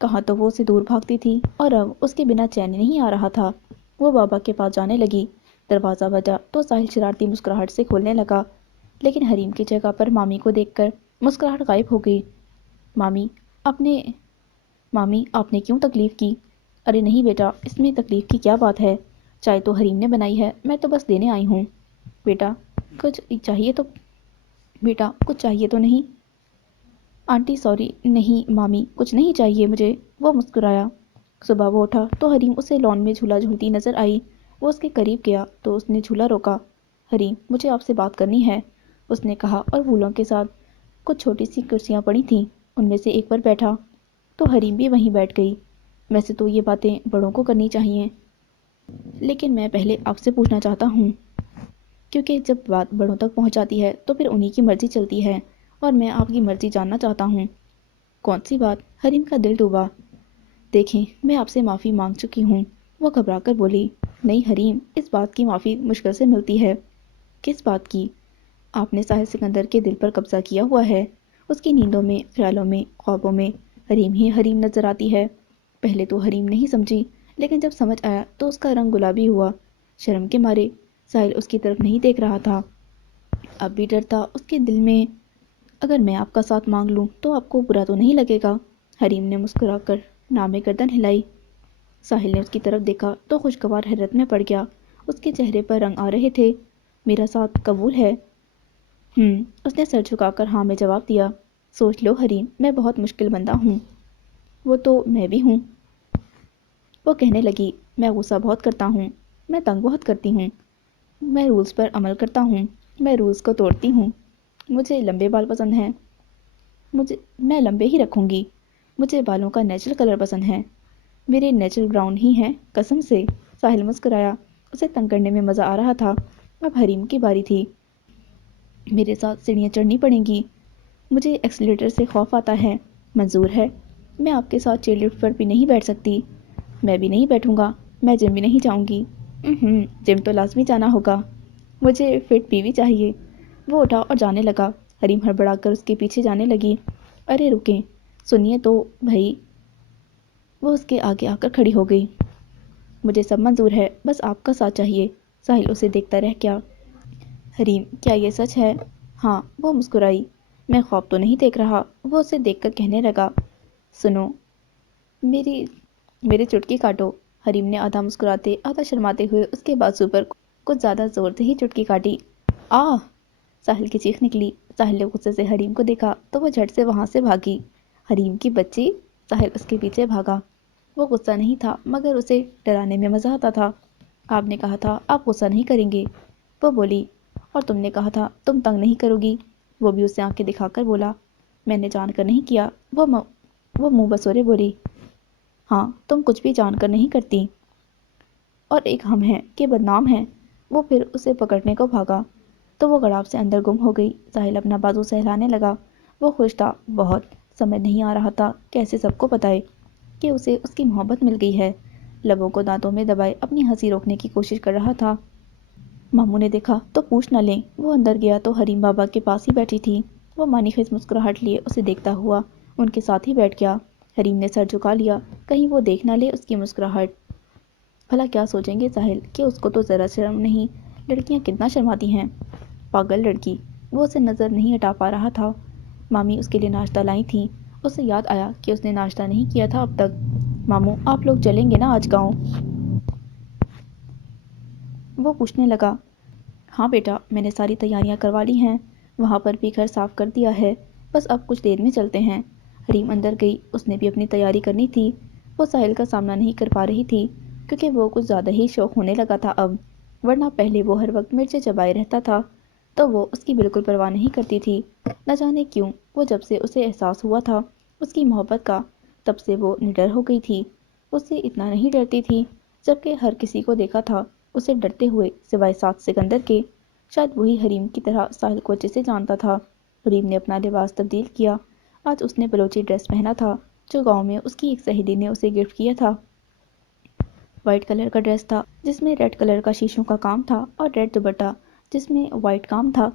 کہاں تو وہ اسے دور بھاگتی تھی اور اب اس کے بنا چین نہیں آ رہا تھا۔ وہ بابا کے پاس جانے لگی۔ دروازہ بجا تو ساحل شرارتی مسکراہٹ سے کھولنے لگا، لیکن حریم کی جگہ پر مامی کو دیکھ کر مسکراہٹ غائب ہو گئی۔ مامی مامی آپ نے کیوں تکلیف کی؟ ارے نہیں بیٹا، اس میں تکلیف کی کیا بات ہے؟ چائے تو حریم نے بنائی ہے، میں تو بس دینے آئی ہوں۔ بیٹا کچھ چاہیے تو بیٹا کچھ چاہیے تو نہیں؟ آنٹی سوری، نہیں مامی کچھ نہیں چاہیے مجھے، وہ مسکرایا۔ صبح وہ اٹھا تو حریم اسے لان میں جھولا جھولتی نظر آئی۔ وہ اس کے قریب گیا تو اس نے جھولا روکا۔ حریم مجھے آپ سے بات کرنی ہے، اس نے کہا، اور پھولوں کے ساتھ کچھ چھوٹی سی کرسیاں پڑی تھیں، ان میں سے ایک پر بیٹھا تو حریم بھی وہیں بیٹھ گئی۔ ویسے تو یہ باتیں بڑوں کو کرنی چاہیے، لیکن میں پہلے آپ سے پوچھنا چاہتا ہوں، کیونکہ جب بات بڑوں تک پہنچ جاتی ہے تو پھر انہی کی مرضی چلتی ہے، اور میں آپ کی مرضی جاننا چاہتا ہوں۔ کون سی بات؟ حریم کا دل ڈوبا۔ دیکھیں میں آپ سے معافی مانگ چکی ہوں، وہ گھبرا کر بولی۔ نہیں حریم، اس بات کی معافی مشکل سے ملتی ہے۔ کس بات کی؟ آپ نے ساحل سکندر کے دل پر قبضہ کیا ہوا ہے۔ اس کی نیندوں میں، خیالوں میں، خوابوں میں حریم ہی حریم نظر آتی ہے۔ پہلے تو حریم نہیں سمجھی، لیکن جب سمجھ آیا تو اس کا رنگ گلابی ہوا۔ شرم کے مارے ساحل اس کی طرف نہیں دیکھ رہا تھا۔ اب بھی ڈر تھا اس کے دل میں۔ اگر میں آپ کا ساتھ مانگ لوں تو آپ کو برا تو نہیں لگے گا؟ حریم نے مسکرا کر نام گردن ہلائی۔ ساحل نے اس کی طرف دیکھا تو خوشگوار حیرت میں پڑ گیا۔ اس کے چہرے پر رنگ آ رہے تھے۔ میرا ساتھ قبول ہے؟ اس نے سر جھکا کر ہاں میں جواب دیا۔ سوچ لو حریم، میں بہت مشکل بندہ ہوں۔ وہ تو میں بھی ہوں، وہ کہنے لگی۔ میں غصہ بہت کرتا ہوں، میں تنگ بہت کرتی ہوں، میں رولز پر عمل کرتا ہوں، میں رولز کو توڑتی ہوں۔ مجھے لمبے بال پسند ہیں، میں لمبے ہی رکھوں گی۔ مجھے بالوں کا نیچرل کلر پسند ہے، میرے نیچرل براؤن ہی ہیں قسم سے۔ ساحل مسکرایا، اسے تنگ کرنے میں مزہ آ رہا تھا۔ اب حریم کی باری تھی۔ میرے ساتھ سیڑھیاں چڑھنی پڑیں گی، مجھے ایکسیلیٹر سے خوف آتا ہے۔ منظور ہے؟ میں آپ کے ساتھ چیئر لفٹ پر بھی نہیں بیٹھ سکتی۔ میں بھی نہیں بیٹھوں گا، میں جم بھی نہیں جاؤں گی۔ جم تو لازمی جانا ہوگا، مجھے فٹ بیوی چاہیے۔ وہ اٹھا اور جانے لگا۔ حریم ہڑبڑا کر اس کے پیچھے جانے لگی۔ ارے رکیں، سنیے تو بھائی۔ وہ اس کے آگے آ کر کھڑی ہو گئی۔ مجھے سب منظور ہے، بس آپ کا ساتھ چاہیے۔ ساحل اسے دیکھتا رہ گیا۔ حریم کیا یہ سچ ہے؟ ہاں، وہ مسکرائی۔ میں خواب تو نہیں دیکھ رہا؟ وہ اسے دیکھ کر کہنے لگا۔ سنو، میری چٹکی کاٹو۔ حریم نے آدھا مسکراتے آدھا شرماتے ہوئے اس کے بازو پر کچھ زیادہ زور سے ہی چٹکی کاٹی۔ آہ! ساحل کی چیخ نکلی۔ ساحل نے غصے سے حریم کو دیکھا تو وہ جھٹ سے وہاں سے بھاگی۔ حریم کی بچی! ساحل اس کے پیچھے بھاگا۔ وہ غصہ نہیں تھا، مگر اسے ڈرانے میں مزہ آتا تھا۔ آپ نے کہا تھا آپ غصہ نہیں کریں گے، وہ بولی، اور تم نے کہا تھا تم تنگ نہیں کرو گی، وہ بھی اسے آنکھیں دکھا کر بولا۔ میں نے جان کر نہیں کیا، وہ منہ بسورے بولی۔ ہاں، تم کچھ بھی جان کر نہیں کرتی، اور ایک ہم ہیں کہ بدنام ہیں۔ وہ پھر اسے پکڑنے کو بھاگا تو وہ گڑاب سے اندر گم ہو گئی۔ ساحل اپنا بازو سہلانے لگا۔ وہ خوش تھا بہت، سمجھ نہیں آ رہا تھا کیسے سب کو بتائے کہ اسے اس کی محبت مل گئی ہے۔ لبوں کو دانتوں میں دبائے اپنی ہنسی روکنے کی کوشش کر رہا تھا۔ ماموں نے دیکھا تو پوچھ نہ لیں۔ وہ اندر گیا تو حریم بابا کے پاس ہی بیٹھی تھی۔ وہ مانی خیز مسکراہٹ لیے اسے دیکھتا ہوا ان کے ساتھ ہی بیٹھ گیا۔ حریم نے سر جھکا لیا، کہیں وہ دیکھ نہ لے اس کی مسکراہٹ۔ بھلا کیا سوچیں گے ساحل کہ اس کو تو ذرا شرم نہیں، لڑکیاں کتنا شرماتی ہیں۔ پاگل لڑکی! وہ اسے نظر نہیں ہٹا پا رہا تھا۔ مامی اس کے لیے ناشتہ لائی تھیں۔ اسے یاد آیا کہ اس نے ناشتہ نہیں کیا تھا اب تک۔ ماموں آپ لوگ چلیں گے نا آج گاؤں؟ وہ پوچھنے لگا۔ ہاں بیٹا، میں نے ساری تیاریاں کروا لی ہیں، وہاں پر بھی گھر صاف کر دیا ہے، بس اب کچھ دیر میں چلتے ہیں۔ حریم اندر گئی، اس نے بھی اپنی تیاری کرنی تھی۔ وہ ساحل کا سامنا نہیں کر پا رہی تھی، کیونکہ وہ کچھ زیادہ ہی شوق ہونے لگا تھا اب، ورنہ پہلے وہ ہر وقت مرچیں چبائے رہتا تھا تو وہ اس کی بالکل پرواہ نہیں کرتی تھی۔ نہ جانے کیوں، وہ جب سے اسے احساس ہوا تھا اس کی محبت کا، تب سے وہ نڈر ہو گئی تھی۔ اس سے اتنا نہیں ڈرتی تھی، جبکہ ہر کسی کو دیکھا تھا اسے ڈرتے ہوئے سوائے سات سکندر کے۔ شاید وہی حریم کی طرح ساحل کو اچھے سے جانتا تھا۔ حریم نے اپنا لباس تبدیل کیا۔ آج اس نے بلوچی ڈریس پہنا تھا جو گاؤں میں اس کی ایک سہیلی نے اسے گفٹ کیا تھا۔ وائٹ کلر کا ڈریس تھا جس میں ریڈ کلر کا شیشوں کا کام تھا اور ریڈ دوپٹہ جس میں وائٹ کام تھا۔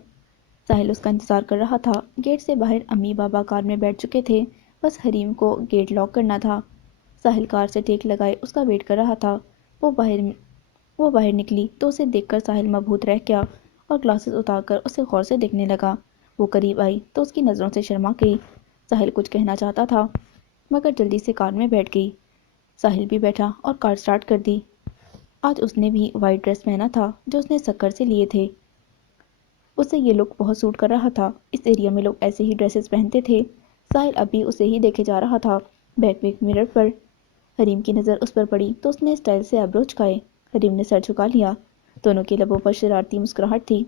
ساحل اس کا انتظار کر رہا تھا۔ گیٹ سے باہر امی بابا کار میں بیٹھ چکے تھے۔ بس حریم کو گیٹ لاک کرنا تھا۔ ساحل کار سے ٹیک لگائے اس کا ویٹ کر رہا تھا۔ وہ باہر نکلی تو اسے دیکھ کر ساحل مبہوت رہ گیا اور گلاسز اتار کر اسے غور سے دیکھنے لگا۔ وہ قریب آئی تو اس کی نظروں سے شرما گئی۔ ساحل کچھ کہنا چاہتا تھا مگر جلدی سے کار میں بیٹھ گئی۔ ساحل بھی بیٹھا اور کار سٹارٹ کر دی۔ آج اس نے بھی وائٹ ڈریس پہنا تھا جو اس نے سکر سے لیے تھے۔ اسے یہ لک بہت سوٹ کر رہا تھا۔ اس ایریا میں لوگ ایسے ہی ڈریسز پہنتے تھے۔ ساحل اب بھی اسے ہی دیکھے جا رہا تھا۔ بیک مرر پر حریم کی نظر اس پر پڑی تو اس نے اسٹائل سے آئیبرو جھکائے۔ حریم نے سر جھکا لیا۔ دونوں کے لبوں پر شرارتی مسکراہٹ تھی۔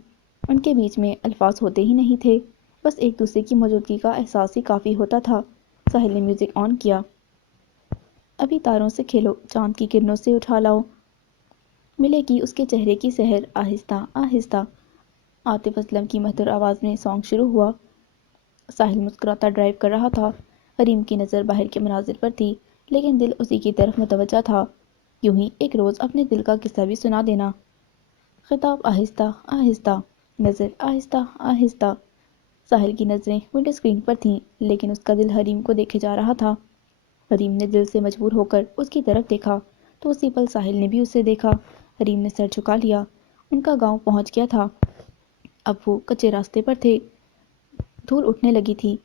ان کے بیچ میں الفاظ ہوتے ہی نہیں تھے، بس ایک دوسرے کی موجودگی کا احساس ہی کافی ہوتا تھا۔ ساحل نے میوزک آن کیا۔ ابھی تاروں سے کھیلو، چاند کی کرنوں سے اٹھا لاؤ، ملے گی اس کے چہرے کی سحر آہستہ آہستہ۔ عاطف اسلم کی مدھر آواز میں سانگ شروع ہوا۔ ساحل مسکراتا ڈرائیو کر رہا تھا۔ حریم کی نظر باہر کے مناظر پر تھی لیکن دل اسی کی طرف متوجہ تھا۔ یوں ہی ایک روز اپنے دل کا قصہ بھی سنا دینا۔ خطاب آہستہ آہستہ، نظر آہستہ آہستہ۔ ساحل کی نظریں ونڈو اسکرین پر تھیں لیکن اس کا دل حریم کو دیکھے جا رہا تھا۔ حریم نے دل سے مجبور ہو کر اس کی طرف دیکھا تو اسی پل ساحل نے بھی اسے دیکھا۔ حریم نے سر جھکا لیا۔ ان کا گاؤں پہنچ گیا تھا۔ اب وہ کچے راستے پر تھے۔ دھول اٹھنے لگی تھی۔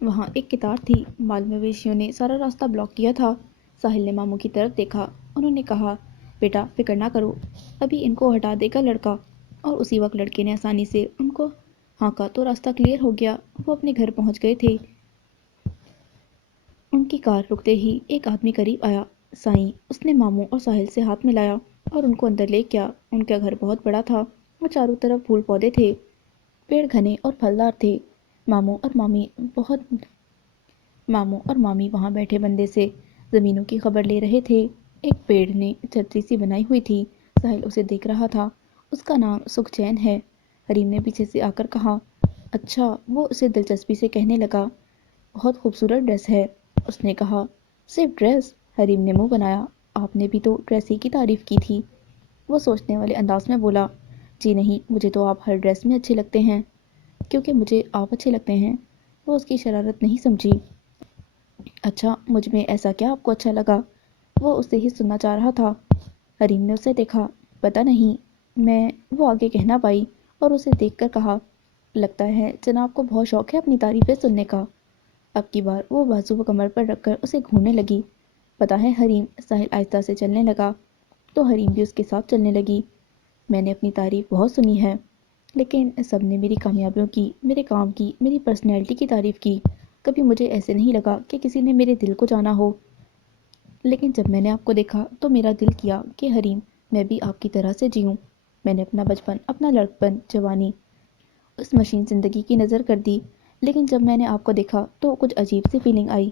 وہاں ایک قطار تھی۔ مال مویشیوں نے سارا راستہ بلاک کیا تھا۔ ساحل نے ماموں کی طرف دیکھا۔ انہوں نے کہا، بیٹا فکر نہ کرو، ابھی ان کو ہٹا دے گا لڑکا۔ اور اسی وقت لڑکے نے آسانی سے ان کو ہانکا تو راستہ کلیئر ہو گیا۔ وہ اپنے گھر پہنچ گئے تھے۔ ان کی کار رکتے ہی ایک آدمی قریب آیا۔ سائیں، اس نے ماموں اور ساحل سے ہاتھ ملایا اور ان کو اندر لے گیا۔ ان کا گھر بہت بڑا تھا اور چاروں طرف پھول پودے تھے۔ پیڑ گھنے اور پھلدار تھے۔ ماموں اور مامی وہاں بیٹھے بندے سے زمینوں کی خبر لے رہے تھے۔ ایک پیڑ نے چھتری سی بنائی ہوئی تھی۔ ساحل اسے دیکھ رہا تھا۔ اس کا نام سکھچین ہے۔ حریم نے پیچھے سے آ کر کہا، اچھا۔ وہ اسے دلچسپی سے کہنے لگا، بہت خوبصورت ڈریس ہے۔ اس نے کہا، صرف ڈریس؟ حریم نے منہ بنایا، آپ نے بھی تو ڈریس ہی کی تعریف کی تھی۔ وہ سوچنے والے انداز میں بولا، جی نہیں، مجھے تو آپ ہر ڈریس میں اچھے لگتے ہیں کیونکہ مجھے آپ اچھے لگتے ہیں۔ وہ اس کی شرارت نہیں سمجھی۔ اچھا، مجھ میں ایسا کیا آپ کو اچھا لگا؟ وہ اسے ہی سننا چاہ رہا تھا۔ حریم نے اسے دیکھا، پتہ نہیں وہ آگے کہہ نہ پائی اور اسے دیکھ کر کہا، لگتا ہے جناب کو بہت شوق ہے اپنی تعریفیں سننے کا۔ اب کی بار وہ بازو کو کمر پر رکھ کر اسے گھورنے لگی۔ پتہ ہے حریم، ساحل آہستہ سے چلنے لگا تو حریم بھی اس کے ساتھ چلنے لگی۔ میں نے اپنی تعریف بہت سنی ہے لیکن سب نے میری کامیابیوں کی، میرے کام کی، میری پرسنالٹی کی تعریف کی۔ کبھی مجھے ایسے نہیں لگا کہ کسی نے میرے دل کو جانا ہو۔ لیکن جب میں نے آپ کو دیکھا تو میرا دل کیا کہ حریم، میں بھی آپ کی طرح سے جیوں۔ میں نے اپنا بچپن، اپنا لڑکپن، جوانی اس مشین زندگی کی نظر کر دی۔ لیکن جب میں نے آپ کو دیکھا تو کچھ عجیب سی فیلنگ آئی۔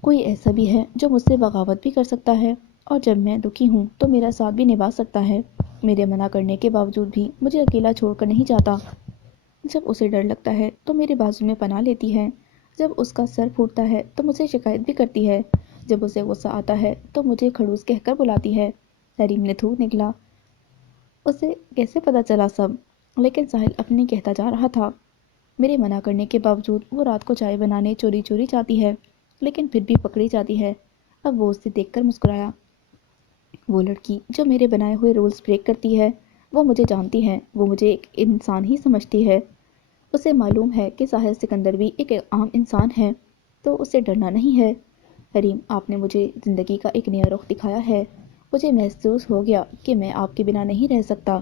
کوئی ایسا بھی ہے جو مجھ سے بغاوت بھی کر سکتا ہے اور جب میں دکھی ہوں تو میرا ساتھ بھی نبھا سکتا ہے۔ میرے منع کرنے کے باوجود بھی مجھے اکیلا چھوڑ کر نہیں جاتا۔ جب اسے ڈر لگتا ہے تو میرے بازو میں پناہ لیتی ہے۔ جب اس کا سر پھوٹتا ہے تو مجھے شکایت بھی کرتی ہے۔ جب اسے غصہ آتا ہے تو مجھے کھڑوس کہہ کر بلاتی ہے۔ حریم نے تھوک نکلا۔ اسے کیسے پتہ چلا سب؟ لیکن ساحل اپنی کہتا جا رہا تھا، میرے منع کرنے کے باوجود وہ رات کو چائے بنانے چوری چوری جاتی ہے لیکن پھر بھی پکڑی جاتی ہے۔ اب وہ اسے دیکھ کر مسکرایا۔ وہ لڑکی جو میرے بنائے ہوئے رولز بریک کرتی ہے وہ مجھے جانتی ہے، وہ مجھے ایک انسان ہی سمجھتی ہے۔ اسے معلوم ہے کہ ساحل سکندر بھی ایک عام انسان ہے تو اسے ڈرنا نہیں ہے۔ حریم، آپ نے مجھے زندگی کا ایک نیا رخ دکھایا ہے۔ مجھے محسوس ہو گیا کہ میں آپ کے بنا نہیں رہ سکتا۔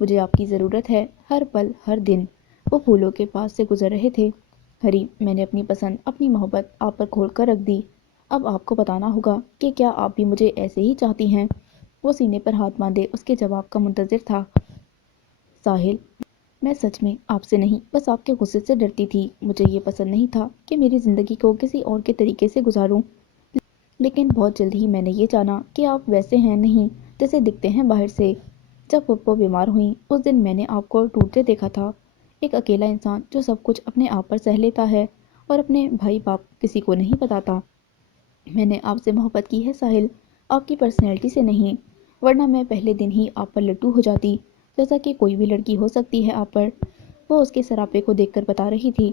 مجھے آپ کی ضرورت ہے، ہر پل، ہر دن۔ وہ پھولوں کے پاس سے گزر رہے تھے۔ حریم، میں نے اپنی پسند، اپنی محبت آپ پر کھول کر رکھ دی۔ اب آپ کو بتانا ہوگا کہ کیا آپ بھی مجھے ایسے ہی چاہتی ہیں؟ وہ سینے پر ہاتھ باندھے اس کے جواب کا منتظر تھا۔ ساحل، میں سچ میں آپ سے نہیں، بس آپ کے غصے سے ڈرتی تھی۔ مجھے یہ پسند نہیں تھا کہ میری زندگی کو کسی اور کے طریقے سے گزاروں۔ لیکن بہت جلد ہی میں نے یہ جانا کہ آپ ویسے ہیں نہیں جیسے دکھتے ہیں باہر سے۔ جب پپو بیمار ہوئیں اس دن میں نے آپ کو ٹوٹتے دیکھا تھا۔ ایک اکیلا انسان جو سب کچھ اپنے آپ پر سہ لیتا ہے اور اپنے بھائی باپ کسی کو نہیں بتاتا۔ میں نے آپ سے محبت کی ہے ساحل، آپ کی پرسنالٹی سے نہیں، ورنہ میں پہلے دن ہی آپ پر لٹو ہو جاتی جیسا کہ کوئی بھی لڑکی ہو سکتی ہے آپ پر۔ وہ اس کے سراپے کو دیکھ کر بتا رہی تھی۔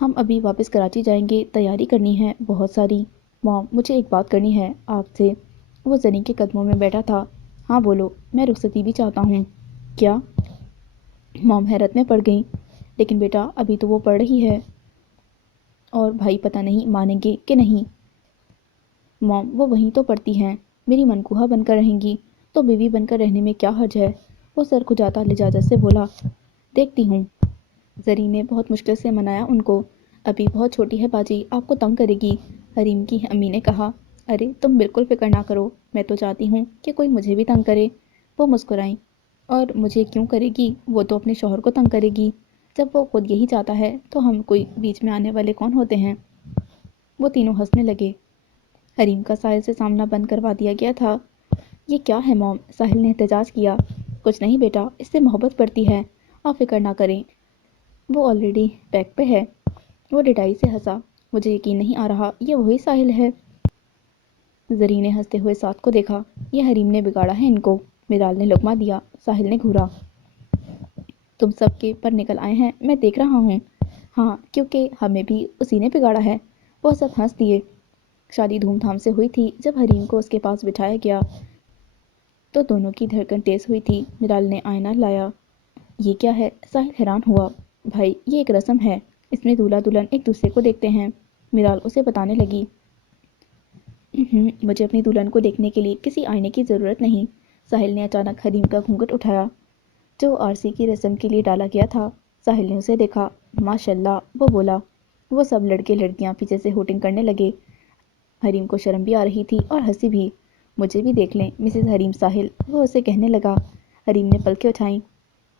ہم ابھی واپس کراچی جائیں گے، تیاری کرنی ہے بہت ساری۔ مام، مجھے ایک بات کرنی ہے آپ سے۔ وہ زرین کے قدموں میں بیٹھا تھا۔ ہاں بولو، میں رخصتی بھی چاہتا ہوں۔ کیا؟ مام حیرت میں پڑ گئیں۔ لیکن بیٹا، ابھی تو وہ پڑھ رہی ہے اور بھائی پتہ نہیں مانیں گے کہ نہیں۔ مام، وہ وہیں تو پڑھتی ہیں، میری منکوہا بن کر رہیں گی تو بیوی بن کر رہنے میں کیا حرج ہے؟ وہ سر کھجاتا لجاجت سے بولا۔ دیکھتی ہوں۔ زرین نے بہت مشکل سے منایا ان کو۔ ابھی بہت چھوٹی ہے باجی، آپ کو تنگ کرے گی، حریم کی امی نے کہا۔ ارے تم بالکل فکر نہ کرو، میں تو چاہتی ہوں کہ کوئی مجھے بھی تنگ کرے۔ وہ مسکرائیں۔ اور مجھے کیوں کرے گی؟ وہ تو اپنے شوہر کو تنگ کرے گی۔ جب وہ خود یہی چاہتا ہے تو ہم کوئی بیچ میں آنے والے کون ہوتے ہیں؟ وہ تینوں ہنسنے لگے۔ حریم کا ساحل سے سامنا بند کروا دیا گیا تھا۔ یہ کیا ہے موم؟ ساحل نے احتجاج کیا۔ کچھ نہیں بیٹا، اس سے محبت بڑھتی ہے، آپ فکر نہ کریں، وہ آلریڈی پیک پہ ہے۔ وہ ڈٹائی سے ہنسا۔ مجھے یقین نہیں آ رہا یہ وہی ساحل ہے۔ زرین نے ہنستے ہوئے ساتھ کو دیکھا۔ یہ حریم نے بگاڑا ہے ان کو۔ میرال نے لقمہ دیا۔ ساحل نے گھورا۔ تم سب کے پر نکل آئے ہیں، میں دیکھ رہا ہوں۔ ہاں، کیونکہ ہمیں بھی اسی نے بگاڑا ہے۔ وہ سب ہنس دیے۔ شادی دھوم دھام سے ہوئی تھی۔ جب حریم کو اس کے پاس بٹھایا گیا تو دونوں کی دھڑکن تیز ہوئی تھی۔ میرال نے آئینہ لایا۔ یہ کیا ہے؟ ساحل حیران ہوا۔ بھائی، یہ ایک رسم ہے، اس میں دولہا دلہن ایک دوسرے کو دیکھتے ہیں۔ میرال اسے بتانے لگی۔ مجھے اپنی دلہن کو دیکھنے کے لیے کسی آئینے کی ضرورت نہیں۔ ساحل نے اچانک حریم کا گھونگھٹ اٹھایا جو عارسی کی رسم کے لیے ڈالا گیا تھا۔ ساحل نے اسے دیکھا۔ ماشاءاللہ، وہ بولا۔ وہ سب لڑکے لڑکیاں پیچھے سے ہوٹنگ کرنے لگے۔ حریم کو شرم بھی آ رہی تھی اور ہنسی بھی۔ مجھے بھی دیکھ لیں مسز حریم ساحل، وہ اسے کہنے لگا۔ حریم نے پلکیں اٹھائیں۔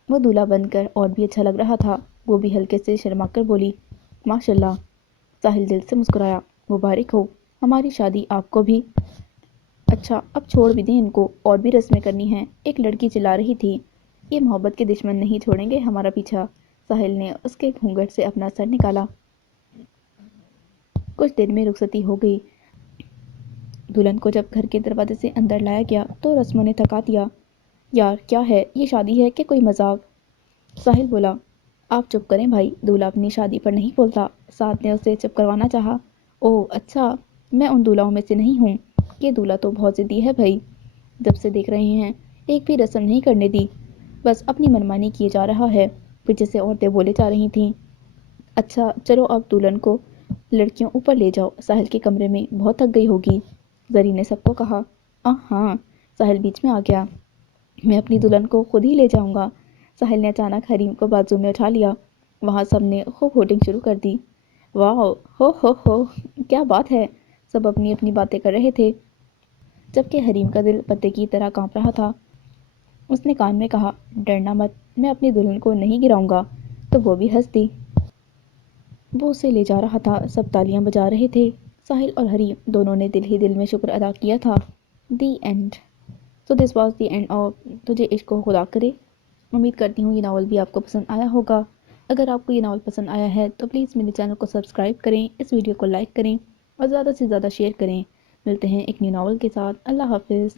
وہ دولہا بن کر اور بھی اچھا لگ رہا تھا۔ وہ بھی ہلکے سے شرما کر بولی، ماشاءاللہ۔ ساحل دل سے مسکرایا۔ مبارک ہو، ہماری شادی آپ کو بھی۔ اچھا، اب چھوڑ بھی دیں ان کو، اور بھی رسمیں کرنی ہیں۔ ایک لڑکی چلا رہی تھی، یہ محبت کے دشمن نہیں چھوڑیں گے ہمارا پیچھا۔ ساحل نے اس کے گھونگھٹ سے اپنا سر نکالا۔ کچھ دیر میں رخصتی ہو گئی۔ دلہن کو جب گھر کے دروازے سے اندر لایا گیا تو رسموں نے تھکا دیا۔ یار کیا ہے، یہ شادی ہے کہ کوئی مذاق؟ ساحل بولا۔ آپ چپ کریں بھائی، دولہا اپنی شادی پر نہیں بولتا۔ سعد نے اسے چپ کروانا چاہا۔ اوہ اچھا، میں ان دولہاؤں میں سے نہیں ہوں۔ یہ دولہا تو بہت ضدی ہے بھائی، جب سے دیکھ رہے ہیں ایک بھی رسم نہیں کرنے دی، بس اپنی منمانی کیے جا رہا ہے۔ پیچھے سے عورتیں بولے جا رہی تھیں۔ اچھا چلو اب دلہن کو لڑکیوں اوپر لے جاؤ، ساحل کے کمرے میں بہت تھک گئی ہوگی۔ زرین نے سب کو کہا۔ ہاں، ساحل بیچ میں آ گیا۔ میں اپنی دلہن کو خود ہی لے جاؤں گا۔ ساحل نے اچانک حریم کو بازو میں اٹھا لیا۔ وہاں سب نے خوب ہوٹنگ شروع کر دی۔ واو، ہو، کیا بات ہے! سب اپنی اپنی باتیں کر رہے تھے، جبکہ حریم کا دل پتے کی طرح کانپ رہا تھا۔ اس نے کان میں کہا، ڈرنا مت، میں اپنی دلہن کو نہیں گراؤں گا۔ تو وہ بھی ہنس دی۔ وہ اسے لے جا رہا تھا، سب تالیاں بجا رہے تھے۔ ساحل اور حریم دونوں نے دل ہی دل میں شکر ادا کیا تھا۔ The end. So this was the end of تجھے عشق کو خدا کرے۔ امید کرتی ہوں یہ ناول بھی آپ کو پسند آیا ہوگا۔ اگر آپ کو یہ ناول پسند آیا ہے تو پلیز میرے چینل کو سبسکرائب کریں، اس ویڈیو کو لائک کریں اور زیادہ سے زیادہ شیئر کریں۔ ملتے ہیں ایک نیو ناول کے ساتھ۔ اللہ حافظ۔